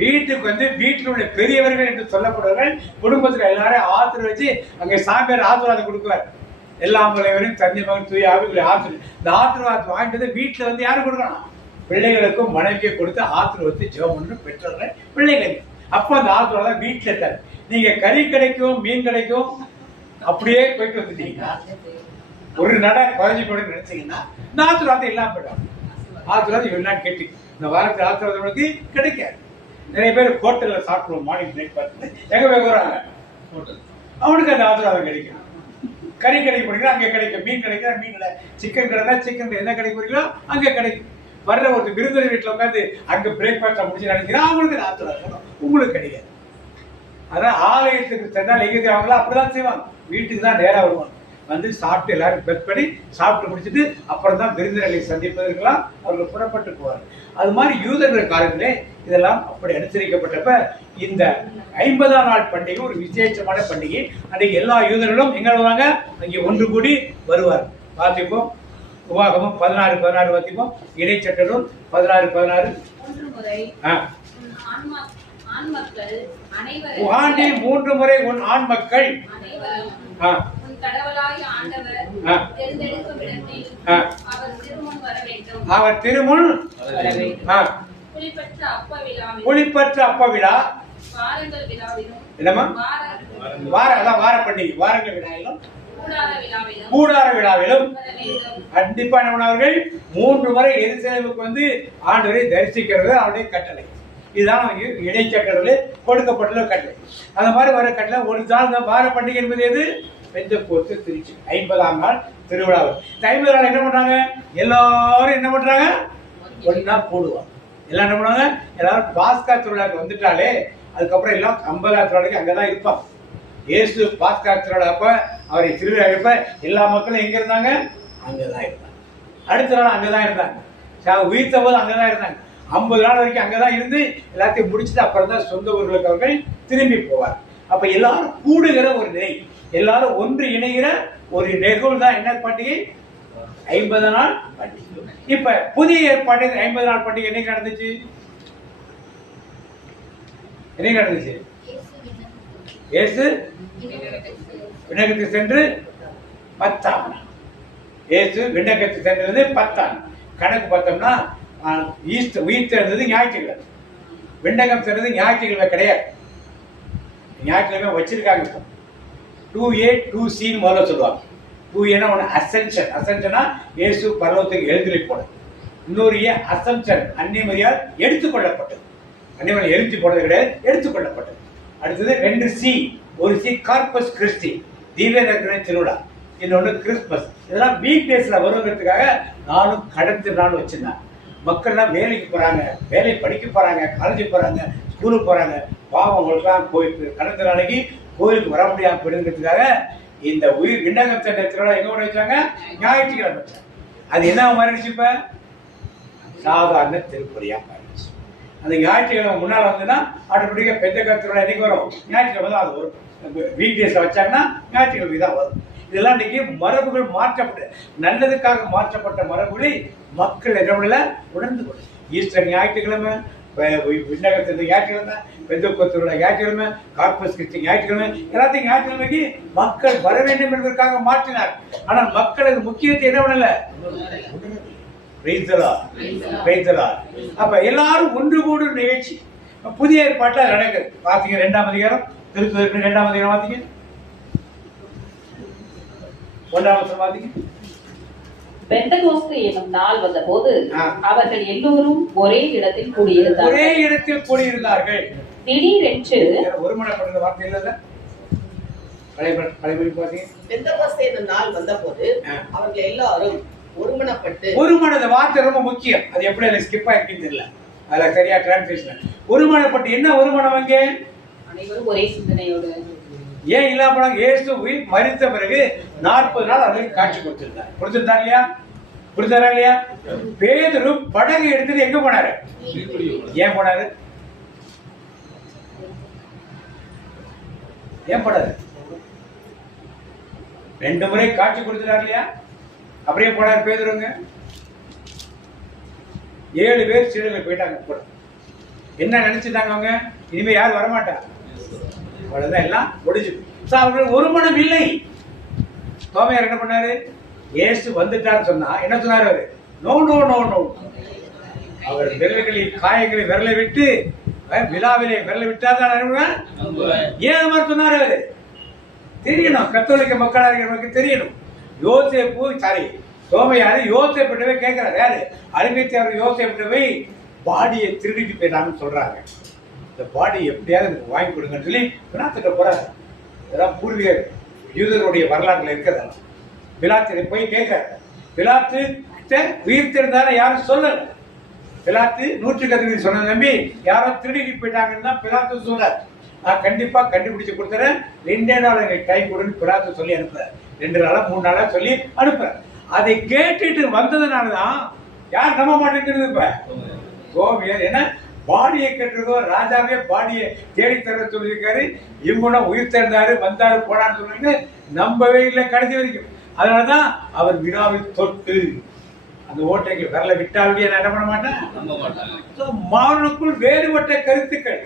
வீட்டுக்கு வந்து வீட்டில் உள்ள பெரியவர்கள் என்று சொல்லப்படுவர்கள் குடும்பத்துல எல்லாரும் ஆசீர்வதிச்சு அங்க சாமியார் ஆசீர்வாதம் கொடுக்குவார். எல்லா முறைவரையும் தந்தை மகன் தூய ஆவிகளை ஆசீர்வாதம். இந்த ஆசீர்வாதம் வாங்கிட்டு வீட்டுல வந்து யாரும் கொடுக்கணும்? பிள்ளைகளுக்கும் மனைவியை கொடுத்து ஆசீர்வதித்து ஜெபம் பண்ணி பெற்றோர்கள் பிள்ளைகளுக்கு. அப்ப அந்த ஆசீர்வாதம் வீட்டுல இருக்காது. நீங்க கறி கிடைக்கும், மீன் கிடைக்கும், அப்படியே போயிட்டு வந்துட்டீங்கன்னா ஒரு நட குறைஞ்சி போயிட்டு நினைச்சீங்கன்னா இந்த ஆசீர்வாதம் எல்லாம் போயிடும். ஆசீர்வாதம் இவெல்லாம் கேட்டு இந்த வாரத்தில் ஆசீர்வாதம் கிடைக்காது. நிறைய பேர் ஹோட்டல்ல சாப்பிடுவோம் மார்னிங் பிரேக்ஃபாஸ்ட். எங்க போய் போறாங்க? ஹோட்டல். அவனுக்கு அந்த ஆசீர்வாதம் கிடைக்கும். கறி கிடைக்க போறீங்களா அங்கே கிடைக்கும், மீன் கிடைக்கிற மீன்ல, சிக்கன் கிடைக்கா சிக்கன் என்ன கிடைக்க போறீங்களோ அங்கே கிடைக்கும். வர்ற ஒரு விருந்தினர் வீட்டில் உட்காந்து அங்கே பிரேக்ஃபாஸ்ட் முடிச்சு நினைக்கிறா அவங்களுக்கு ஆசீர்வாதம் உங்களுக்கு கிடைக்காது. அதான் ஆலயத்துக்கு சென்றால் எங்க செய்வாங்களோ அப்படிதான் செய்வாங்க. வீட்டுக்கு தான் நேராக வருவாங்க. வந்து சாப்பிட்டு எல்லாரும் பெட் பண்ணி சாப்பிட்டு முடிச்சுட்டு அப்புறம் தான் விருந்தினர்களை சந்திப்பதற்கெல்லாம் அவர்கள் புறப்பட்டு போவார். அது மாதிரி யூதர்கள் காலத்திலே இதெல்லாம் அப்படி அனுசரிக்கப்பட்டப்ப இந்த 50ஆம் நாள் பண்டிகை ஒரு விசேஷமான பண்டிகை. அன்றைக்கு எல்லா யூதர்களும் எங்க வருவாங்க? அங்கே ஒன்று கூடி வருவார். பார்த்திப்போம் உபாகமும் 16:16 பார்த்திப்போம். இடைச்சட்டரும் 16:16. ஆண்டில் 3 முறை உன் ஆண் மக்கள் அவர் திருமுன் புளிப்பற்ற அப்ப விழா என்னமா வார பண்டிகை வாரங்கள் விழாவிலும் கூடார விழாவிலும் கண்டிப்பா அவர்கள் 3 முறை எருசலேமுக்கு வந்து ஆண்டவரை தரிசிக்கிறது அவருடைய கட்டளை. இதுதான் இடைச்சட்டத்தில் கொடுக்கப்பட்டுள்ள கட்டளை. அந்த மாதிரி வர கட்டளை ஒரு நாள் வார பண்டிகை என்பது எது? பெந்தெக்கோஸ்து திருச்சி 50ஆம் நாள் திருவிழா. 50 நாள் என்ன பண்றாங்க? எல்லாரும் என்ன பண்றாங்க? ஒன்னா கூடுவாங்க. எல்லாம் என்ன பண்ணுவாங்க? எல்லாரும் பாஸ்கா திருவிழாக்கு வந்துட்டாலே அதுக்கப்புறம் எல்லாம் 50ஆம் திருவிழாக்கு அங்கதான் இருப்பாங்க. இயேசு பாஸ்கா திருவிழா அப்ப அவரை திருவிழா இருப்ப எல்லா மக்களும் எங்க இருந்தாங்க? அங்கதான் இருந்தாங்க. அடுத்த நாள் அங்கதான் இருந்தாங்க. உயிர்த்த போது அங்கதான் இருந்தாங்க. 50 நாள் வரைக்கும் அங்கதான் இருந்து எல்லாத்தையும் முடிச்சுட்டு அப்புறம் தான் சொந்த ஊர்களுக்கு அவர்கள் திரும்பி போவார். அப்ப எல்லாரும் கூடுகிற ஒரு நிலை, எல்லாரும் ஒன்று இணைகிற ஒரு நிகழ்வு தான் என்ன பண்டிகை? 50 நாள் பண்டிகை. இப்ப புதிய ஏற்பாடு 50 நாள் பண்டிகை என்னைக்கு நடந்துச்சு? என்னைக்கு நடந்துச்சு? இயேசு விண்ணகத்துக்கு சென்று 10ஆம் நாள். இயேசு விண்ணகத்துக்கு சென்றது 10ஆம் நாள். கணக்கு பார்த்தோம்னா உயிர்த்து இருந்தது ஞாயிற்றுக்கிழமை. விண்ணகம் சென்றது ஞாயிற்றுக்கிழமை கிடையாது. ஞாயிற்றுக்கிழமை வச்சிருக்காங்க. 2A 2C முதல்ல சொல்லுவாங்க. 2A ஒன்று அசென்ஷன். அசென்ஷனா இயேசு பரலோகத்துக்கு எழுந்தருளி போனது. இன்னொரு ஏ அசம்ஷன், அன்னிமரியால் எடுத்துக்கொள்ளப்பட்டது. அன்னிமரியால் எழுதி போனது கிடையாது, எடுத்துக்கொள்ளப்பட்டது. அடுத்தது 2C. ஒரு சி கார்பஸ் கிறிஸ்டி, தீபேந்திர திருவிழா. இன்னொன்று கிறிஸ்துமஸ். இதெல்லாம் வீக் டேஸ்ல வருவதற்காக நானும் கடந்த நாள் வச்சிருந்தாங்க. மக்கள்லாம் வேலைக்கு போறாங்க, வேலை படிக்க போறாங்க, காலேஜுக்கு போறாங்க, ஸ்கூலுக்கு போறாங்க. பாவம் அவங்களுக்குலாம் போயிட்டு கடந்த நாளைக்கு கோயிலுக்கு வர முடியாம போயிடுங்கிறதுக்காக இந்த உயிர் விண்ணகம் சென்ற திருவிழா எங்க கொண்டு வச்சாங்க? ஞாயிற்றுக்கிழமை வச்சாங்க. அது என்ன மாறிடுச்சு? இப்ப சாதாரண திருப்பதியா மாறிடுச்சு. அந்த ஞாயிற்றுக்கிழமை முன்னால் வந்துன்னா ஆட்டோமேட்டிக்கா பெந்தேகோஸ்து திருவிழா என்னைக்கு வரும்? ஞாயிற்றுக்கிழமை தான் அது வரும். வீக் டேஸ்ல வச்சாங்கன்னா ஞாயிற்றுக்கிழமை தான் வரும். இதெல்லாம் இன்னைக்கு மரபுகள் மாற்றப்பட்டு நல்லதுக்காக மாற்றப்பட்ட மரபுகளை மக்கள் என்னவிடல உணர்ந்து கொள்ள. ஈஸ்டர் ஞாயிற்றுக்கிழமை, விண்ணகத்தின் ஞாயிற்றுக்கிழமை, பெந்தெக்கோஸ்து ஞாயிற்றுக்கிழமை, கார்பஸ் கிறிஸ்டி ஞாயிற்றுக்கிழமை, எல்லாத்தையும் ஞாயிற்றுக்கிழமைக்கு மக்கள் வர வேண்டும் என்பதற்காக மாற்றினார். ஆனால் மக்கள் அது முக்கியத்தை என்ன பண்ணல? அப்ப எல்லாரும் ஒன்று கூடும் நிகழ்ச்சி புதிய ஏற்பாட்டில் நடக்குது. பாத்தீங்க 2ஆம் அதிகாரம், திருத்துதற்கு 2ஆம் அதிகாரம் பாத்தீங்க, 1ஆம் வசனம் பாத்தீங்க. பெந்தெகோஸ்து என்னும் நாள் வந்தபோது அவர்கள் எல்லோரும் ஒரே இடத்தில் கூடியிருந்தார்கள். திடீரென்று ஒருமனப்படுற வார்த்தை இல்ல, பழைய பாத்தீங்க. பெந்தெகோஸ்து என்னும் நாள் வந்தபோது அவர்கள் எல்லாரும் ஒருமனப்பட்டு. ஒருமனத வார்த்தை ரொம்ப முக்கியம். அது எப்படி எனக்கு ஸ்கிப் ஆகிட்டு தெரியல, அதுல சரியா டிரான்ஸ்லேஷன். ஒருமனப்பட்டு என்ன ஒருமனம்? அங்கே அனைவரும் ஒரே சிந்தனையோடு. ஏன் இல்லாம போனாங்க? இயேசு மரித்த பிறகு 40 நாள் அவர்களுக்கு காட்சி கொடுத்திருந்தார் இல்லையா? கொடுத்தாரா இல்லையா? பேதுரு படகு எடுத்துட்டு எங்க போனாரு? ஏன் போனாரு? ஏன் போனாரு? 2 முறை காட்சி கொடுத்துட்டார் இல்லையா? அப்படியே போனார் பேதுருங்க. 7 பேர் சீடர்கள் போயிட்டாங்க கூட. என்ன நினைச்சிட்டாங்க அவங்க? இனிமே யாரும் வரமாட்டா, அவ்வளவுதான், எல்லாம் முடிஞ்சு. அவர்கள் ஒரு மனம் இல்லை. தோமையார் என்ன பண்ணாரு? இயேசு வந்துட்டான்னு சொன்னா என்ன சொன்னாரு அவரு? No no no no. அவர் விரல்களில் காயங்களை விரலை விட்டு விழாவிலே விரலை விட்டாதான் ஏன் மாதிரி சொன்னாரு அவரு? தெரியணும், கத்தோலிக்க மக்களாக தெரியணும். யோசேப்பு சாரி தோமையாரு யோசேப்பிட்டவே கேட்கிறாரு. யாரு? அரிமத்தியார் யோசேப்பிட்டவே பாடியை திருடிட்டு போயிட்டாங்கன்னு சொல்றாங்க. இந்த பாடி எப்படியாவது எனக்கு வாங்கி கொடுங்கன்னு சொல்லி பிலாத்துட்ட போறாரு. இதெல்லாம் பூர்வீக யூதருடைய வரலாற்றுல இருக்கிறதா. பிலாத்து போய் கேட்கிறார். பிலாத்து உயிர்த்திருந்தாரு யாரும் சொல்லல. பிலாத்து 100 கதிரீர் சொன்ன நம்பி யாரோ திருடிட்டு போயிட்டாங்கன்னு தான் பிலாத்து சொல்றாரு. நான் கண்டிப்பா கண்டுபிடிச்சு கொடுத்துறேன், 2 நாள் எனக்கு டைம் கொடுன்னு பிரார்த்தனை சொல்லி அனுப்புறேன். 2 நாளா 3 நாளா சொல்லி அனுப்புறேன். அதை கேட்டுட்டு வந்ததுனாலதான் யார் நம்ப மாட்டேங்கிறது. இப்ப கோவியர் என்ன பாடியை கேட்டுருக்கோ, ராஜாவே பாடியை தேடி தர சொல்லியிருக்காரு. இவங்க உயிர் திறந்தாரு, வந்தாரு, போனான்னு சொல்லிட்டு நம்பவே இல்லை கடைசி வரைக்கும். அதனாலதான் அவர் வினாவை தொட்டு அந்த ஓட்டைக்கு வரல விட்டாலுடைய நான் என்ன பண்ண மாட்டேன். மாணவனுக்குள் வேறுபட்ட கருத்துக்கள்.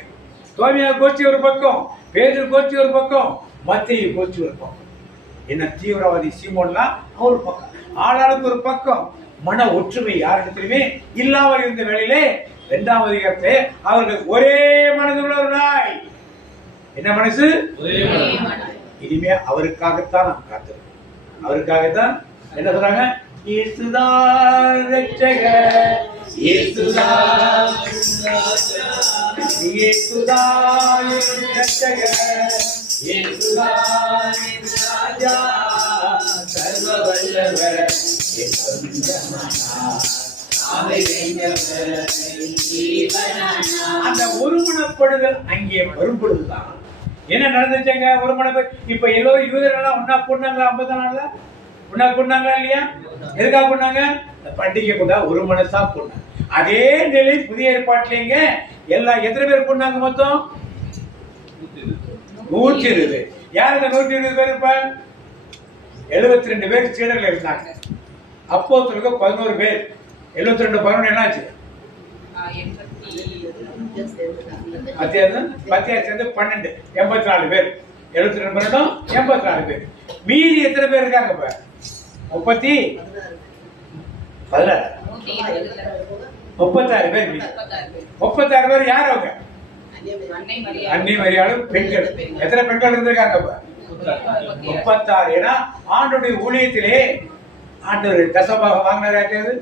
தோமியா கோச்சி ஒரு பக்கம், பேதர் கோச்சி ஒரு பக்கம், மத்திய கோச்சி ஒரு பக்கம், என்ன தீவிரவாதி சீமோன்லாம் ஒரு பக்கம், ஆளாளுக்கு ஒரு பக்கம். மன ஒற்றுமை யாரிடத்திலுமே இல்லாமல் இருந்த வேளையிலே 2ஆம் அதிகாரத்திலே அவர்கள் ஒரே மனதுள்ளவர்களாய். என்ன மனசு? இனிமே அவருக்காகத்தான் நாம் காத்திருக்கோம். அவருக்காகத்தான் என்ன சொல்றாங்க? இயேசுதான் ரட்சகர், இயேசுதான் இயேசுதான் ரட்சகர், இயேசுதான் ராஜா, சர்வ வல்லவர், அந்த ஒருமனப்படுதல் அங்கே வரும் பொழுதுதான் என்ன நடந்துச்சுங்க? ஒருமனப்படு. இப்ப எல்லோரும் யூதர்கள்லாம் ஒன்னா கூட்டினாங்களா? 50 நாள்ல ஒன்னா கூட்டினாங்களா இல்லையா? எதுக்காக கூட்டினாங்க? பண்டிகை கூட ஒரு மனசா கூட்டினாங்க. அதே நிலை புதிய ஏற்பாட்டிலேங்க எல்லாம் எத்தனை பேர் கூட்டினாங்க? மொத்தம் 120. யார் இந்த 120 பேர்? இப்ப 72 பேர் சீடர்கள் இருந்தாங்க. அப்போஸ்தலருக்கு 11 பேர். 72 11 என்னாச்சு? மத்தியார் சேர்ந்து 12, 84 பேர். 72 12 84 பேர். மீதி எத்தனை பேர் இருக்காங்க? இப்ப 36 பேர். 36 பேர் யார் அவங்க? அன்னை மரியாளும் பெண்கள். எத்தனை பெண்கள் இருந்திருக்காங்க? இப்ப 36. ஏன்னா ஆண்டுடைய ஊழியத்திலே ஆண்டவர் தசமாக வாங்கினாரு.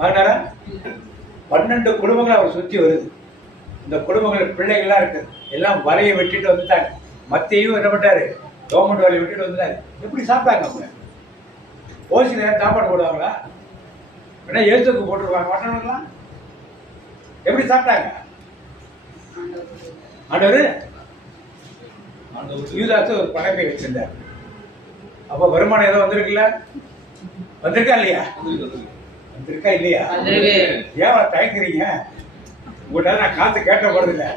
வாங்கினாரா? 12 குடும்பங்கள் அவர் சுற்றி வருது. இந்த குடும்பங்கள் பிள்ளைகள்லாம் இருக்கு. எல்லாம் வலையை வெட்டிட்டு வந்துட்டாங்க. மத்தையும் என்ன பண்ணாரு? கவர்மெண்ட் வலையை வெட்டிட்டு வந்துட்டாரு. எப்படி சாப்பிட்டாங்க அவங்க? ஓசில சாப்பாடு போடுவாங்களா? ஏன்னா எழுத்துக்கு போட்டுருவாங்க மற்றவங்களாம். எப்படி சாப்பிட்டாங்க? ஆண்டவர் யூதாசு ஒரு பணப்பை வச்சிருந்தார். அப்ப வருமானம் ஏதோ வந்திருக்குல்ல? வந்திருக்கா இல்லையா? வந்திருக்கா இல்லையா? ஏன் தயங்குறீங்க? உங்கள்கிட்ட நான் காசு கேட்ட போறது இல்லை.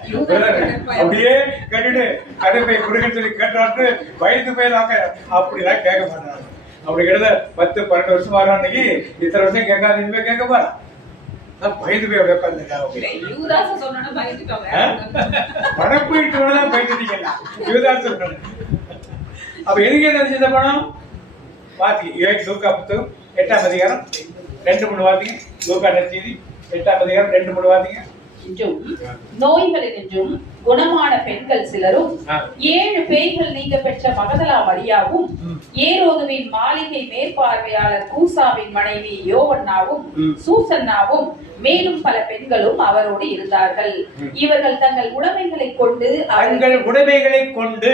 அப்படியே கேட்டுட்டு கடைப்பை கொடுக்க சொல்லி கேட்டாட்டு வயது போயிடாங்க. அப்படிலாம் கேட்க மாட்டாங்க. அப்படி கிட்ட 10 12 வருஷம் வர அன்னைக்கு இத்தனை வருஷம் கேட்காது, இனிமே கேட்க போறா. பயந்து போய் பணம் போயிட்டு பயந்துட்டீங்களா? யூதாஸ் அப்ப எதுக்கு என்ன பணம் வாசிங்க. லூக்கா புத்தகம் 8ஆம் அதிகாரம் 2-3 வாசிங்க. லூக்கா நற்செய்தி 8ஆம் அதிகாரம் 2-3 வாசிங்க. நோய்களினின்றும் குணமான பெண்கள் சிலரும் 7 பேய்கள் நீங்க பெற்ற மகதலா மரியாவும், ஏரோதுவின் மாளிகை மேற்பார்வையாளர் கூசாவின் மனைவி யோவன்னாவும், சூசன்னாவும், மேலும் பல பெண்களும் அவரோடு இருந்தார்கள். இவர்கள் தங்கள் உடைமைகளை கொண்டு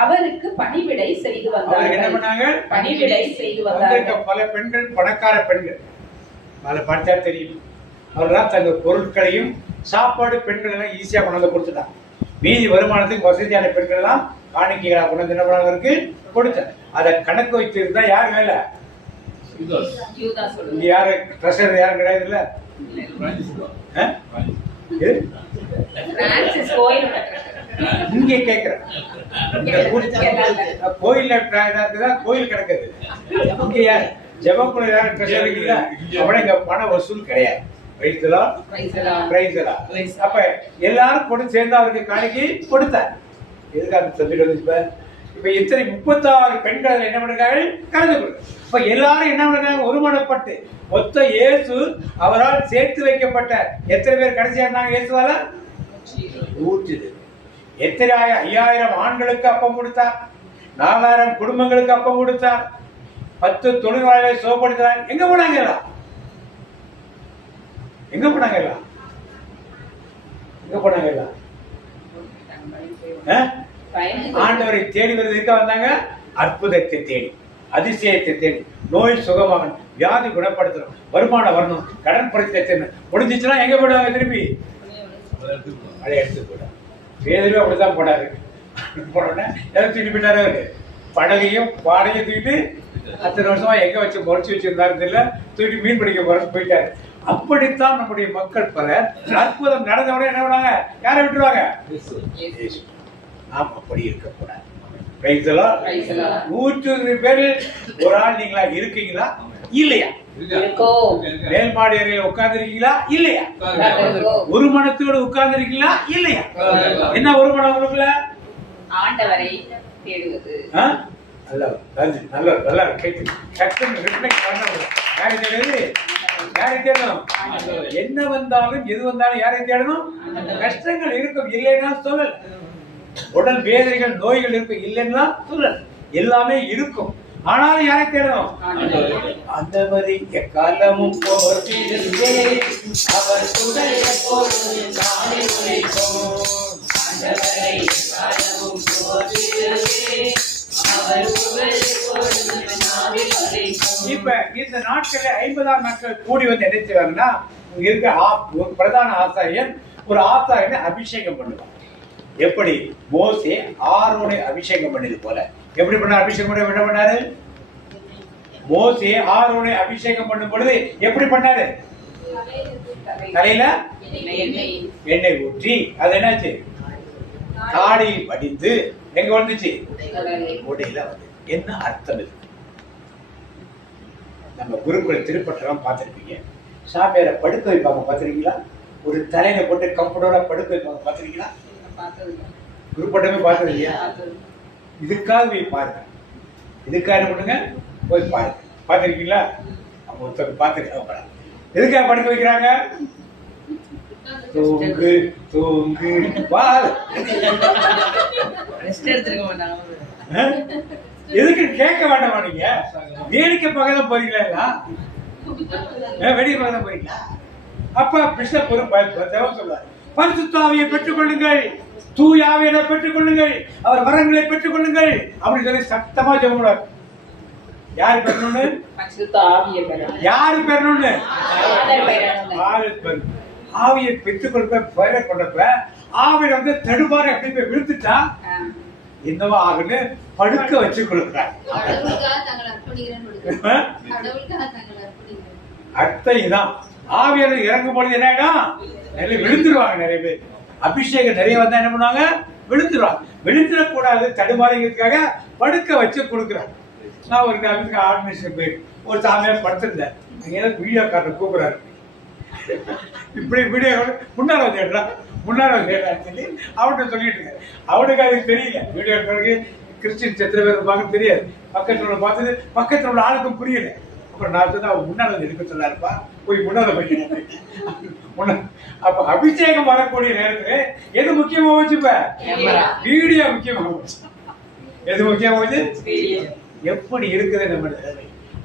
அவருக்கு பணிவிடை செய்து வந்தார்கள். பணிவிடை செய்து வந்தார்கள். பல பெண்கள் பணக்கார பெண்கள், அதை பார்த்தா தெரியும். அவர்களாம் தங்கள் பொருட்களையும் சாப்பாடு பெண்கள் எல்லாம் ஈஸியா கொண்டாந்து கொடுத்துட்டாங்க. மீதி வருமானத்துக்கு வசதியான பெண்கள் எல்லாம் காணிக்கைகளா கொண்டாந்து என்ன பண்ணவருக்கு கொடுத்தாங்க. அதை கணக்கு வைத்திருந்தா யாரு வேலை? இங்க யாரு ட்ரெஷர் யாரும் கிடையாது இல்ல? இங்கே கேட்கிறேன். கோயில்ல கோயில் கிடக்குது. இங்க யார் ஜெபக்குள்ள யாரும் ட்ரெஷர் இல்ல? அவட இங்க பண வசூல் கிடையாது. அப்ப எல்லாரும் கொண்டு சேர்ந்து அவருக்கு காணிக்கை கொடுத்தார். எதுக்காக சொல்லிட்டு வந்து இப்ப இத்தனை 36 பெண்கள் என்ன பண்ணுறாங்க? கலந்து கொள்ளுங்க. இப்ப எல்லாரும் என்ன பண்ணுறாங்க? ஒருமனப்பட்டு மொத்த இயேசு அவரால் சேர்த்து வைக்கப்பட்ட எத்தனை பேர் கடைசியா இருந்தாங்க? இயேசுவால 100. எத்தனை 5000 ஆண்களுக்கு அப்பம் கொடுத்தார். 4000 குடும்பங்களுக்கு அப்பம் கொடுத்தார். 10 தொழிலாளர்களை சுகப்படுத்தினார். எங்க போனாங்க எல்லாம்? எங்க போனாங்க எல்லாம்? எங்க போனாங்க எல்லாம்? ஆண்டவரை தேடி வருவதற்கு வந்தாங்க. அற்புதத்தை தேடி, அதிசயத்தை தேடி, நோய் சுகமாகணும், வியாதி குணப்படுத்தணும், வருமானம் வரணும், கடன் பிரச்சனை முடிஞ்சிச்சுன்னா எங்க போயிடுவாங்க? திருப்பி அதை எடுத்து போயிடுவாங்க. பேதரும் அப்படிதான் போனாரு. போனோடனே எதை தூக்கிட்டு போயிட்டாரு அவரு? படகையும் பாடையும் தூக்கிட்டு அத்தனை வருஷமா எங்க வச்சு முறைச்சி வச்சிருந்தாரு தெரியல, தூக்கிட்டு மீன் பிடிக்க போறேன்னு போயிட்டாரு. அப்படித்தான் நம்முடைய மக்கள் பலர் அற்புதம் நடந்த உடனே என்ன பண்ணாங்க? யாரை விட்டுருவாங்க? நாம் அப்படி இருக்கக்கூடாது. 120 பேரில் ஒரு ஆள் நீங்களா இருக்கீங்களா? இல்லையா? மேல்மாடி அறையில் உட்கார்ந்து இருக்கீங்களா? இல்லையா? ஒரு மனத்தோடு உட்கார்ந்து இருக்கீங்களா? இல்லையா? என்ன ஒரு மனம் உங்களுக்குள்ள? ஆண்டவரை தேடுவது. நல்லா கேட்டு யாரை தேடுவது? யாரை தேடணும்? என்ன வந்தாலும் எது வந்தாலும் யாரை தேடணும்? கஷ்டங்கள் இருக்கும் இல்லைன்னா சொல்லல, உடல் வேதனைகள் நோய்கள் இருக்கும் இல்லைன்னா சொல்லல, எல்லாமே இருக்கும். ஆனாலும் யாரை தேடணும்? அந்த மாதிரி எக்காலமும் அவர் உடல் எப்போதும் நாடி உழைக்கும். இப்ப இந்த நாட்கள்ல 50ஆம் நாட்கள் கூடி வந்து என்ன செய்வாங்கன்னா, இங்க இருக்க பிரதான ஆசாரியன் ஒரு ஆசாரியனை அபிஷேகம் பண்ணுவான். எப்படி மோசே ஆரோனை அபிஷேகம் பண்ணது போல. எப்படி பண்ண அபிஷேகம் பண்ண என்ன பண்ணாரு? மோசே ஆரோனை அபிஷேகம் பண்ணும் பொழுது எப்படி பண்ணாரு? தலையில எண்ணெய் ஊற்றி அது என்னாச்சு? தாடியில் படிந்து எங்க வந்துச்சு? உடையில வந்து. என்ன அர்த்தம் இருக்கு? நம்ம குருக்குல திருப்பட்டெல்லாம் பார்த்திருப்பீங்க. சாமியாரை படுக்க வைப்பாங்க, பார்த்திருக்கீங்களா? ஒரு தலையில போட்டு கம்ஃபர்டபுளா படுக்க வைப்பாங்க, பார்த்திருக்கீங்களா? குருப்பட்டமே பார்த்தது இல்லையா? இதுக்காக போய் பாருங்க. இதுக்காக என்ன பண்ணுங்க? போய் பாருங்க. பார்த்திருக்கீங்களா? அவங்க ஒருத்தர் பார்த்துருக்காங்க. எதுக்காக படுக்க வைக்கிறாங்க? தூங்கு தூங்கு பால். எதுக்கு கேட்க வேண்டாமா? நீங்க வேடிக்கை பக்கம் போறீங்களா? வேடிக்கை பக்கம் போறீங்களா? அப்ப பிஷப் ஒரு சொல்றாரு, பரிசுத்த ஆவியை பெற்றுக் கொள்ளுங்கள், தூய ஆவியை பெற்றுக் கொள்ளுங்கள், அவர் வரங்களை பெற்றுக் கொள்ளுங்கள் அப்படின்னு சொல்லி சத்தமா ஜெபம். யாரு பெறணும்னு? யாரு பெறணும்னு? ஆவியை பெற்றுக் கொண்டப்ப ஆவியை வந்து தடுமாறி அப்படி போய் விழுத்துட்டா என்னவா ஆகுன்னு படுக்க வச்சு கொடுக்குறாங்க. அர்த்தம் இதான். ஆவியர் இறங்கும் பொழுது என்ன ஆயிடும்? நிறைய விழுந்துருவாங்க. நிறைய பேர் அபிஷேகம் நிறைய வந்தா என்ன பண்ணுவாங்க? விழுந்துருவாங்க. விழுந்துடக்கூடாது தடுமாறிங்கிறதுக்காக படுக்க வச்சு கொடுக்குறாங்க. நான் ஒரு ஆர்கனைசேஷன் போய் ஒரு சாமியார் படுத்திருந்தேன். வீடியோ கார்டர் கூப்பிடுறாரு, இப்படி வீடியோ முன்னால வந்து சொல்லி அவன்கிட்ட சொல்லிட்டு இருக்காரு. அவனுக்கு அது தெரியல. வீடியோ கார்டுக்கு கிறிஸ்டின் எத்தனை பேர் இருப்பாங்கன்னு தெரியாது. பக்கத்துல உள்ள பார்த்தது பக்கத்துல உள்ள ஆளுக்கும் புரியல. அப்புறம் நான் சொன்ன அவன் முன்னால வந்து எடுக்க சொல்லாருப்பா, போய் முன்னால போய். அப்ப அபிஷேகம் வரக்கூடிய நேரத்துல எது முக்கியமா வச்சுப்ப? வீடியோ முக்கியமா வச்சு. எது முக்கியமா வச்சு? எப்படி இருக்குது நம்ம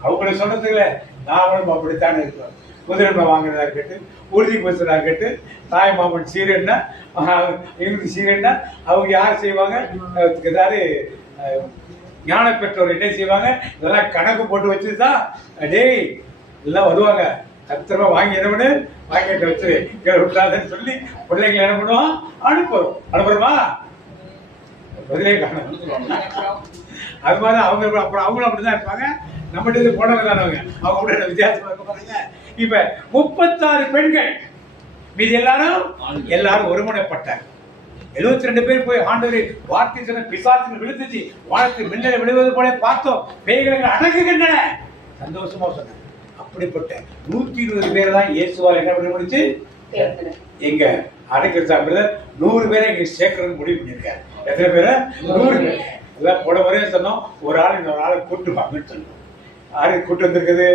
அவங்கள சொல்றதுல நாமளும் அப்படித்தானே இருக்கோம். குதிரை வாங்குறதா கேட்டு, உறுதி பேசுறதா கேட்டு, தாய் மாமன் சீரன்னா இவங்களுக்கு சீரன்னா அவங்க யார் செய்வாங்க? ஏதாவது ஞான பெற்றோர் என்ன செய்வாங்க? இதெல்லாம் கணக்கு போட்டு வச்சுதான் டேய் எல்லாம் வருவாங்க. 10 ரூபா வாங்கி என்ன பண்ணு, வாங்கிட்டு வச்சு விட்டாதுன்னு சொல்லி பிள்ளைங்க என்ன பண்ணுவோம்? அனுப்புறோமா? பதிலே காணும். அது மாதிரி அவங்க அப்புறம் அவங்களும் அப்படிதான் இருப்பாங்க. நம்மகிட்ட போனவங்க தானவங்க, அவங்க கூட வித்தியாசமா இருக்க பாருங்க. இப்ப 36 பெண்கள், மீது எல்லாரும் ஒருமுனைப்பட்டாங்க. 72 பேர் போய் ஆண்டவரே வார்த்தை சொன்ன பிசாசுகள் விழுந்துச்சு, வானத்தில் மின்னல் விழுவது போல பார்த்தோம், பேய்கள் அடங்குகின்றன சந்தோஷமா சொன்னாங்க. அப்படிப்பட்ட 120 பேர் தான் இயேசுவால் என்ன பண்ண முடிச்சு? எங்க அடைக்கிறது 100 பேரை இங்க சேர்க்கணும்னு முடிவு பண்ணியிருக்காரு. எத்தனை பேரை? 100 பேர். எல்லாம் போன முறையே சொன்னோம், ஒரு ஆள் இன்னொரு ஆளை கூட்டு வாங்கன்னு சொன்னோம். யாருக்கு கூட்டு வந்திருக்குது?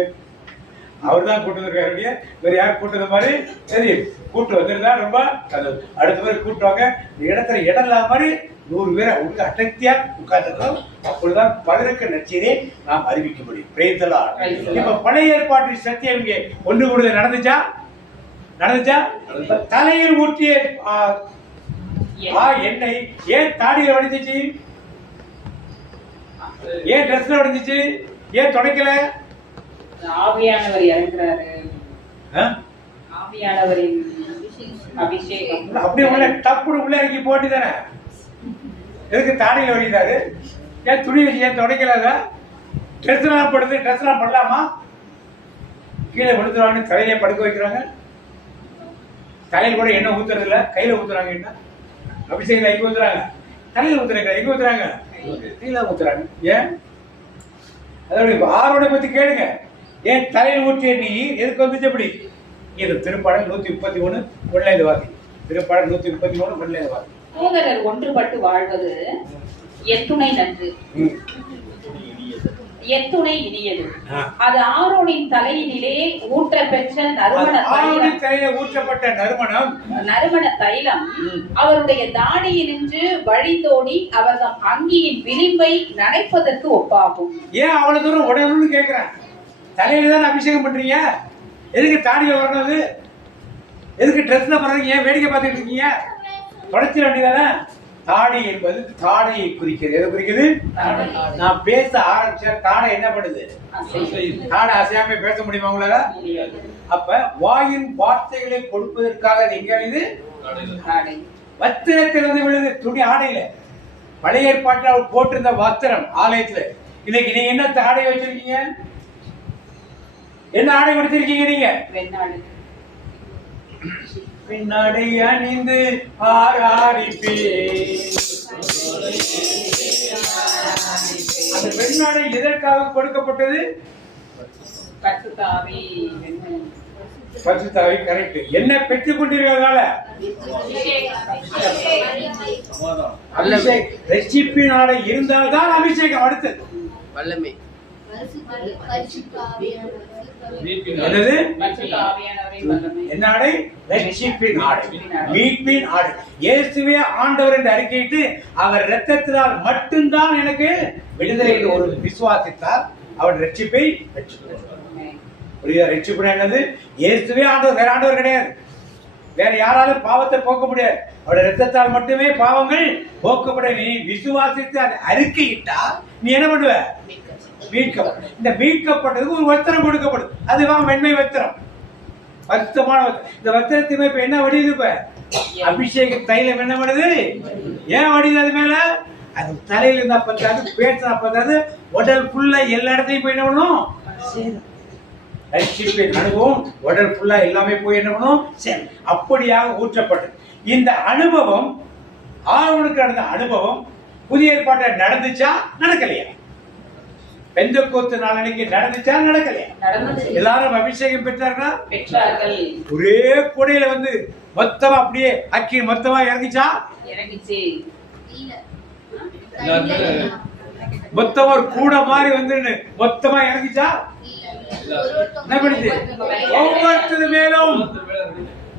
அவர் தான் கூட்டு வந்திருக்காரு. வேற யாரும் கூட்டுறது மாதிரி சரி கூட்டு வந்திருந்தா ரொம்ப அடுத்த பேர் கூட்டுவாங்க. இடத்துல இடம் இல்லாத மாதிரி 100 பேரை உங்க அடர்த்தியா உட்கார்ந்துருக்கோம். அப்பொழுதுதான் பலருக்கு நச்சீரை நாம் அறிவிக்க முடியும். பிரேத்தலா. இப்ப பழைய ஏற்பாட்டின் சத்தியம் இங்கே ஒன்று கூடுதல் நடந்துச்சா? தலையில் ஊற்றிய எண்ணெய் ஏன் தாடியில வடிஞ்சிச்சு? ஏன் ட்ரெஸ்ல வடிஞ்சிச்சு? ஏன் தொடக்கல? ஆவியானவர் இறங்குறாரு. ஆவியானவரின் அபிஷேகம். அப்படியே உள்ள டப்புனு உள்ள இறக்கி போட்டு தானே எதுக்கு தாடியில் வடிதாரு? ஏன் துணி வச்சு ஏன் துடைக்கலாத? ட்ரெஸ்லாம் படுத்து ட்ரெஸ்லாம் பண்ணலாமா? கீழே விழுத்துறாங்கன்னு தலையிலே படுக்க வைக்கிறாங்க. தலையில் கூட எண்ணெய் ஊத்துறது இல்லை, கையில ஊத்துறாங்க. என்ன அபிஷேகம் எங்க ஊத்துறாங்க? தலையில ஊத்துறாங்க. எங்க ஊத்துறாங்க? கீழே ஊத்துறாங்க. ஏன்? அதோட ஆரோட பத்தி கேளுங்க. ஏன் தலையில் ஊற்றிய நீ எதுக்கு வந்துச்சு? எப்படி? இது திருப்பாடல் 133 ஒன்லைந்து வாசி. திருப்பாடல் 133 ஒன்லைந்து வாசி. சகோதரர் ஒன்றுபட்டு வாழ்வது எத்துணை நன்று, எத்துணை இனியது. அது ஆரோனின் தலையினிலே ஊற்ற பெற்ற ஊற்றப்பட்ட நறுமண தைலம் அவருடைய தாடியினின்று வழிந்தோடி அவர்தம் அங்கியின் விளிம்பை நனைப்பதற்கு ஒப்பாகும். ஏன் அவ்வளவு தூரம் உடனே கேட்கிறேன்? தலையில தான் அபிஷேகம் பண்றீங்க, எதுக்கு தாடியில வரணுது? எதுக்கு ட்ரெஸ்ல பண்றீங்க? ஏன் வேடிக்கை பார்த்துட்டு இருக்கீங்க? தொடச்சிட வேண்டியதானே? தாடி என்பது தாடையை குறிக்கிறது. எதை குறிக்கிறது? நான் பேச ஆரம்பிச்ச தாடை என்ன பண்ணுது? தாடை அசையாம பேச முடியுமா உங்களால? அப்ப வாயின் வார்த்தைகளை கொடுப்பதற்காக எங்க இது வஸ்திரத்திலிருந்து விழுது, துணி ஆடையில. பழைய ஏற்பாட்டில் அவர் போட்டிருந்த வஸ்திரம் ஆலயத்துல. இன்னைக்கு நீங்க என்ன ஆடை வச்சிருக்கீங்க? என்ன ஆடை கொடுத்திருக்கீங்க நீங்க? பின்னாடை அணிந்து ஆராரிப்பே. அந்த பெண்ணாடை எதற்காக கொடுக்கப்பட்டது? பரிசுத்தாவி. கரெக்ட். என்ன பெற்றுக் கொண்டிருக்கிறதால அபிஷேகம். ரட்சிப்பின் ஆடை இருந்தால்தான் அபிஷேகம். அடுத்தது வல்லமை. என்ன ஆடை? ரட்சிப்பின் ஆடை, மீட்பின் ஆடை. இயேசுவே ஆண்டவர் என்று அறிக்கையிட்டு அவர் இரத்தத்தினால் மட்டும்தான் எனக்கு விடுதலை ஒரு விசுவாசித்தார் அவர் ரட்சிப்பை பெற்றுக்கொண்டார். புரியுதா? ரட்சிப்பு என்னது? இயேசுவே ஆண்டவர், வேற ஆண்டவர் கிடையாது. வேற யாராலும் பாவத்தை போக்க முடியாது. அவருடைய ரத்தத்தால் மட்டுமே பாவங்கள் போக்கப்பட. நீ விசுவாசித்து அதை அறிக்கையிட்டா நீ என்ன பண்ணுவ? மீட்கப்படும். இந்த மீட்கப்பட்டதுக்கு ஒரு வஸ்திரம் கொடுக்கப்படும். அதுதான் வெண்மை வஸ்திரம், வருத்தமான வஸ்திரம். இந்த வஸ்திரத்துமே இப்ப என்ன வடியுது? இப்ப அபிஷேக தைலம் என்ன பண்ணுது? ஏன் வடியுது? அது மேல அது தலையில இருந்தா பத்தாது, பேசினா பத்தாது, உடல் ஃபுல்லா எல்லா இடத்தையும் போய் என்ன பண்ணும்? ரட்சிப்பின் அனுபவம் உடல் ஃபுல்லா எல்லாமே போய் என்ன பண்ணும்? சரி. அப்படியாக ஊற்றப்பட்டது. இந்த அனுபவம் ஆரோனுக்கு நடந்த அனுபவம் புதிய ஏற்பாட்டில் நடந்துச்சா நடக்கலையா? பெந்தெக்கோஸ்து நாளன்னைக்கு நடந்துச்சா நடக்கலையா? எல்லாரும் அபிஷேகம் பெற்றார்களா? பெற்றார்கள். ஒரே கூடையில வந்து மொத்தமா அப்படியே அக்கி மொத்தமா இறங்கிச்சா? இறங்கிச்சு. மொத்தமா ஒரு கூட மாதிரி வந்து மொத்தமா இறங்கிச்சா? என்ன பண்ணுது? ஒவ்வொருத்தது மேலும்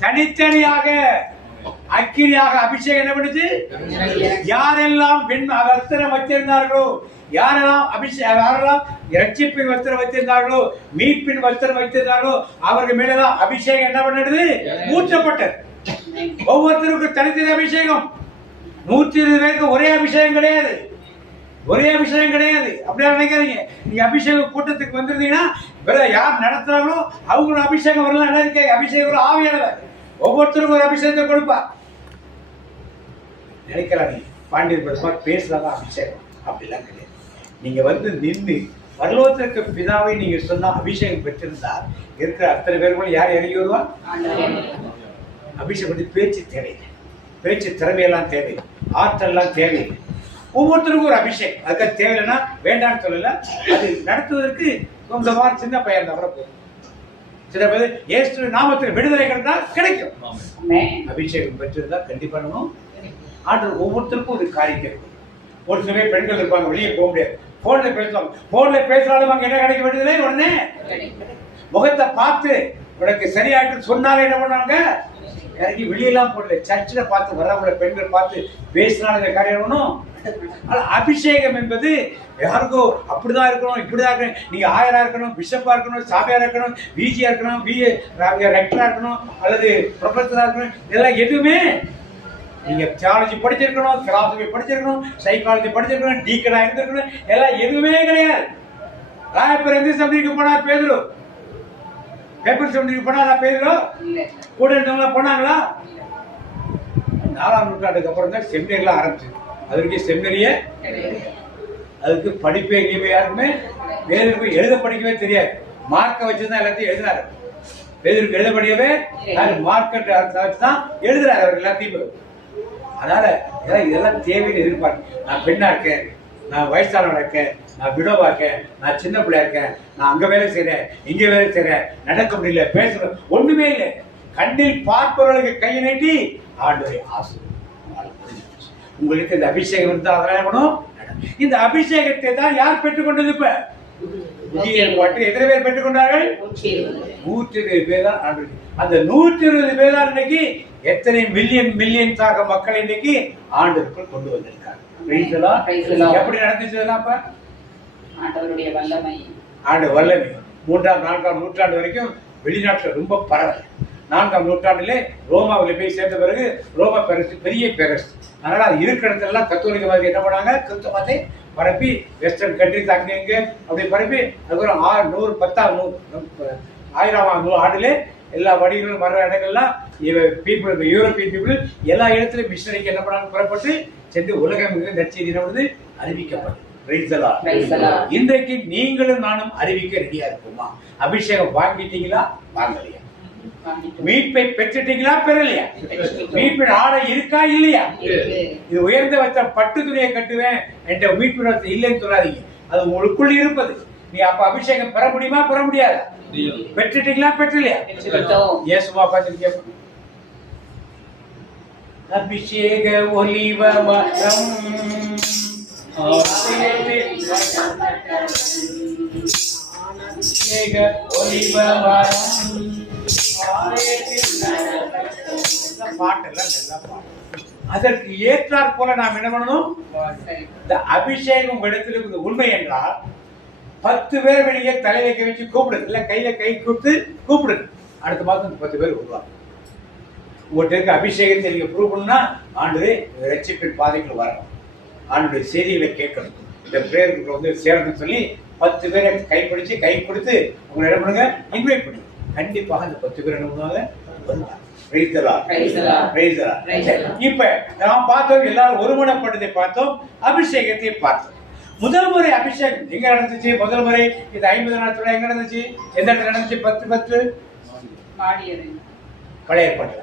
தனித்தனியாக அக்கினியாக அபிஷேகம் என்ன பண்ணுச்சு? யாரெல்லாம் வஸ்திரம் வச்சிருந்தார்களோ, யாரெல்லாம் யாரெல்லாம் ரட்சிப்பின் வஸ்திரம் வச்சிருந்தார்களோ, மீட்பின் வஸ்திரம் வைத்திருந்தார்களோ, அவர்கள் மேலதான் அபிஷேகம் என்ன பண்ணுது? ஊற்றப்பட்டது. ஒவ்வொருத்தருக்கும் தனித்தனி அபிஷேகம். 120 பேருக்கு ஒரே அபிஷேகம் கிடையாது. ஒரே அபிஷேகம் கிடையாது. அப்படியா நினைக்காதீங்க. நீங்க அபிஷேக கூட்டத்துக்கு வந்துருந்தீங்கன்னா வேற யார் நடத்துறாங்களோ அவங்களோட அபிஷேகம் வரலாம். அபிஷேகம் ஆவியானவர் ஒவ்வொருத்தருக்கும் ஒரு அபிஷேகத்தை கொடுப்பார். நினைக்கிறாங்க பாண்டியர் பெருமா பேசுறதான் அபிஷேகம். அப்படிலாம் கிடையாது. நீங்க வந்து நின்று பரலோகத்திற்கு பிதாவை நீங்க சொன்னா அபிஷேகம் பெற்றிருந்தா இருக்கிற அத்தனை பேருக்குள்ள யார் இறங்கி வருவா? அபிஷேகம் பேச்சு தேவையில்லை, பேச்சு திறமையெல்லாம் தேவையில்லை, ஆற்றல்லாம் தேவையில்லை. ஒவ்வொருத்தருக்கும் ஒரு அபிஷேகம். அதுக்காக தேவையில்லைன்னா வேண்டான்னு சொல்லல. அது நடத்துவதற்கு இந்த மாதிரி சின்ன பையன் தவிர போதும். சில பேர் இயேசு நாமத்தில் விடுதலை கிடைத்தா கிடைக்கும். அபிஷேகம் பெற்றிருந்தா கண்டிப்பா நம்ம ஆற்றல். ஒவ்வொருத்தருக்கும் ஒரு காரியம் இருக்கும். ஒரு சில பேர் பெண்கள் இருப்பாங்க, வெளியே போக முடியாது, போன்ல பேசுவாங்க. போன்ல பேசினாலும் அங்க என்ன கிடைக்க விடுதலை? உடனே முகத்தை பார்த்து உனக்கு சரியாயிட்டு சொன்னாலே என்ன பண்ணாங்க? இறங்கி வெளியெல்லாம் போடல, சர்ச்சில் பார்த்து வரவங்கள பெண்கள் பார்த்து பேசினாலும் இந்த காரியம் ஒன்றும். அபிஷேகம் என்பது யாருக்கும் அப்படிதான் இருக்கணும், இப்படிதான் இருக்கணும், நீங்க ஆயரா இருக்கணும், பிஷப்பா இருக்கணும், சாமியாரா இருக்கணும், விஜியா இருக்கணும், ரெக்டரா இருக்கணும், அல்லது ப்ரொஃபஸரா இருக்கணும், இதெல்லாம் எதுவுமே. நீங்க தியாலஜி படிச்சிருக்கணும், பிலாசபி படிச்சிருக்கணும், சைக்காலஜி படிச்சிருக்கணும், டீக்கனா இருந்திருக்கணும், எல்லாம் எதுவுமே கிடையாது. ராயப்பர் எந்த சபைக்கு போனார்? பேதுரு பேப்பர் செமினரிக்கு போனா பேரும் கூட இருந்தவங்களா போனாங்களா? 4ஆம் நூற்றாண்டுக்கு அப்புறம் தான் செமினரிலாம் ஆரம்பிச்சு. அதற்கு செமினரியே அதுக்கு படிப்பே எங்கேயுமே யாருக்குமே வேதருக்கு எழுத படிக்கவே தெரியாது. மார்க்கை வச்சுதான் எல்லாத்தையும் எழுதினாரு. வேதருக்கு எழுத படிக்கவே மார்க்கெட் வச்சுதான் எழுதுறாரு அவர் எல்லாத்தையும். அதனால இதெல்லாம் தேவைன்னு எதிர்பார்க்க. நான் பெண்ணா இருக்கேன், நான் வயசானவனா இருக்கேன், நான் விடோவா இருக்கேன், நான் சின்ன பிள்ளையா இருக்கேன், நான் அங்க வேலை செய்யறேன், இங்க வேலை செய்யறேன், நடக்க முடியல, பேசுறேன், ஒண்ணுமே இல்லை. கண்ணில் பார்ப்பவர்களுக்கு கையை நீட்டி ஆண்டவரை ஆசீர்வதிப்பார். உங்களுக்கு இந்த அபிஷேகம் இருந்தா அதெல்லாம் இந்த அபிஷேகத்தை தான் யார் பெற்றுக்கொண்டது? இப்ப புதிய ஏற்பாட்டில் எத்தனை பேர் பெற்றுக்கொண்டார்கள்? 120 பேர் தான். அந்த 120 பேர் தான் இன்னைக்கு எத்தனை மில்லியன்ஸாக மக்கள் இன்னைக்கு ஆண்டவருக்குள் கொண்டு வந்திருக்காங்க. எப்படி நடந்துச்சு? ஆண்டவருடைய வல்லமை, ஆண்டு வல்லமை 3ஆம் 4ஆம் நூற்றாண்டு வரைக்கும் வெளிநாட்டில் ரொம்ப பரவல். 4ஆம் நூற்றாண்டிலே ரோமாவில் போய் சேர்ந்த பிறகு ரோம பேரரசு பெரிய பேரரசு. அதனால அது இருக்கிற இடத்துல எல்லாம் கத்தோலிக்க மாதிரி என்ன பண்ணாங்க? கிறிஸ்தவ மதத்தை பரப்பி வெஸ்டர்ன் கண்ட்ரிஸ் அங்கே இங்கே அப்படி பரப்பி அதுக்கப்புறம் 1000ஆம் ஆண்டிலே எல்லா வடிகளும் வர்ற இடங்கள்லாம் பீப்புள், யூரோப்பியன் பீப்புள் எல்லா இடத்துலையும் மிஷனரிக்கு என்ன பண்ணாங்க? புறப்பட்டு சென்று உலகம் நற்செய்தி என்ன அறிவிக்கப்படும். இன்றைக்கு நீங்களும் நானும் அறிவிக்க ரெடியா இருக்குமா? அபிஷேகம் வாங்கிட்டீங்களா? வாங்கலையா? மீட்பை பெற்றுட்டீங்களா? பெறலையா? மீட்பின் ஆடை இருக்கா இல்லையா? இது உயர்ந்த வச்ச பட்டு துணியை கட்டுவேன் என்ற மீட்பு இல்லைன்னு சொல்லாதீங்க. அது உங்களுக்குள் இருப்பது. நீ அப்ப அபிஷேகம் பெற முடியுமா? பெற முடியாது. பெற்றுட்டீங்களா? பெற்றலையா? இயேசுவா பார்த்து அபிஷேக ஒலிவ மரம் அபிஷேக ஒலிவ மரம் பாட்டெல்லாம் நல்லா பாட்டு. அதற்கு ஏற்றாற் போல நாம் என்ன பண்ணணும்? இந்த அபிஷேகம் இடத்துல உண்மை என்றால் 10 பேர் வெளியே தலையில கை வச்சு கூப்பிடுது, இல்ல கையில கை கொடுத்து கூப்பிடுது. அடுத்த மாதம் 10 பேர் வருவாங்க. உங்கள்கிட்ட இருக்க அபிஷேகத்தை நீங்க ப்ரூவ் பண்ணா ஆண்டு ரட்சிப்பின் பாதைகள் வரணும். ஆண்டுடைய செய்திகளை கேட்கணும். இந்த பிரேயருக்கு சேரணும்னு சொல்லி 10 பேரை கைப்பிடிச்சு கை கொடுத்து உங்களை என்ன பண்ணுங்க? இன்வைட் பண்ணுங்க. கண்டிப்பாக அந்த 10 பேர் என்ன பண்ணுவாங்க? வருவாங்க. இப்ப நாம் பார்த்தோம், எல்லாரும் ஒருமனப்பட்டதை பார்த்தோம், அபிஷேகத்தை பார்த்தோம். முதல் முறை அபிஷேகம் எங்க நடந்துச்சு? முதல் முறை இது 50 நாட்கள் எங்க நடந்துச்சு? எந்த இடத்துல நடந்துச்சு? 10 பழைய ஏற்பாட்டுல.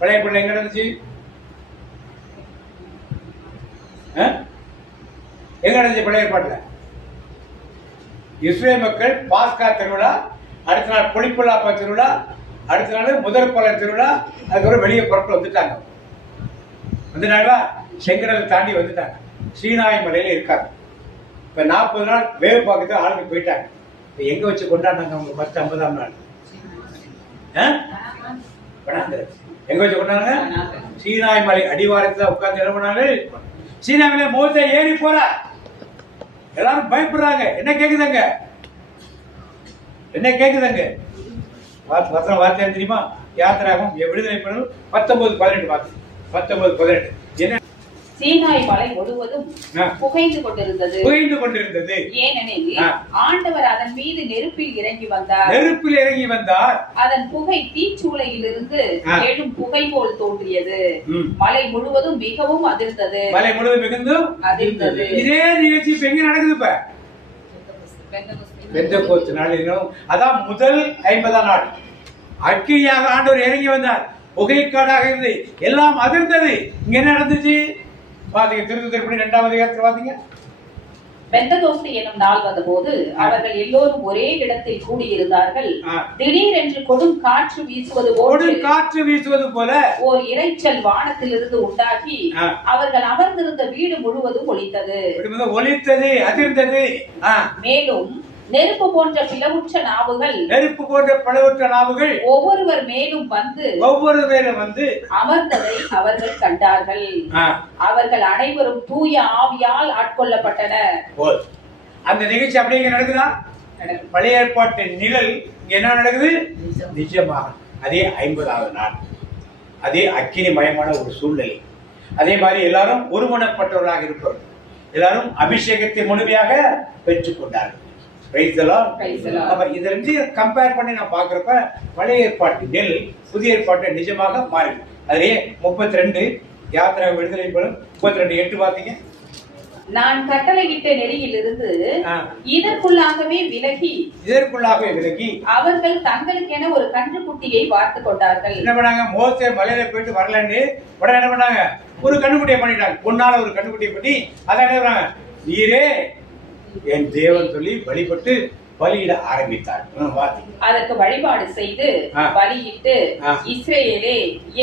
பழைய ஏற்பாட்டுல எங்க நடந்துச்சு? எங்க நடந்துச்சு பழைய ஏற்பாட்டுல? இஸ்ரேல் மக்கள் பாஸ்கா திருவிழா, அடுத்த நாள் புளிப்புலாப்பா திருவிழா, அடுத்த நாள் முதல் பலன் திருவிழா, அதுக்கப்புறம் வெளியே புறப்பட்டு வந்துட்டாங்க. வந்துட்டாங்களா? செங்கடலை தாண்டி வந்துட்டாங்க. சீனாய் மலையில இருக்காங்க. இப்ப 40 நாள் வேவு பார்க்கறது ஆளுங்க போயிட்டாங்க. இப்ப எங்க வச்சு கொண்டாடினாங்க? அவங்க 50ஆம் நாள் எங்க வச்சு கொண்டாடுங்க? சீனாய் மலை அடிவாரத்துல உட்கார்ந்து என்ன பண்ணாங்க? சீனாய் மலை மோசே ஏறி போற எல்லாரும் பயப்படுறாங்க. என்ன கேக்குதுங்க? என்ன கேக்குதுங்க? வார்த்தை தெரியுமா? யாத்திராகும் விடுதலை பண்ணணும் 19-18 வார்த்தை. 19-18 என்ன? சீனாய் மலை முழுவதும் புகைந்து கொண்டிருந்தது. ஏனெனில் ஆண்டவர் அதன் மீது நெருப்பில் இறங்கி வந்தார். அதன் புகை தீச்சூளையிலிருந்து எழும் புகை போல் தோன்றியது. மலை முழுவதும் மிகவும் அதிர்ந்தது. இதே நிகழ்ச்சி இப்ப எங்க நடக்குது? இப்ப பெந்தெகோஸ்து நாளிலும் அதான் முதல் 50ஆம் நாள் அக்கினியாக ஆண்டவர் இறங்கி வந்தார். புகைக்காடாக இருந்து எல்லாம் அதிர்ந்தது. இங்க என்ன நடந்துச்சு பாத்தீங்க? திருப்பதி 2ஆம் அதிகாரத்தில் பாத்தீங்க. பெந்தெகோஸ்து என்னும் நாள் வந்தபோது அவர்கள் எல்லோரும் ஒரே இடத்தில் கூடியிருந்தார்கள். திடீரென்று கொடும் காற்று வீசுவது போல ஓர் இரைச்சல் வானத்திலிருந்து உண்டாகி அவர்கள் அமர்ந்திருந்த வீடு முழுவதும் ஒலித்தது, அதிர்ந்தது. மேலும் நெருப்பு போன்ற பிளவுற்ற நாவுகள் ஒவ்வொருவர் மேலும் வந்து அமர்ந்ததை அவர்கள் கண்டார்கள். அவர்கள் அனைவரும் தூய ஆவியால் ஆட்கொள்ளப்பட்டனர். அந்த நிகழ்ச்சி அப்படியே நடக்குதா? பழைய ஏற்பாட்டின் நிழல் என்ன நடக்குது? நிஜமாக அதே 50ஆவது நாள், அதே அக்கினி மயமான ஒரு சூழ்நிலை. அதே மாதிரி எல்லாரும் ஒருமனப்பட்டவர்களாக இருப்பார்கள். எல்லாரும் அபிஷேகத்தை முழுமையாக பெற்றுக் கொண்டார்கள். Praise the Lord. Praise the Lord. அப்ப இது ரெண்டையும் கம்பேர் பண்ணி நான் பாக்குறப்ப பழைய ஏற்பாட்டு நெல் புதிய ஏற்பாட்டு நிஜமாக மாறி அதுலயே 32 யாத்திரை விடுதலை 32:8 பாத்தீங்க. நான் கட்டளையிட்ட நெறியிலிருந்து இதற்குள்ளாகவே விலகி அவர்கள் தங்களுக்கென ஒரு கன்றுக்குட்டியை பார்த்து கொண்டார்கள். என்ன பண்ணாங்க? மோசே மலையில போயிட்டு வரலன்னு உடனே என்ன பண்ணாங்க? ஒரு கன்றுக்குட்டியை பண்ணிட்டாங்க. பொன்னால ஒரு கன்றுக்குட்டியை பண்ணி அதான் என்ன பண்ணாங்க? நீரே என் தேவன் சொல்லி வழிபட்டு பலியிட ஆரம்பித்தார். அதற்கு வழிபாடு செய்து பலியிட்டு இஸ்ரேலே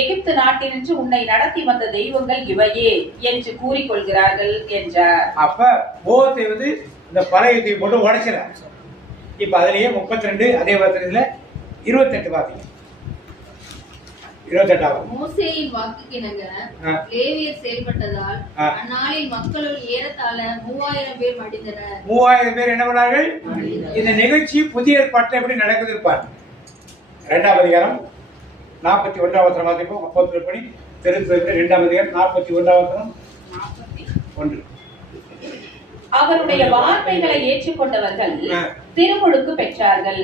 எகிப்து நாட்டினின்று உன்னை நடத்தி வந்த தெய்வங்கள் இவையே என்று கூறிக்கொள்கிறார்கள் என்றார். அப்ப மோசே வந்து இந்த பழையத்தை போட்டு உடைச்சிடறாங்க. இப்ப அதுலயே 32 அதே வசனத்துல 28 பாத்தீங்க. 28வது மோசேயின் வாக்குக்கிணங்க லேவியர் செயல்பட்டதால் அந்நாளில் மக்களுள் ஏறத்தாழ 3000 பேர் மடிந்தனர். 3000 பேர் என்ன பண்ணார்கள்? இந்த நிகழ்ச்சி புதிய ஏற்பாட்டில் எப்படி நடக்குது இருப்பார். 2ஆம் அதிகாரம் 41ஆம் வசனம் வாசிப்போம். அப்போஸ்தலர் பணி திருத்துவதற்கு 2ஆம் அதிகாரம் 41ஆம் வசனம் 1. அவருடைய வார்த்தைகளை ஏற்றுக்கொண்டவர்கள் திருமுழுக்கு பெற்றார்கள்.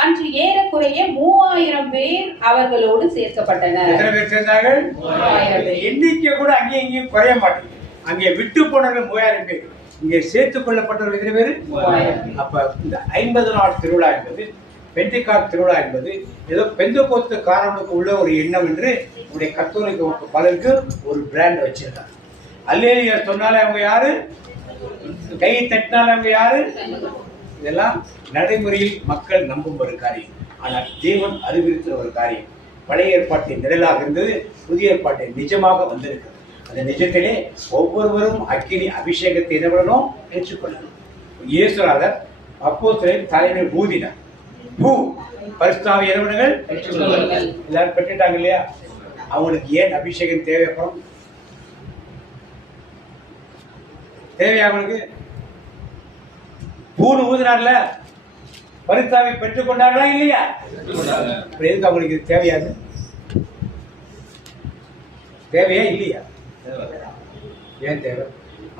அன்று ஏறக்குறைய 3000 பேர் அவர்களோடு சேர்க்கப்பட்டனர். எத்தனை பேர் சேர்ந்தார்கள்? 3000. எண்ணிக்கை கூட அங்கேயும் இங்கேயும் குறைய மாட்டேங்குது. அங்கே விட்டு போனவர்கள் 3000 பேர், இங்கே சேர்த்துக் கொள்ளப்பட்டவர்கள் எத்தனை பேர்? 3000. அப்ப இந்த 50 நாள் திருவிழா என்பது, பெந்திகாஸ்து திருவிழா என்பது ஏதோ பெந்தெகோஸ்து காரனுக்கு உள்ள ஒரு எண்ணம் என்று உடைய கத்தோலிக்க பலருக்கு ஒரு பிராண்ட் வச்சிருக்காங்க. அல்லேலூயா சொன்னாலே அவங்க யாரு? கை தட்டினால அவங்க யாரு? இதெல்லாம் நடைமுறையில் மக்கள் நம்பும் ஒரு காரியம். ஆனால் தேவன் அறிவித்த ஒரு காரியம். பழைய ஏற்பாட்டின் நிழலாக இருந்தது, புதிய ஏற்பாட்டின் நிஜமாக வந்திருக்கிறது. அந்த நிஜத்திலே ஒவ்வொருவரும் அக்கினி அபிஷேகத்தை என்ன பண்ணணும்? ஏற்றுக்கொள்ளணும். இயேசுநாதர் அப்போஸ்தலரின் தலைமையில் ஊதினார். பரிசுத்தாவி இறைவன்கள் எல்லாரும் பெற்றுட்டாங்க இல்லையா? அவங்களுக்கு ஏன் அபிஷேகம் தேவைப்படும்? தேவையா அவங்களுக்கு? பூணு ஊதினார்ல, பரிசுத்தாவி பெற்றுக் கொண்டார்களா இல்லையா? எதுக்கு அவங்களுக்கு இது தேவையாது? தேவையா இல்லையா? ஏன் தேவை?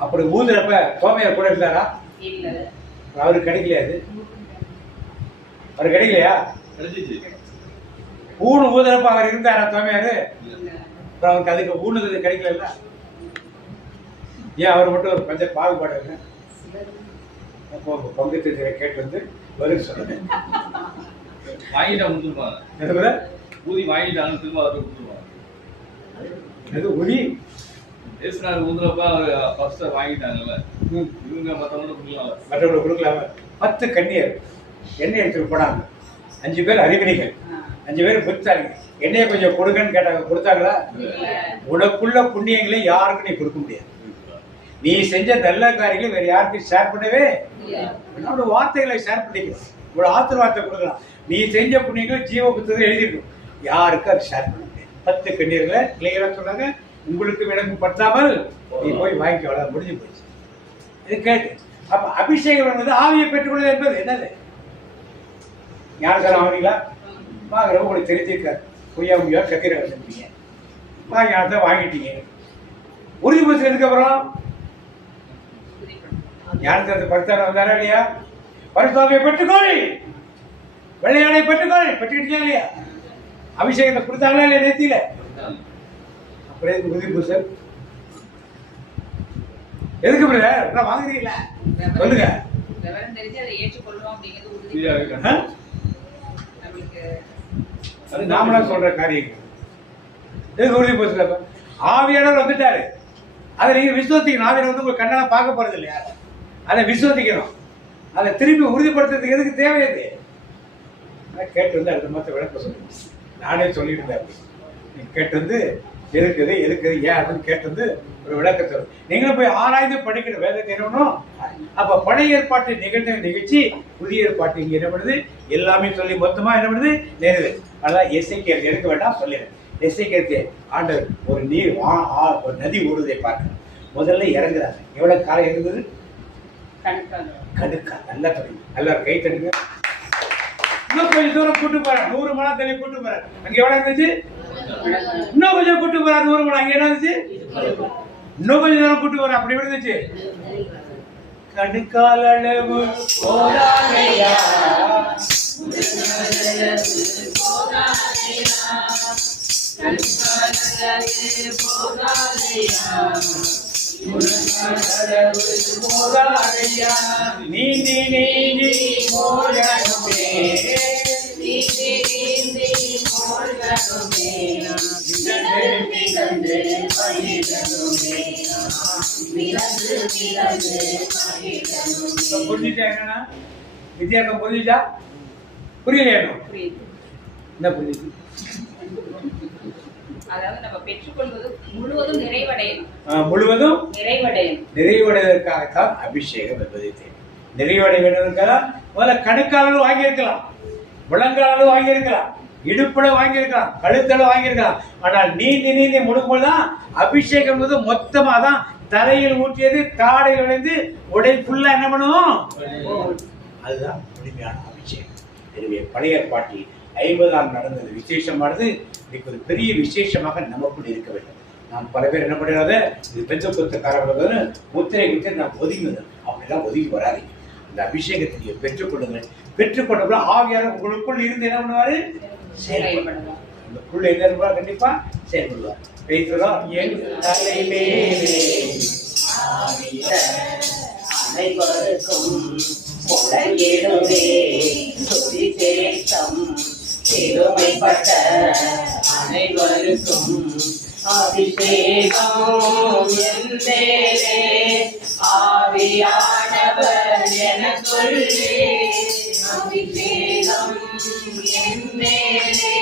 அப்படி ஊதுறப்ப தோமையார் கூட இருந்தாரா? அவருக்கு கிடைக்கலையா? அது அவருக்கு கிடைக்கலையா? பூணு ஊதுறப்ப அவர் இருந்தாரா தோமையாரு? அவருக்கு அதுக்கு ஊணுது கிடைக்கல. ஏன் அவர் மட்டும் ஒரு கொஞ்சம் பாகுபாடு? அப்போ பங்கு தெரிஞ்ச கேட்டு வந்து பதில் சொல்லுங்க. வாங்கிட்டாங்க கொடுத்துருப்பாங்க. ஊதி வாங்கிட்டாங்க, திரும்ப அவரை கொடுத்துருவாங்க. அது உரி பேசினாரு ஊதுறப்ப அவர் ஃபர்ஸ்ட் வாங்கிட்டாங்கல்ல, இவங்க மற்றவங்களுக்கு கொடுக்கலாம. 10 கன்னியர் எண்ணெய் எடுத்துட்டு போனாங்க. 5 பேர் அறிவினிகள், 5 பேர் புத்தாங்க. எண்ணெயை கொஞ்சம் கொடுங்கன்னு கேட்டாங்க. கொடுத்தாங்களா? உனக்குள்ள புண்ணியங்களை யாருக்கும் நீ கொடுக்க முடியாது. நீ செஞ்ச நல்ல காரியங்களை வேற யாருக்கும் ஷேர் பண்ணவே, என்னோட வார்த்தைகளை ஷேர் பண்ணிக்கலாம், உங்களோட ஆசீர்வாதத்தை கொடுக்கலாம். நீ செஞ்ச புண்ணியங்கள் ஜீவ புத்தகத்தில் எழுதிருக்கும், யாருக்கும் அது ஷேர் பண்ண முடியாது. 10 கன்னியர்களை கிளியரா சொன்னாங்க, உங்களுக்கு எனக்கு பற்றாமல் நீ போய் வாங்கிக்க, முடிஞ்சு போச்சு. இது கேட்டு அப்ப அபிஷேகம் என்பது ஆவியை பெற்றுக்கொள்வது என்பது என்னது? ஞானசாரம் ஆவீங்களா? வாங்குறவங்க உங்களுக்கு தெரிஞ்சிருக்காரு. பொய்யா கத்திர வச்சிருக்கீங்க, ஞானத்தை வாங்கிட்டீங்க. உறுதி பூசதுக்கு அப்புறம் ஞானத்தை பரிசாரம் வந்தாரா இல்லையா? பரிசுத்தாவியை பெற்றுக்கொள், வெள்ளையாடை பெற்றுக்கொள், பெற்றுக்கிட்டீங்களா இல்லையா? அபிஷேகத்தை கொடுத்தாங்களா இல்லையா நேத்தியில? அப்புறம் உறுதி பூசல் எதுக்கு பிரதர் வாங்குறீங்களா? சொல்லுங்க. நாமளா சொல்ற காரியங்கள் எதுக்கு உறுதி பூசல? ஆவியானவர் வந்துட்டாரு, அதை நீங்க விசுவசிக்கணும். ஆவியானவர் வந்து உங்க கண்ணால பார்க்க போறது இல்லையா? அதை விசுவசிக்கணும். அதை திருப்பி உறுதிப்படுத்துறதுக்கு எதுக்கு தேவை? அது கேட்டு வந்து அடுத்த மாதம் விளக்க சொல்லுங்க. நானே சொல்லிட்டு இருந்தேன். நீங்க கேட்டு வந்து எதுக்குது ஏன் அப்படின்னு கேட்டு வந்து ஒரு விளக்க சொல்லுங்க. நீங்களும் போய் ஆராய்ந்து படிக்கிற வேதத்தை என்னணும். அப்ப பழைய ஏற்பாட்டு நிகழ்ந்த நிகழ்ச்சி புதிய ஏற்பாட்டு இங்க என்ன பண்ணுது? எல்லாமே சொல்லி மொத்தமா என்ன பண்ணுது? நேருது. அதான் எஸ்ஐகேர் எடுக்க வேண்டாம் சொல்லிடுறேன். எஸ்ஐகேருக்கு ஆண்டவர் ஒரு நீர் ஒரு நதி ஓடுவதை பார்க்க முதல்ல இறங்குறாங்க. எவ்வளவு காலம் இருந்தது? கடுக்கா. நல்லா தெரியும், நல்லா கை தட்டுங்க. இன்னும் கொஞ்சம் தூரம் கூட்டு போறாரு, 100 மணி தள்ளி கூட்டு போறாரு. அங்க எவ்வளவு இருந்துச்சு? இன்னும் கொஞ்சம் கூட்டு போறாரு, 100 மணி. அங்க என்ன இருந்துச்சு? இன்னும் கொஞ்சம் தூரம் கூட்டு போறாரு. அப்படி இருந்துச்சு. கணுக்கால் அளவு போதாதையா, நீந்தி நீந்தி மோகனுமே, புரிஞ்சுட்டா என்னன்னா வித்தியாசம் புரிஞ்சுட்டா? புரியலையா? புரியுது. என்ன புரியுது? அதாவது நம்ம பெற்றுக்கொள்வது முழுவதும் நிறைவடையணும். முழுவதும் நிறைவடையணும். நிறைவடைவதற்காகத்தான் அபிஷேகம் என்பதை தேவை. நிறைவடை வேண்டுவதற்காக முதல்ல கணுக்காலும் வாங்கியிருக்கலாம், முழங்காலும் வாங்கியிருக்கலாம், இடுப்புல வாங்கியிருக்கலாம், கழுத்துல வாங்கியிருக்கலாம். ஆனால் நீந்தி நீந்தி முழுங்கும்போதுதான் அபிஷேகம் என்பது மொத்தமா தான் தலையில் ஊற்றியது தாடையில் விளைந்து உடை ஃபுல்லா என்ன பண்ணுவோம்? அதுதான் முழுமையான அபிஷேகம். எனவே பழைய ஏற்பாட்டில் 50 நடந்தது விசேஷமானது இன்னைக்கு ஒரு பெரிய விசேஷமாக நமக்குள் இருக்க வேண்டும். நாம் பல பேர் என்ன பண்ணுறாங்க, இது பெந்தெக்கோஸ்துக்காரர்கள் முத்திரை குத்தி நாம் ஒதுங்குது. அப்படிலாம் ஒதுங்கி வராதிங்க. அந்த அபிஷேகத்தை நீங்கள் பெற்றுக்கொள்ளுங்கள். பெற்றுக்கொண்ட ஆவியார் உங்களுக்குள் இருந்து என்ன பண்ணுவாரு? செயல்படுவார். உங்களுக்குள்ள என்ன இருப்பார்? கண்டிப்பா செயல்படுவார். பேசுகிறோம். என் தலைமேலே அனைவருக்கும் முறையிடுவே சுவிசேஷம், சிறுமைப்பட்ட அனைவருக்கும் அபிஷேகம் என் மேலே, ஆவியானவர் எனக்குள்ளே, அபிஷேகம் என் மேலே,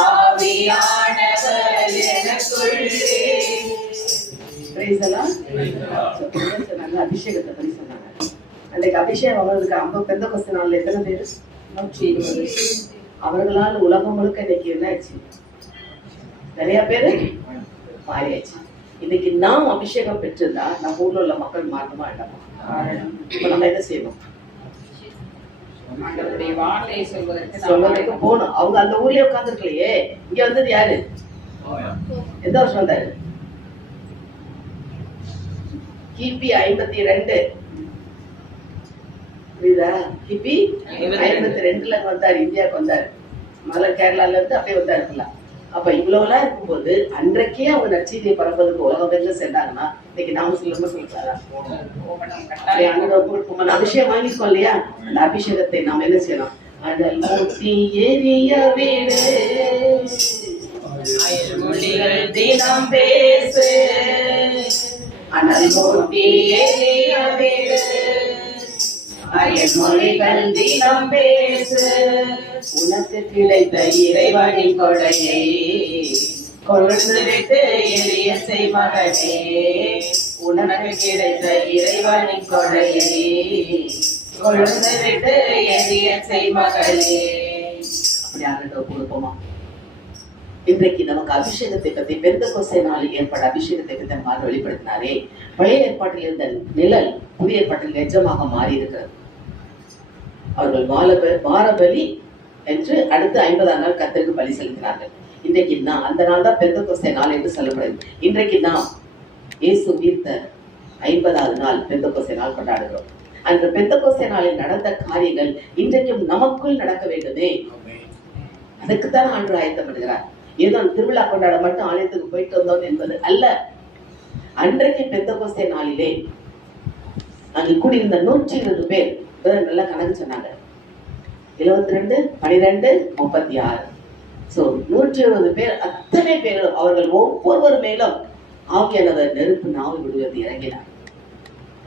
ஆவியானவர் எனக்குள்ளே. சொன்னாங்க அபிஷேகத்தை பற்றி சொன்னாங்க. அன்றைக்கு அபிஷேகம் அவர்களுக்கு பெந்தெக்கோஸ்து நாள்ல எத்தனை பேர்? 120. அவர்களால் உலகம் முழுக்க இன்னைக்கு என்ன ஆச்சு? நிறைய பேரு மாறியாச்சு. இன்னைக்கு நாம் அபிஷேகம் பெற்றிருந்தா நம்ம ஊர்ல உள்ள மக்கள் மாற்றமா இல்லமா? இப்ப நம்ம என்ன செய்யணும்? சொல்வதற்கு போகணும். அவங்க அந்த ஊர்லயே உட்கார்ந்துருக்கலையே. இங்க வந்தது யாரு? எந்த வருஷம் வந்தாரு? கிபி 52. புரியுதா? கிபி 52ல வந்தாரு, இந்தியாவுக்கு வந்தாரு. முதல்ல கேரளால இருந்து அப்படியே வந்தாருல. அப்ப இவ்வளவுலாம் இருக்கும்போது அன்றைக்கே அவங்க நற்செய்தியை பரப்பதுக்கு உலகம் எங்க சென்றாங்கன்னா இன்னைக்கு நாம சொல்லுமா சொல்லிட்டாரா? அபிஷேகம் வாங்கிருக்கோம் இல்லையா? அந்த அபிஷேகத்தை நாம் என்ன செய்யலாம்? அனல் மூட்டி எரிய வீடு, அயல்மொழிகள் தினம் பேசு, அனல் மூட்டி எரிய வீடு, அயல்மொழிகள் தினம் பேசு, உனக்கு கிடைத்த இறைவனின் கொடையை கொழுந்து விட்டு எரிய செய் மகனே, உனக்கு கிடைத்த இறைவனின் கொடையை கொழுந்து விட்டு எரிய செய் மகளே. அப்படி ஆகட்டும் கொடுப்போமா? இன்றைக்கு நமக்கு அபிஷேகத்தை பற்றி பெந்தெக்கோஸ்தே நாளில் ஏற்பட்ட அபிஷேகத்தை பற்றி நம்ம வெளிப்படுத்தினாரே. பழைய ஏற்பாட்டில் இருந்த நிழல் புதிய ஏற்பாட்டில் நிஜமாக மாறி இருக்கிறது. அவர்கள் வாரபலி என்று அடுத்து 50ஆம் நாள் கர்த்தருக்கு பலி செலுத்தினார்கள். இன்றைக்கு நான் அந்த நாள் தான் பெந்தெக்கோஸ்தே நாள் என்று சொல்லப்படுது. இன்றைக்கு நாம் இயேசு உயிர்த்த 50ஆவது நாள் பெந்தெக்கோஸ்தே நாள் கொண்டாடுகிறோம். அந்த பெந்தெக்கோஸ்தே நாளில் நடந்த காரியங்கள் இன்றைக்கும் நமக்குள் நடக்க வேண்டுமே. அதுக்குத்தான் ஆண்டு ஆயத்தம் பண்ணுகிறார். ஏதோ திருவிழா கொண்டாட மட்டும் ஆலயத்துக்கு போயிட்டு வந்தோம் என்பது அல்ல. அன்றைக்கு பெந்தெக்கோஸ்தே நாளிலே அங்கு கூடியிருந்த 120 பேர் நல்லா கணக்கு சொன்னாங்க. 72, 12, 36. 120 பேர், அத்தனை பேரும் அவர்கள் ஒவ்வொருவர் மேலும் ஆவியானவர் நெருப்பு நாவி விடுவது இறங்கினார்.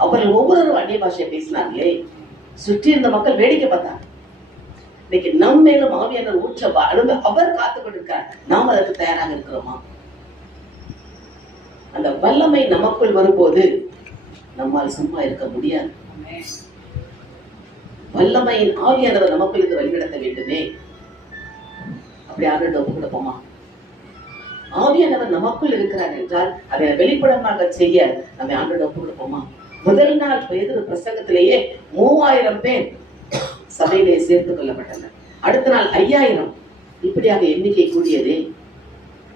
அவர்கள் ஒவ்வொருவரும் அந்நிய பாஷையை பேசினார்களே. சுற்றி இருந்த மக்கள் வேடிக்கை பார்த்தாங்க. இன்னைக்கு நம் மேலும் ஆவியானவர் ஊற்ற அவர் காத்துக் கொண்டிருக்கார். நாம் அதற்கு தயாராக இருக்கிறோமா? அந்த வல்லமை நமக்குள் வரும்போது நம்மால் சும்மா இருக்க முடியாது. வல்லமையின் ஆவியானவர் நமக்குள் இருந்து வழிநடத்த வேண்டுமே. அப்படி ஆண்டு ஒப்பு கொடுப்போமா? ஆவியானவர் நமக்குள் இருக்கிறார் என்றால் அதை வெளிப்படமாக செய்ய நம்ம ஆண்டு ஒப்பு கொடுப்போமா? முதல் நாள் பேதுரு பிரசங்கத்திலேயே 3000 பேர் சபையிலே சேர்த்துக் கொள்ளப்பட்டனர். அடுத்த நாள் 5000. இப்படியாக எண்ணிக்கை கூடியதே.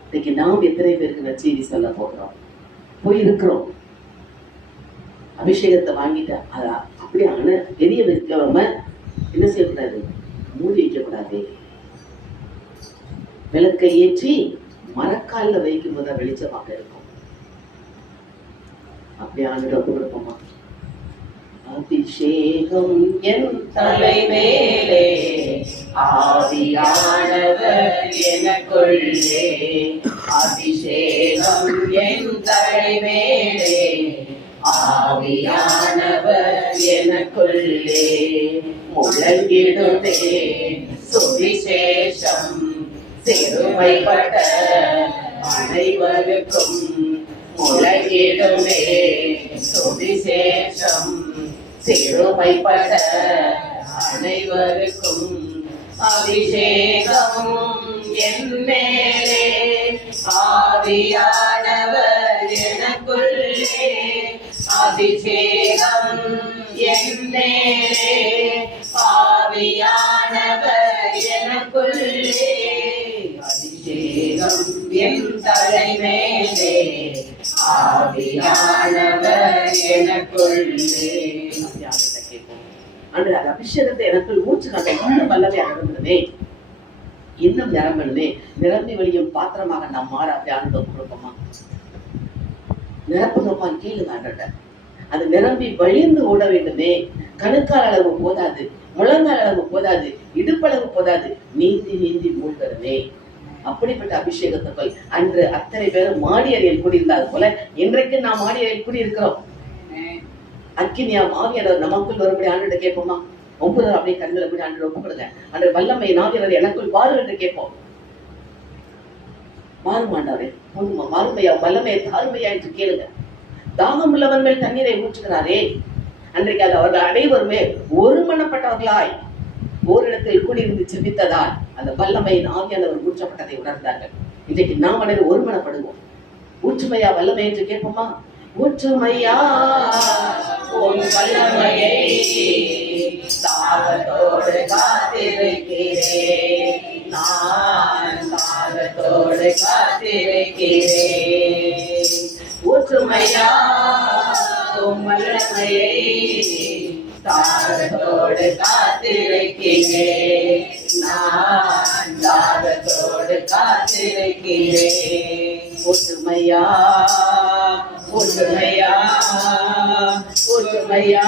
இன்னைக்கு நாம் எத்தனை பேருக்கு நற்செய்தி சொல்ல போகிறோம்? போயிருக்கிறோம். அபிஷேகத்தை வாங்கிட்டு அதை அப்படியே தெரிய வைக்காம என்ன செய்யக்கூடாது, மூடி வைக்கக்கூடாது. விளக்கை ஏற்றி மரக்காலில் வைக்கும் போது வெளிச்சமாக இருக்கும். அப்படி ஆண்டு ஒப்பு கொடுப்போமா? அபிஷேகம் என் தலைமேலே, ஆவியானவர் எனக்குள்ளே. அபிஷேகம் என் தலைமேலே, ஆவியானவர் எனக்குள்ளே. முழங்கிடுமே சுவிசேஷம் சிறுமைப்பட்ட அனைவருக்கும். முழங்கிடுமே சுவிசேஷம் சிறுமைப்பட்ட அனைவருக்கும். அபிஷேகம் என் மேலே, ஆவியானவர் எனக்குள்ளே. அபிஷேகம் என் மேலே, ஆவியானவர் எனக்குள்ளே. அபிஷேகம் என் தலைமேலே, ஆவியானவர் எனக்குள்ளே. அந்த அபிஷேகத்தை எனக்குள் ஊற்று இன்னும் வல்லமை அனுபவமே, இன்னும் நிரம்பணுமே. நிரம்பி வழியும் பாத்திரமாக நாம் மாற அப்படி அனுபவம் கொடுப்போமா? நிரப்புங்கப்பான் கீழே ஆண்ட அது நிரம்பி வழிந்து ஓட வேண்டுமே. கணுக்கால் அளவு போதாது, முழங்கால் அளவு போதாது, இடுப்பளவு போதாது, நீந்தி நீந்தி மூழ்கணுமே. அப்படிப்பட்ட அபிஷேகத்துக்குள் அன்று அத்தனை பேரும் மாடி அறையில் கூடியிருந்தால் போல இன்றைக்கு நாம் மாடி அறையில் கூடியிருக்கிறோம். அக்கினியா ஆவியானவர் நமக்குள் வரும்படி ஆண்டு கேட்போமா? ஒவ்வொரு அப்படியே கண்களை கூட ஆண்டு ஒப்பு கொடுங்க. அன்று வல்லமை ஆவியானவர் எனக்குள் வாரு என்று கேட்போம். மாறுமாண்டவரே, போதுமா? மாறுமையா, வல்லமையை தாழ்மையா என்று கேளுங்க. தாகம் உள்ளவன் மேல் தண்ணீரை ஊற்றுகிறாரே, அன்றைக்கு அது அவர்கள் அனைவருமே ஒருமனப்பட்டவர்களாய் ஓரிடத்தில் கூடியிருந்து செபித்ததால் அந்த வல்லமையின் ஆவியானவர் ஊற்றப்பட்டதை உணர்ந்தார்கள். இன்றைக்கு நாம் அனைவரும் ஒருமனப்படுவோம். ஊற்றுமையா வல்லமை என்று கேட்போமா? ஊற்றுமையா உன் வல்லமையை தாகத்தோடு காத்திருக்கிறேன், நான் தாகத்தோடு காத்திருக்கிறேன். ஊற்றுமையா உன் வல்லமையை தாகத்தோடு காத்திருக்கிறேன், நான் தாகத்தோடு காத்திருக்கிறேன். ஒற்றுமையா ஒற்றுமையா ஒற்றுமையா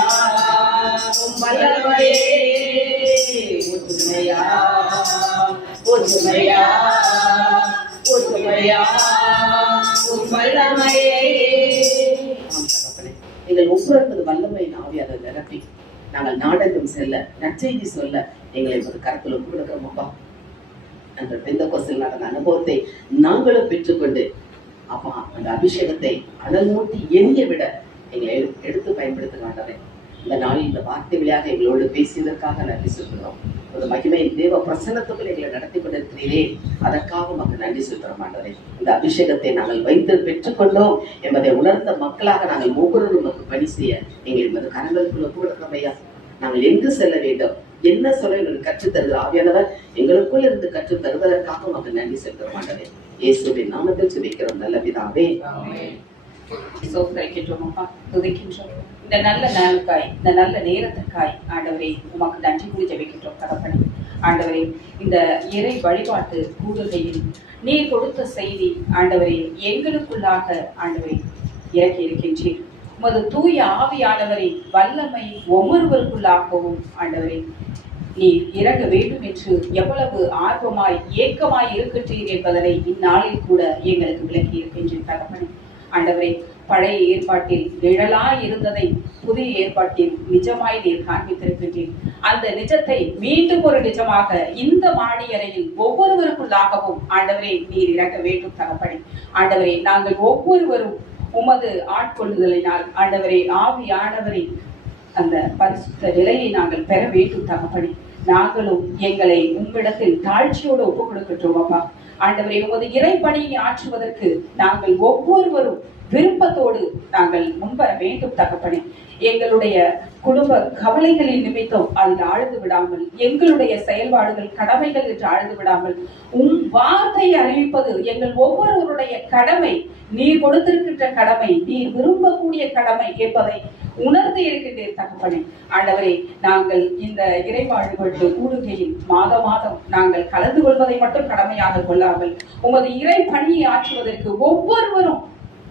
உம் வல்லமையே, ஒற்றுமையா ஒற்றுமையா ஒற்றுமையா உம் வல்லமையே. எங்கள் ஒவ்வொருவரும் வல்லமையின் ஆவியாளர் நிரப்பி நாங்கள் நாடெங்கும் செல்ல, நற்செய்தி சொல்ல எங்களை ஒரு கருத்தில் ஒப்பு கொடுக்கிறோம். அப்பா, அந்த பெந்தெகோஸ்தில் நடந்த அனுபவத்தை நாங்களும் பெற்றுக்கொண்டு அப்பா அந்த அபிஷேகத்தை அனல் மூட்டி எரிய விட எங்களை எடுத்து பயன்படுத்துகின்றன. இந்த நாளில் இந்த வார்த்தை வழியாக எங்களோடு பேசியதற்காக நன்றி சொல்கிறோம். ஒரு மகிமை தேவ பிரசன்னத்துக்குள் எங்களை நடத்தி கொண்டிருக்கிறீரே, அதற்காக மக்கள் நன்றி சொல்கிறோம். ஆண்டவரே, இந்த அபிஷேகத்தை நாங்கள் வைத்து பெற்றுக்கொண்டோம் என்பதை உணர்ந்த மக்களாக நாங்கள் ஒவ்வொருவரும் நமக்கு பணி செய்ய எங்கள் கரங்களுக்குள்ள கொடுக்கிறோம். ஐயா, நாங்கள் எங்கு செல்ல வேண்டும், என்ன சொல்ல எங்களுக்கு கற்றுத் தருகிற ஆவியானவர் எங்களுக்குள் இருந்து கற்றுத் தருவதற்காக மக்கள் நன்றி சொல்கிறோம். ஆண்டவரே, இயேசுவின் நாமத்தில் ஜெபிக்கிறோம் நல்ல பிதாவே. துதிக்கின்றோம் இந்த நல்ல நாளுக்காய், இந்த நல்ல நேரத்திற்காய் ஆண்டவரே உமக்கு நன்றி கூறி ஜெபிக்கின்றோம். தகப்பனே, ஆண்டவரே, இந்த இறை வழிபாட்டு கூடுகையில் நீர் கொடுத்த செய்தி ஆண்டவரே எங்களுக்குள்ளாக ஆண்டவரே இறக்கி இருக்கின்றீர். உமது தூய ஆவியானவரை வல்லமை ஒவ்வொருவருக்குள்ளாகவும் ஆண்டவரே நீர் இறங்க வேண்டும் என்று எவ்வளவு ஆர்வமாய் ஏக்கமாய் இருக்கின்றீர் என்பதனை இந்நாளில் கூட எங்களுக்கு விளக்கி இருக்கின்றீர். தகப்பனே, ஆண்டவரே, பழைய ஏற்பாட்டில் நிழலாய் இருந்ததை புதிய ஏற்பாட்டில் நிஜமாய் நீர் காண்பித்திருக்கின்றீர். அந்த நிஜத்தை மீண்டும் ஒரு நிஜமாக இந்த மாடி அறையில் ஒவ்வொருவருக்குள்ளாகவும் ஆண்டவரே நீர் இறங்க வேண்டும். தகப்பனே, ஆண்டவரே, நாங்கள் ஒவ்வொருவரும் உமது ஆட்கொள்ளுதலினால் ஆண்டவரே ஆவியானவரை அந்த பரிசுத்த நிலையை நாங்கள் பெற வேண்டும். தகப்பனே, நாங்களும் எங்களை உம்மிடத்தில் தாழ்ச்சியோடு ஒப்புக் கொடுக்கின்றோம். அப்பா, ஆண்டவரே, உமது இறைப்பணியை ஆற்றுவதற்கு நாங்கள் ஒவ்வொருவரும் விருப்பத்தோடு நாங்கள் முன்வர வேண்டும் தகப்பனே. எங்களுடைய குடும்ப கவலைகளின் நிமித்தம் அதில் ஆழ்ந்து விடாமல், எங்களுடைய செயல்பாடுகள் கடமைகள் என்று ஆழ்ந்து விடாமல், வார்த்தையை அறிவிப்பது எங்கள் ஒவ்வொருவருடைய கடமை. நீர் கொடுத்திருக்கின்ற கடமை, நீர் விரும்பக்கூடிய கடமை என்பதை உணர்ந்து இருக்கின்றேன் தகப்பனே. ஆண்டவரே, நாங்கள் இந்த இறைவாழ்வுகளுக்கு கூடுகையில் மாதம் நாங்கள் கலந்து கொள்வதை மட்டும் கடமையாக கொள்ளாமல் உமது இறை பணியை ஆற்றுவதற்கு ஒவ்வொருவரும்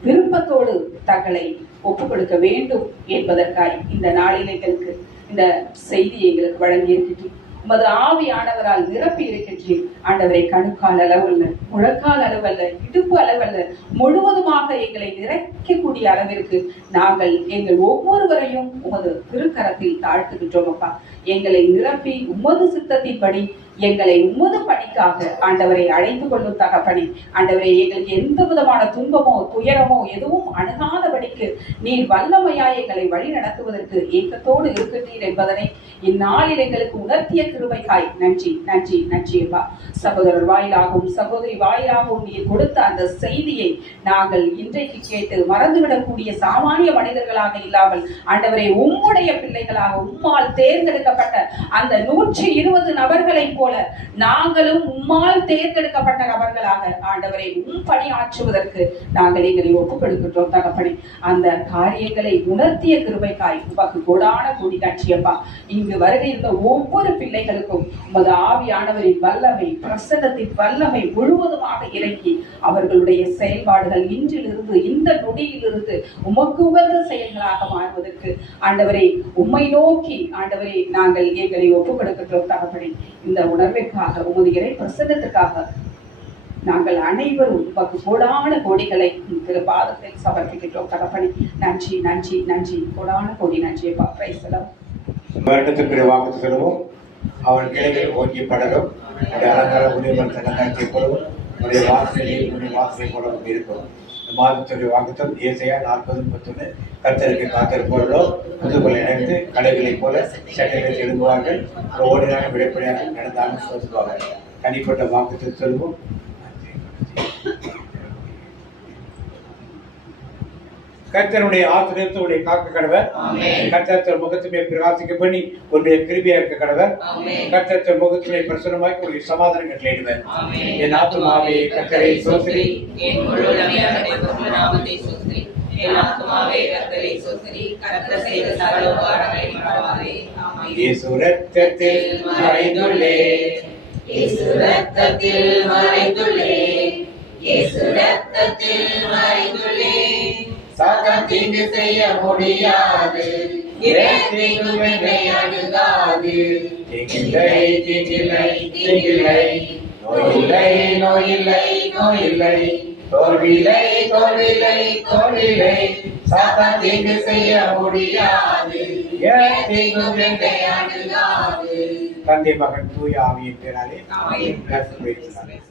விருப்பத்தோடு தங்களை ஒப்புக் கொடுக்க வேண்டும் என்பதற்காய் இந்த நாளில் எங்களுக்கு இந்த செய்தியை எங்களுக்கு வழங்கி இருக்கின்றேன். உமது ஆவியானவரால் நிரப்பி இருக்கின்றேன் ஆண்டவரை. கணுக்கால் அளவல்ல, முழக்கால் அளவல்ல, இடுப்பு அளவல்ல, முழுவதுமாக எங்களை நிறைக்கக்கூடிய அளவிற்கு நாங்கள் எங்கள் ஒவ்வொருவரையும் உமது திருக்கரத்தில் தாழ்த்துகின்றோம் அப்பா. எங்களை நிரப்பி உமது சித்தத்தின்படி எங்களை உமது பணிக்காக ஆண்டவரை அழைத்து கொள்ளும் தகப்பனே. ஆண்டவரை, எங்களுக்கு எந்த விதமான துன்பமோ துயரமோ எதுவும் அணுகாதபடிக்கு நீர் வல்லமையாய் எங்களை வழி நடத்துவதற்கு ஏக்கத்தோடு இருக்கின்றீர் என்பதனை இந்நாளில் எங்களுக்கு உணர்த்திய கிருபைக்காய் நன்றி நன்றி நன்றி அப்பா. சகோதரர் வாயிலாகவும் சகோதரி வாயிலாகவும் நீர் கொடுத்த அந்த செய்தியை நாங்கள் இன்றைக்கு கேட்டு மறந்துவிடக்கூடிய சாமானிய மனிதர்களாக இல்லாமல் ஆண்டவரை உம்முடைய பிள்ளைகளாக உம்மால் தேர்ந்தெடுக்கப்பட்ட அந்த 120 நபர்களை போல நாங்களும் உம்மால் தேர்ந்தெடுக்கப்பட்ட நபர்களாக ஆண்டவரை உம் பணி ஆற்றுவதற்கு நாங்கள் எங்களை ஒப்புக் கொடுக்கின்றோம் தகப்பனே. அந்த காரியங்களை உணர்த்திய கிருபைக்காய் உமக்கு கோடான கோடி நன்றியப்பா. இங்கு வருகின்ற ஒவ்வொரு பிள்ளைகளுக்கும் உமது ஆவியானவரின் வல்லமை, பிரசன்னத்தின் வல்லமை முழுவதுமாக இறங்கி அவர்களுடைய செயல்பாடுகள் இன்றிலிருந்து இந்த நொடியிலிருந்து உமக்கு உகந்த செயல்களாக மாறுவதற்கு ஆண்டவரை உம்மை நோக்கி ஆண்டவரை நாங்கள் எங்களை ஒப்புக் கொடுக்கின்றோம் தகப்பனே. இந்த உணர்விற்காக உமது இறை பிரசன்னத்திற்காக நாங்கள் அனைவரும் உமக்கு கோடான கோடிகளை திரு பாதத்தில் சமர்ப்பிக்கின்றோம் தகப்பனே. நன்றி நன்றி நன்றி, கோடான கோடி நன்றி. வருடத்திற்கு வாக்கு செல்வோம். அவன் கிளைகள் ஓங்கி படரும், அலங்கார உரிமன் தன்னி போலவும் உடைய வாசலில் உடைய வாசலை போலவும் இருக்கும். இந்த மாதத்துடைய வாக்குத்தம் ஏசையா 40:31. கர்த்தருக்கு காத்திருப்பவர்களோ புதுகளை இணைந்து கலைகளைப் போல சட்டைகளை எழுதுவார்கள், ஓடினாக விடைப்படியாக நடந்தாலும் சொல்லுவார்கள். தனிப்பட்ட வாக்குத்தை சொல்வோம். கர்த்தருடைய ஆசிரியத்தை காக்க கடவர். கர்த்தர் முகத்துமே பிரகாசிக்க பண்ணி உன்னுடைய கிருபையா இருக்க கடவர். கர்த்தர் முகத்துமே பிரசன்னமாக்கி உடைய சமாதானம் கட்டளையிடுவர். என் ஆத்துமாவே கர்த்தரை ஸ்தோத்திரி, என் முழு நாமத்தை ஸ்தோத்திரி. என் ஆத்துமாவே கர்த்தரை ஸ்தோத்திரி, கர்த்தர் செய்த சகல உபகாரங்களை மறவாதே. இயேசு ரத்தத்தில் மறைந்துள்ளே, இயேசு ரத்தத்தில் மறைந்துள்ளே, இயேசு ரத்தத்தில் மறைந்துள்ளே. சாத்தான் தீங்கு செய்ய முடியாது, தீங்கு என்னை அணுகாது. தீங்கில்லை தீங்கில்லை தீங்கில்லை, நோயில்லை நோயில்லை நோயில்லை, தோல்வியில்லை தோல்வியில்லை தோல்வியில்லை. சாத்தான் தீங்கு செய்ய முடியாது, தீங்கு என்னை அணுகாது. தந்தை மகன் தூய ஆவியின் பேராலே ஆமென்.